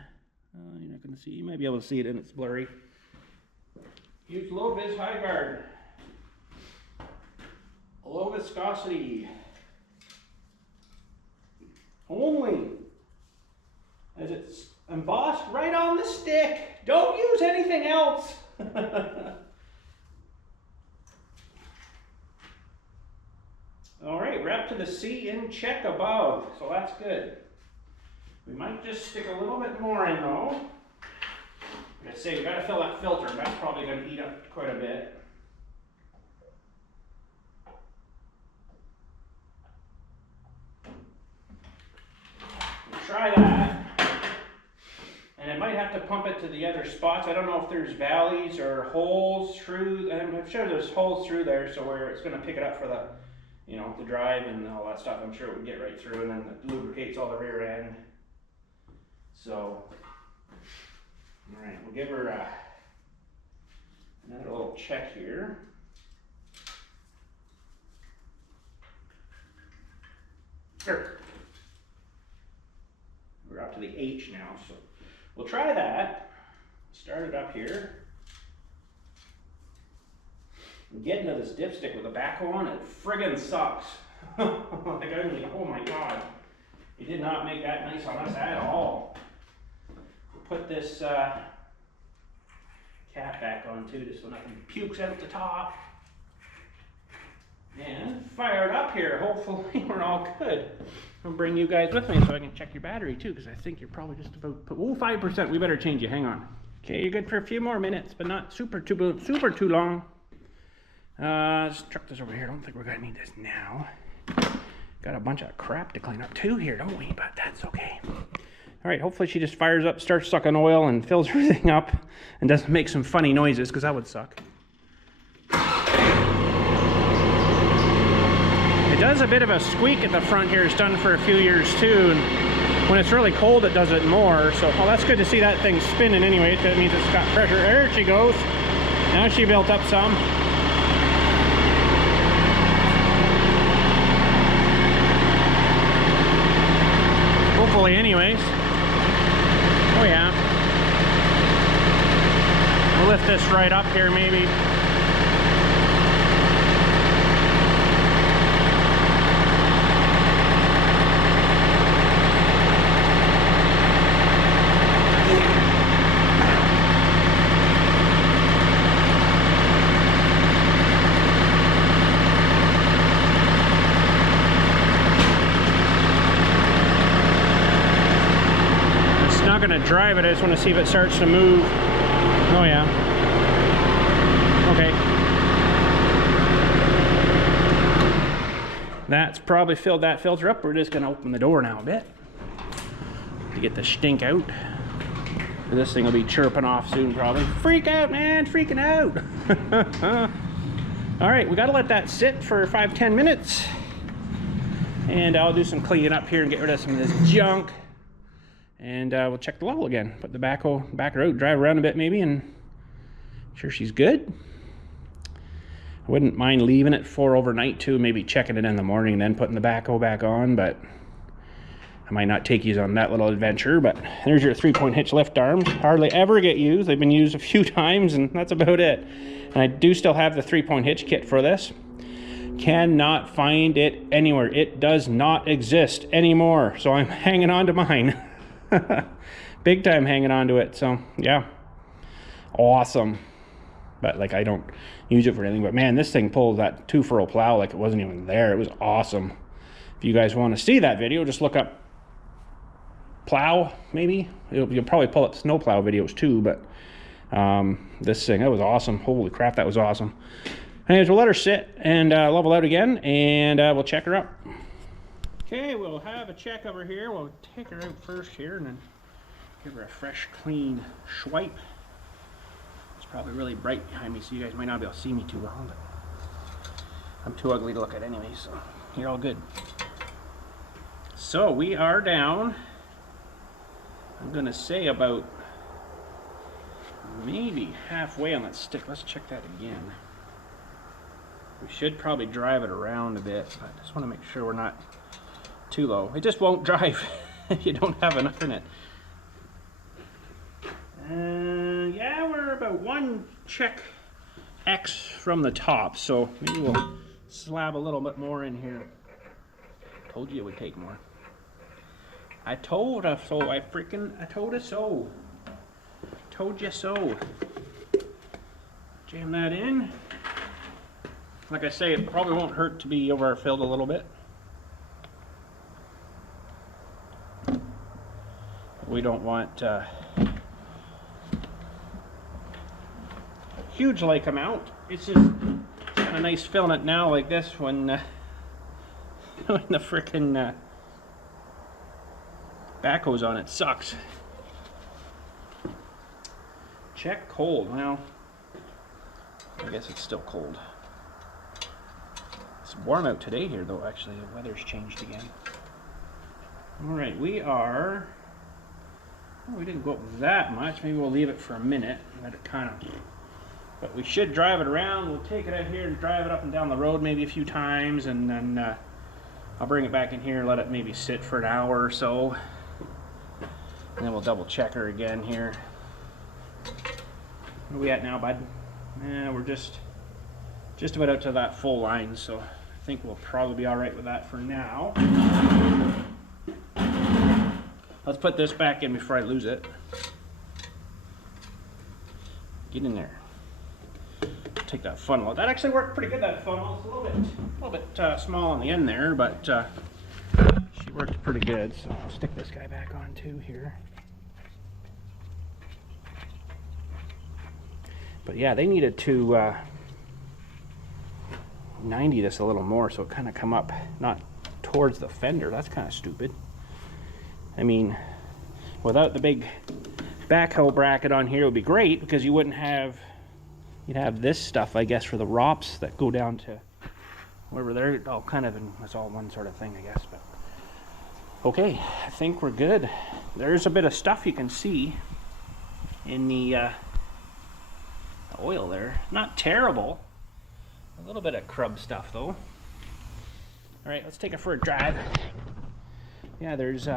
you're not gonna see. You might be able to see it, and it's blurry. Use low vis high guard. Low viscosity. Only as it's embossed right on the stick. Don't use anything else. All right, we're up to the C in check above, so that's good. We might just stick a little bit more in though. Like I say, we gotta fill that filter, and that's probably gonna eat up quite a bit. We'll try that. And I might have to pump it to the other spots. I don't know if there's valleys or holes through, I'm sure there's holes through there, so where it's gonna pick it up for the, you know, the drive and all that stuff. I'm sure it would get right through, and then it lubricates all the rear end. So, all right, we'll give her Another little check here. Here. We're up to the H now, so we'll try that. Start it up here. I'm getting to this dipstick with a backhoe on it. Friggin' sucks. Like oh my god. It did not make that nice on us at all. We'll put this cap back on too, just so nothing pukes out the top. And fire it up here. Hopefully we're all good. I'll bring you guys with me so I can check your battery too, because I think you're probably just about, oh, 5%. We better change you. Hang on. Okay, you're good for a few more minutes, but not super too long. Let's truck this over here. I don't think we're gonna need this now. Got a bunch of crap to clean up too here, don't we? But that's okay. All right, hopefully she just fires up, starts sucking oil, and fills everything up, and doesn't make some funny noises, because that would suck. It does a bit of a squeak at the front here. It's done for a few years too. And when it's really cold, it does it more. So, well, that's good to see that thing spinning anyway. That means it's got pressure. There she goes. Now she built up some. Hopefully, anyways. Oh yeah. We'll lift this right up here, maybe. Going to drive it. I just want to see if it starts to move. Oh yeah. Okay. That's probably filled that filter up. We're just going to open the door now a bit to get the stink out. This thing will be chirping off soon probably. Freak out, man, freaking out. All right, we got to let that sit for 5-10 minutes, and I'll do some cleaning up here and get rid of some of this junk. And we'll check the level again. Put the backhoe back out, drive around a bit maybe, and make sure she's good. I wouldn't mind leaving it for overnight too, maybe checking it in the morning and then putting the backhoe back on, but I might not take you on that little adventure. But there's your 3-point hitch lift arms. Hardly ever get used. They've been used a few times, and that's about it. And I do still have the 3-point hitch kit for this. Cannot find it anywhere. It does not exist anymore, so I'm hanging on to mine. Big time hanging on to it. So yeah, awesome. But like, I don't use it for anything, but man, this thing pulled that 2-furrow plow like it wasn't even there. It was awesome. If you guys want to see that video, just look up plow, maybe you'll probably pull up snow plow videos too. But this thing, that was awesome. Holy crap, that was awesome. Anyways, we'll let her sit and level out again, and we'll check her up. Okay, we'll have a check over here. We'll take her out first here and then give her a fresh, clean swipe. It's probably really bright behind me, so you guys might not be able to see me too well, but I'm too ugly to look at anyway, so you're all good. So we are down, I'm gonna say about maybe halfway on that stick. Let's check that again. We should probably drive it around a bit, but I just want to make sure we're not too low. It just won't drive if you don't have enough in it. Yeah, we're about 1 check X from the top, so maybe we'll slab a little bit more in here. Told you it would take more. I told her so. I told her so. Told you so. Jam that in. Like I say, it probably won't hurt to be overfilled a little bit. We don't want huge like amount. It's just kind of nice filling it now like this when when the frickin' backhoe's on. It sucks. Check cold. Well, I guess it's still cold. It's warm out today here though. Actually, the weather's changed again. All right, we are. Oh, we didn't go up that much. Maybe we'll leave it for a minute. Let it kind of But we should drive it around. We'll take it out here and drive it up and down the road maybe a few times, and then I'll bring it back in here and let it maybe sit for an hour or so. And then we'll double check her again here. Where are we at now, bud? We're just about out to that full line, so I think we'll probably be all right with that for now. Let's put this back in before I lose it. Get in there. Take that funnel out. That actually worked pretty good, that funnel. It's a little bit small on the end there, but she worked pretty good. So I'll stick this guy back on too here. But yeah, they needed to 90 this a little more, so it kind of come up not towards the fender. That's kind of stupid. I mean, without the big backhoe bracket on here, it would be great, because you wouldn't have, you'd have this stuff, I guess, for the ROPS that go down to wherever they're all kind of, it's all one sort of thing, I guess. But okay, I think we're good. There's a bit of stuff you can see in the oil there. Not terrible. A little bit of crub stuff though. All right, let's take it for a drive. Yeah, there's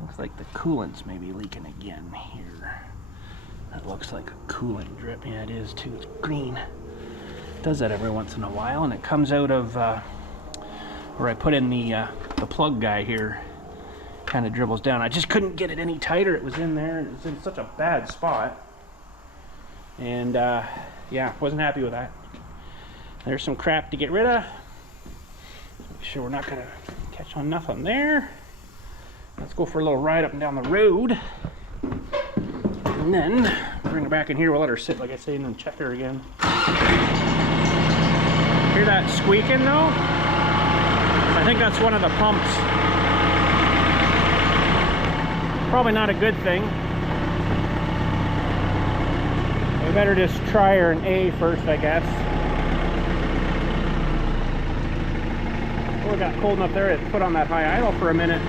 looks like the coolant's maybe leaking again here. That looks like a coolant drip. Yeah, it is too. It's green. It does that every once in a while, and it comes out of where I put in the plug guy here. Kind of dribbles down. I just couldn't get it any tighter. It was in there, and it was in such a bad spot. And yeah, wasn't happy with that. There's some crap to get rid of. Make sure we're not gonna catch on nothing there. Let's go for a little ride up and down the road, and then bring her back in here. We'll let her sit, like I say, and then check her again. Hear that squeaking though? I think that's one of the pumps. Probably not a good thing. We better just try her in A first, I guess. Oh, it got cold enough there. It put on that high idle for a minute.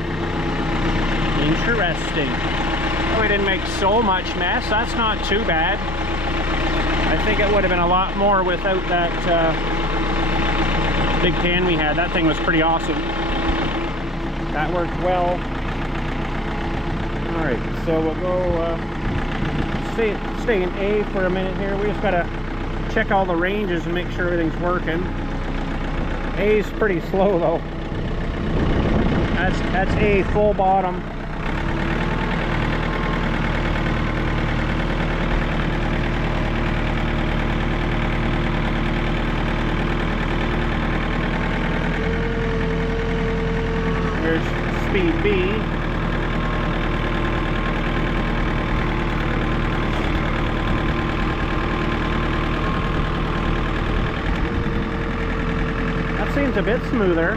Interesting. Oh, we didn't make so much mess. That's not too bad. I think it would have been a lot more without that big pan we had. That thing was pretty awesome. That worked well. All right, so we'll go stay in A for a minute here. We just gotta check all the ranges and make sure everything's working. A's pretty slow though. That's A full bottom. Here's speed B. Seems a bit smoother.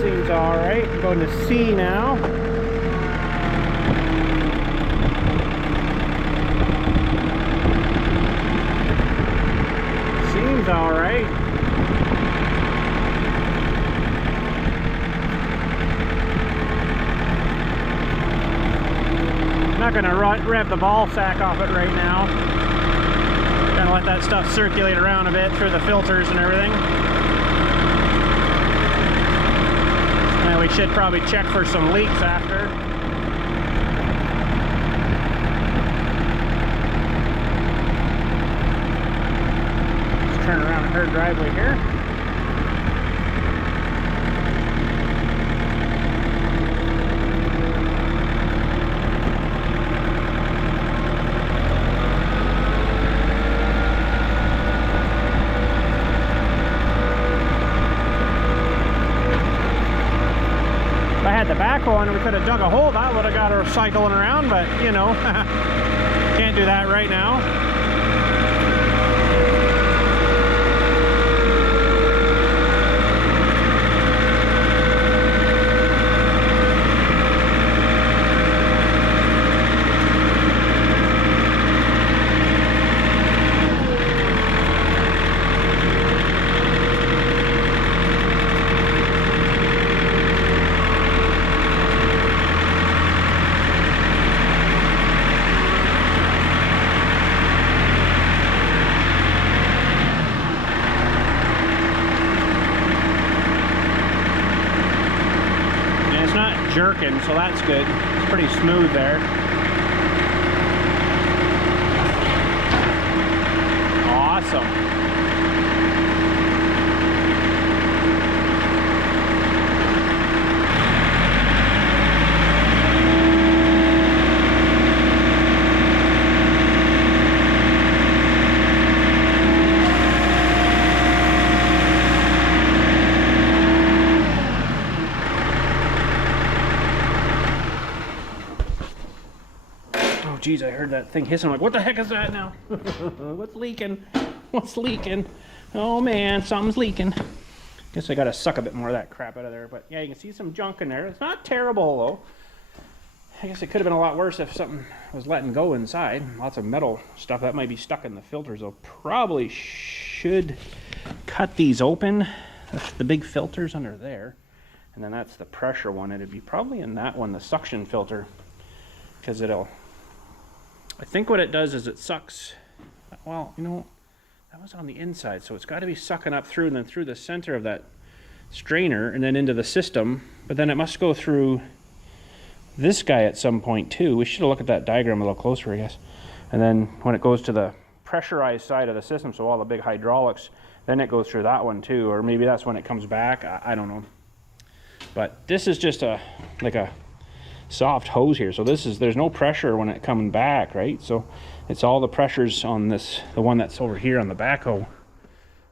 Seems all right. Going to C now. Seems all right. I'm not going to rev the ball sack off it right now. Gonna let that stuff circulate around a bit through the filters and everything. And we should probably check for some leaks after. Let's turn around at her driveway here. The backhoe and we could have dug a hole. That would have got her cycling around, but you know, can't do that right now. working, so that's good. It's pretty smooth there. Awesome. Geez, I heard that thing hissing. I'm like, what the heck is that now? What's leaking? What's leaking? Oh man, something's leaking. Guess I gotta suck a bit more of that crap out of there. But yeah, you can see some junk in there. It's not terrible though. I guess it could have been a lot worse if something was letting go inside. Lots of metal stuff that might be stuck in the filters. I'll probably should cut these open. That's the big filters under there. And then that's the pressure one. It'd be probably in that one, the suction filter, because it'll, I think what it does is it sucks, well, you know, that was on the inside, so it's got to be sucking up through and then through the center of that strainer and then into the system, but then it must go through this guy at some point too. We should look at that diagram a little closer, I guess. And then when it goes to the pressurized side of the system, so all the big hydraulics, then it goes through that one too, or maybe that's when it comes back. I don't know. But this is just a like a soft hose here, so this is, there's no pressure when it coming back, right? So it's all the pressures on this, the one that's over here on the backhoe.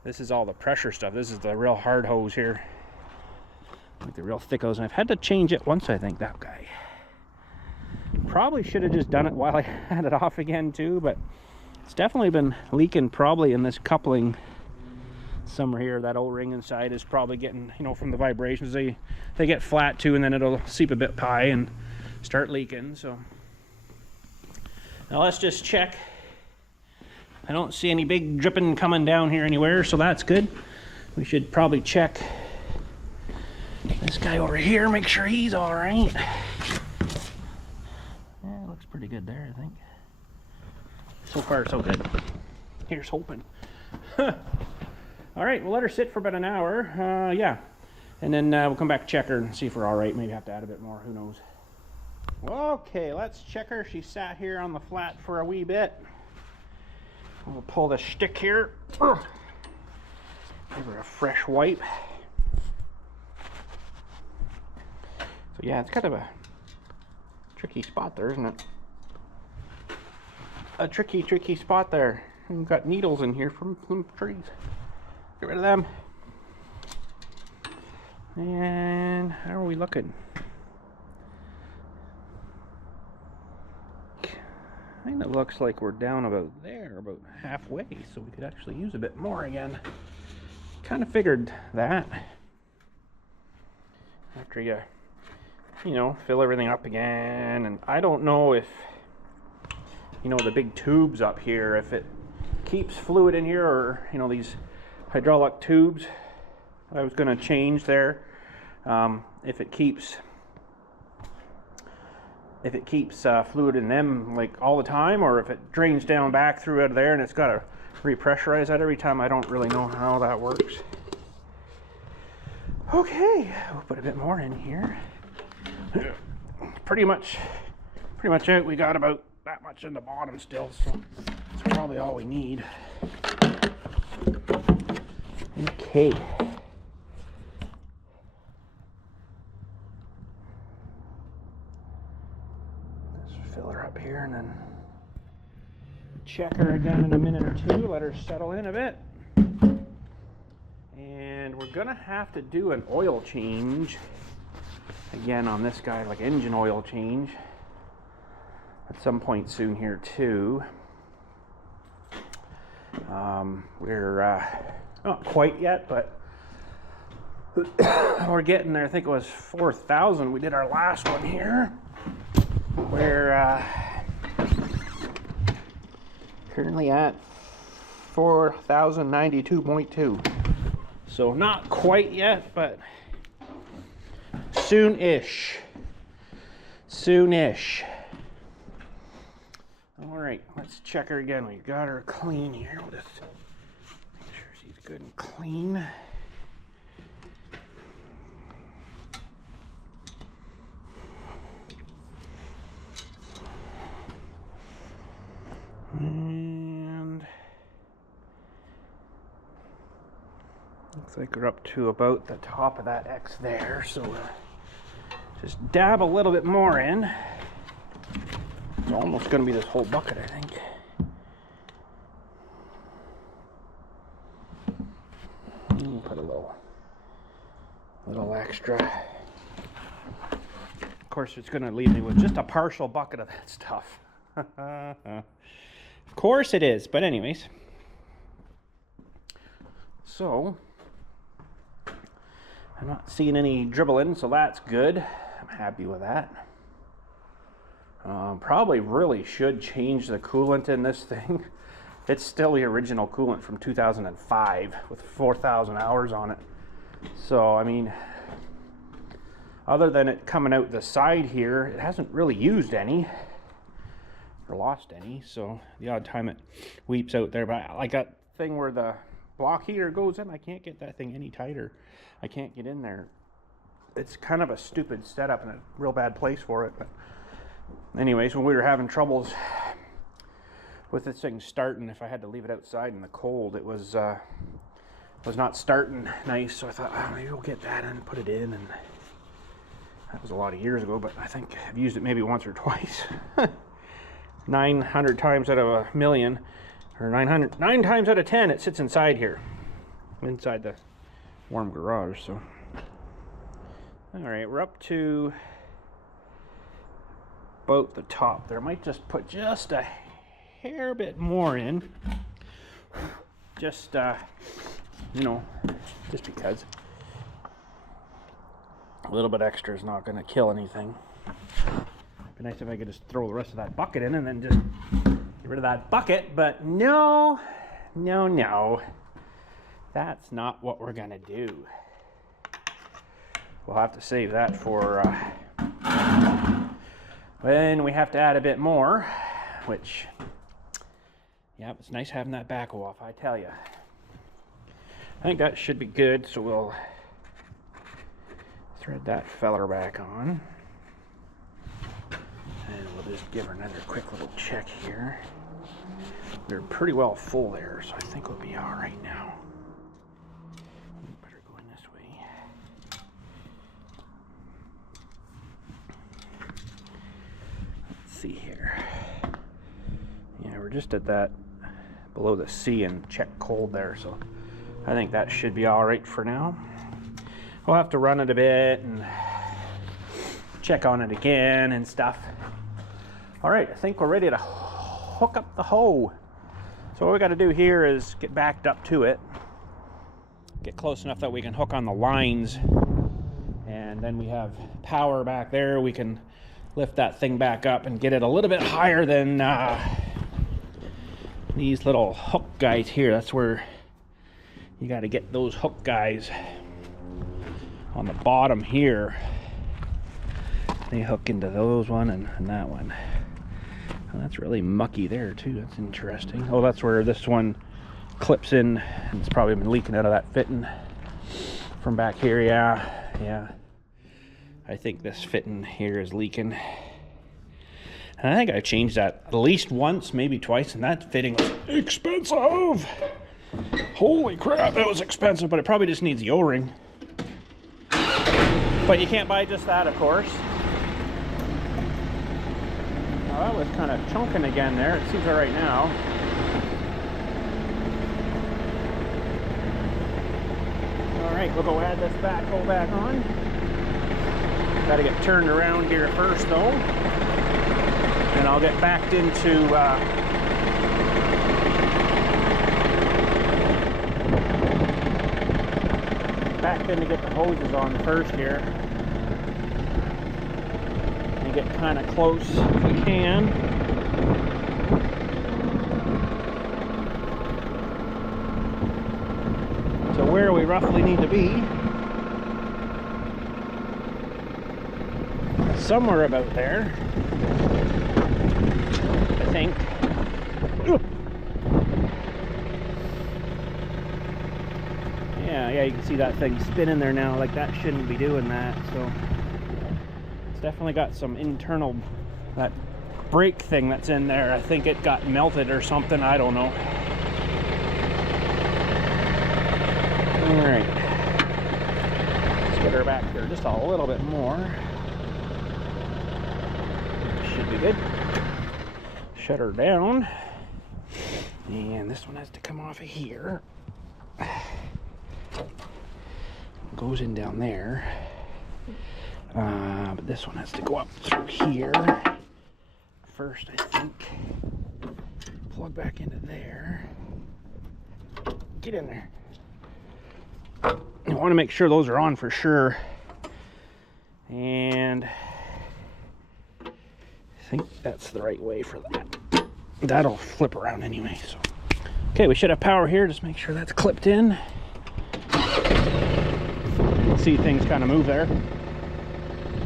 This is all the pressure stuff. This is the real hard hose here, like the real thick hose. And I've had to change it once, I think, that guy. Probably should have just done it while I had it off again too, but it's definitely been leaking probably in this coupling somewhere here. That O-ring inside is probably getting, you know, from the vibrations, they get flat too, and then it'll seep a bit high and start leaking. So now let's just check. I don't see any big dripping coming down here anywhere, so that's good. We should probably check this guy over here, make sure he's all right. Yeah, it looks pretty good there, I think. So far so good. Here's hoping. All right, we'll let her sit for about an hour. Yeah, and then we'll come back, check her, and see if we're all right. Maybe have to add a bit more, who knows. Okay, let's check her. She sat here on the flat for a wee bit. We'll pull the stick here. Give her a fresh wipe. So yeah, it's kind of a tricky spot there, isn't it? A tricky spot there. We've got needles in here from trees. Get rid of them. And how are we looking? Kind of looks like we're down about there, about halfway, so we could actually use a bit more again. Kind of figured that. After you know, fill everything up again, and I don't know if, you know, the big tubes up here, if it keeps fluid in here, or, you know, these hydraulic tubes I was going to change there, if it keeps fluid in them like all the time, or if it drains down back through out of there and it's got to repressurize that every time. I don't really know how that works. Okay, we'll put a bit more in here. Pretty much out. We got about that much in the bottom still, so that's probably all we need. Okay. Let's fill her up here and then check her again in a minute or two, let her settle in a bit. And we're gonna have to do an oil change again on this guy, like engine oil change at some point soon here too. We're not quite yet, but we're getting there. I think it was 4,000. We did our last one here. We're currently at 4,092.2. So not quite yet, but soon-ish. Soon-ish. All right, let's check her again. We got her clean here. We'll just make sure she's good and clean. And looks like we're up to about the top of that X there, so just dab a little bit more in. It's almost going to be this whole bucket, I think. And put a little extra. Of course, it's going to leave me with just a partial bucket of that stuff. Of course it is, but anyways. So, I'm not seeing any dribbling, so that's good. I'm happy with that. Probably really should change the coolant in this thing. It's still the original coolant from 2005 with 4,000 hours on it. So, I mean, other than it coming out the side here, it hasn't really used any or lost any. So the odd time it weeps out there, but like that thing where the block heater goes in, I can't get that thing any tighter. I can't get in there. It's kind of a stupid setup and a real bad place for it. But anyways, when we were having troubles with this thing starting, if I had to leave it outside in the cold, it was not starting nice. So I thought, oh, maybe we'll get that and put it in. And that was a lot of years ago, but I think I've used it maybe once or twice. 900 times out of a million, or 9 times out of 10, it sits inside here, inside the warm garage. So, all right, we're up to about the top there. I might just put just a hair bit more in, just you know, just because. A little bit extra is not going to kill anything. It'd be nice if I could just throw the rest of that bucket in and then just get rid of that bucket, but no, that's not what we're going to do. We'll have to save that for when we have to add a bit more, which, yeah, it's nice having that backhoe off, I tell you. I think that should be good, so we'll thread that feller back on. And we'll just give her another quick little check here. They're pretty well full there, so I think we'll be all right now. Better go in this way. Let's see here. Yeah, we're just at that below the C and check cold there, so I think that should be all right for now. We'll have to run it a bit and check on it again and stuff. All right, I think we're ready to hook up the hoe. So what we got to do here is get backed up to it, get close enough that we can hook on the lines, and then we have power back there. We can lift that thing back up and get it a little bit higher than these little hook guys here. That's where you got to get those hook guys on the bottom here. They hook into those one and that one. And that's really mucky there too. That's interesting. Oh, that's where this one clips in, and it's probably been leaking out of that fitting from back here. Yeah. I think this fitting here is leaking. And I think I changed that at least once, maybe twice, and that fitting was expensive. Holy crap, that was expensive, but it probably just needs the O-ring. But you can't buy just that, of course. Well, that was kind of chunking again there. It seems all right now. All right, we'll go add this backhoe back on. Got to get turned around here first, though. And I'll get backed into to get the hoses on first here and get kind of close if we can. So where we roughly need to be, somewhere about there, I think. Yeah, you can see that thing spinning there now. Like, that shouldn't be doing that. So it's definitely got some internal, that brake thing that's in there. I think it got melted or something. I don't know. All right. Let's get her back here just a little bit more. Should be good. Shut her down. And this one has to come off of here. Goes in down there. But this one has to go up through here. First, I think. Plug back into there. Get in there. I want to make sure those are on for sure. And I think that's the right way for that. That'll flip around anyway. So, okay, we should have power here. Just make sure that's clipped in. See things kind of move there.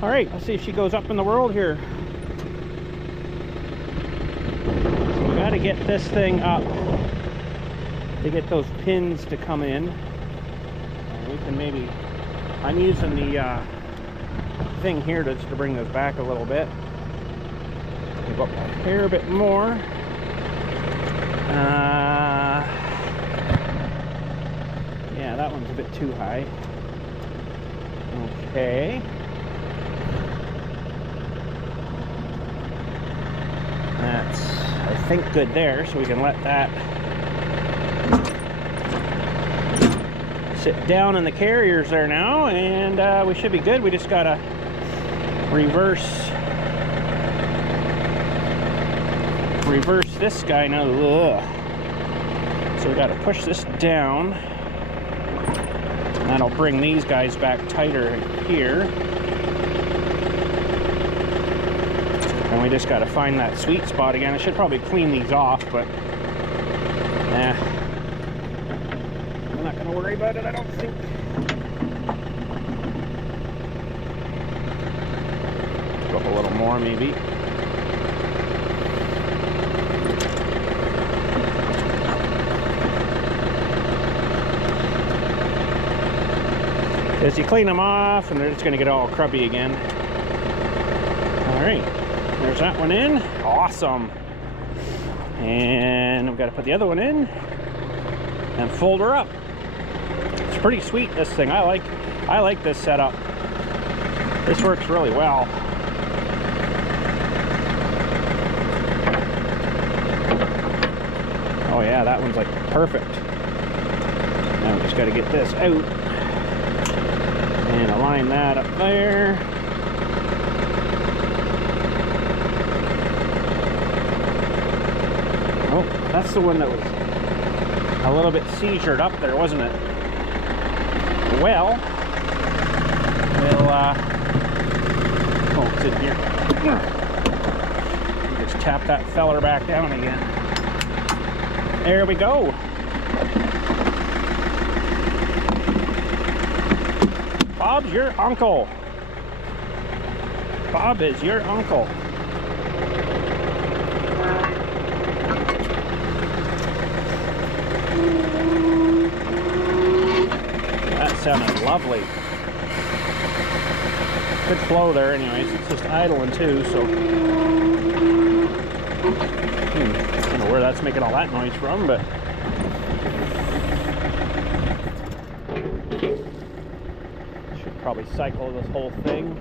All right, let's see if she goes up in the world here. So we got to get this thing up to get those pins to come in. And we can maybe, I'm using the thing here to bring this back a little bit. Go up my hair a bit more. Yeah, that one's a bit too high. Okay. That's, I think, good there, so we can let that sit down in the carriers there now, and we should be good. We just gotta reverse this guy now. Ugh. So we got to push this down. That'll bring these guys back tighter here. And we just got to find that sweet spot again. I should probably clean these off, but I'm not going to worry about it, I don't think. Go up a little more maybe. As you clean them off, and they're just going to get all crubby again. All right, there's that one in. Awesome. And we've got to put the other one in and fold her up. It's pretty sweet, this thing. I like this setup. This works really well. Oh yeah, that one's like perfect. Now we just got to get this out. And align that up there. Oh, that's the one that was a little bit seizured up there, wasn't it? Well, we'll, oh, it's in here. Just tap that feller back down again. There we go. Bob's your uncle. Bob is your uncle. That sounded lovely. Good flow there anyways. It's just idling too, so I don't know where that's making all that noise from, but probably cycle this whole thing.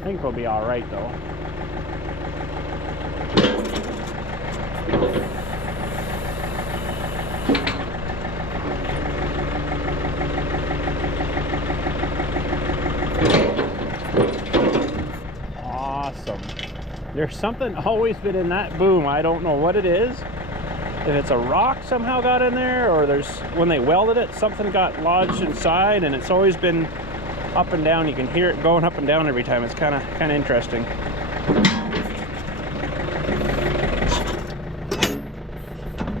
I think we'll be all right though. Awesome. There's something always been in that boom. I don't know what it is. If it's a rock somehow got in there, or there's, when they welded it, something got lodged inside, and it's always been up and down. You can hear it going up and down every time. It's kind of interesting.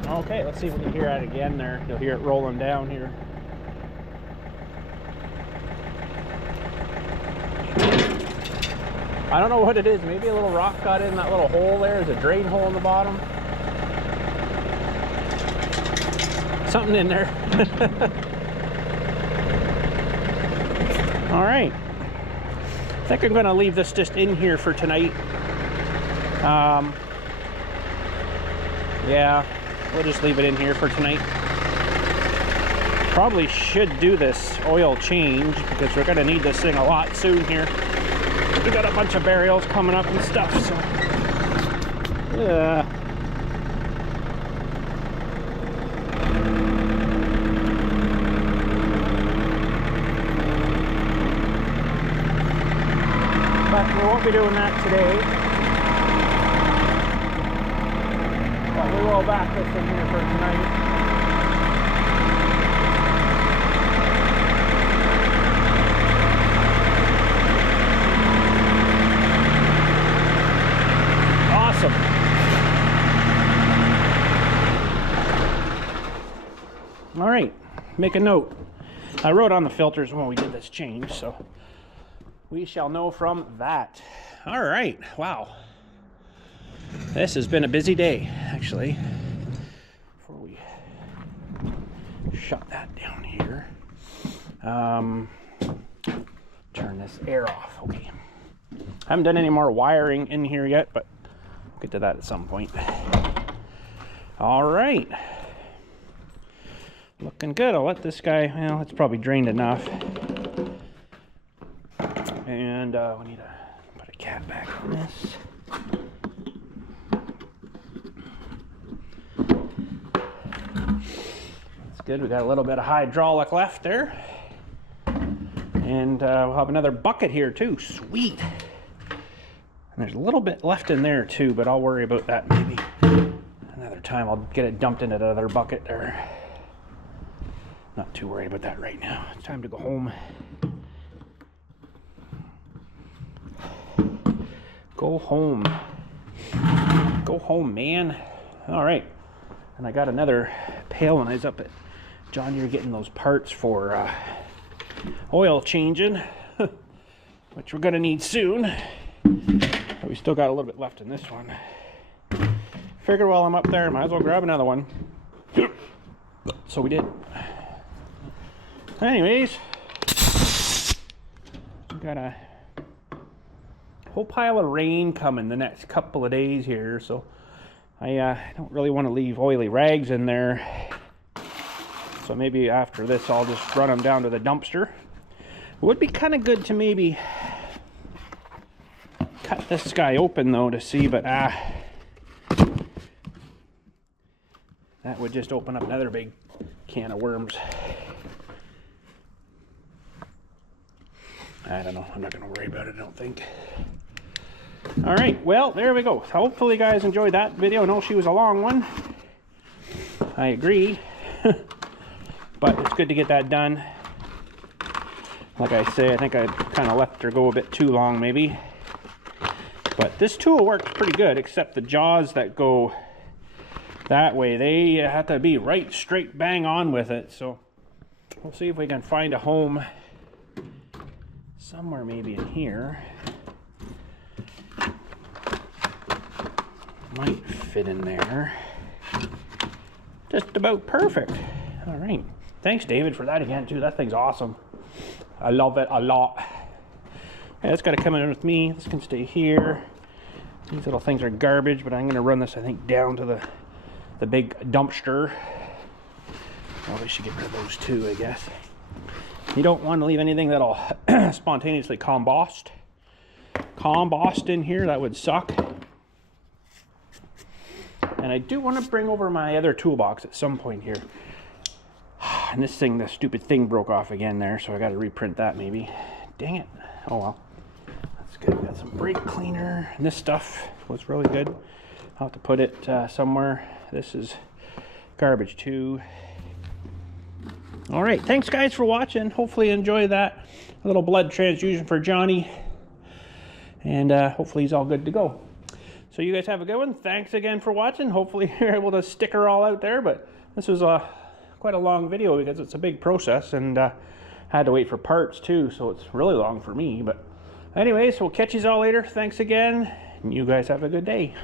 Okay, let's see if we can hear it again there. You'll hear it rolling down here. I don't know what it is. Maybe a little rock got in that little hole there. There's a drain hole in the bottom. Something in there. All right. I think I'm going to leave this just in here for tonight. Yeah, we'll just leave it in here for tonight. Probably should do this oil change because we're gonna need this thing a lot soon here. We got a bunch of burials coming up and stuff, so yeah. But we won't be doing that today. But we will back this in here for tonight. Awesome. All right, make a note. I wrote on the filters when we did this change, so we shall know from that. All right, wow. This has been a busy day, actually. Before we shut that down here. Turn this air off, okay. I haven't done any more wiring in here yet, but we'll get to that at some point. All right. Looking good. I'll let this guy, well, it's probably drained enough. And we need to put a cap back on this. That's good. We got a little bit of hydraulic left there. And we'll have another bucket here too. Sweet. And there's a little bit left in there too, but I'll worry about that maybe another time. I'll get it dumped into that other bucket there. Not too worried about that right now. It's time to go home. Go home. Go home, man. All right. And I got another pail when I was up at John Deere getting those parts for oil changing, which we're going to need soon. But we still got a little bit left in this one. Figured while I'm up there, might as well grab another one. So we did. Anyways, we got a whole pile of rain coming the next couple of days here, so I don't really want to leave oily rags in there. So maybe after this I'll just run them down to the dumpster. It would be kind of good to maybe cut this guy open though to see, but that would just open up another big can of worms. I don't know. I'm not going to worry about it, I don't think. All right. Well, there we go. Hopefully you guys enjoyed that video. I know she was a long one. I agree. But it's good to get that done. Like I say, I think I kind of left her go a bit too long maybe. But this tool works pretty good, except the jaws that go that way, they have to be right straight bang on with it. So we'll see if we can find a home somewhere maybe in here. Might fit in there. Just about perfect. All right. Thanks, David, for that again, too. That thing's awesome. I love it a lot. Yeah, it's got to come in with me. This can stay here. These little things are garbage, but I'm going to run this, I think, down to the big dumpster. Well, we should get rid of those too, I guess. You don't want to leave anything that'll spontaneously compost in here. That would suck. And I do want to bring over my other toolbox at some point here. And this thing, the stupid thing broke off again there, so I got to reprint that maybe. Dang it. Oh well. That's good. Got some brake cleaner. And this stuff was really good. I'll have to put it somewhere. This is garbage too. All right, thanks guys for watching. Hopefully you enjoy that little blood transfusion for Johnny. And hopefully he's all good to go. So you guys have a good one. Thanks again for watching. Hopefully you're able to stick her all out there. But this was quite a long video because it's a big process. And had to wait for parts too. So it's really long for me. But anyways, we'll catch you all later. Thanks again. And you guys have a good day.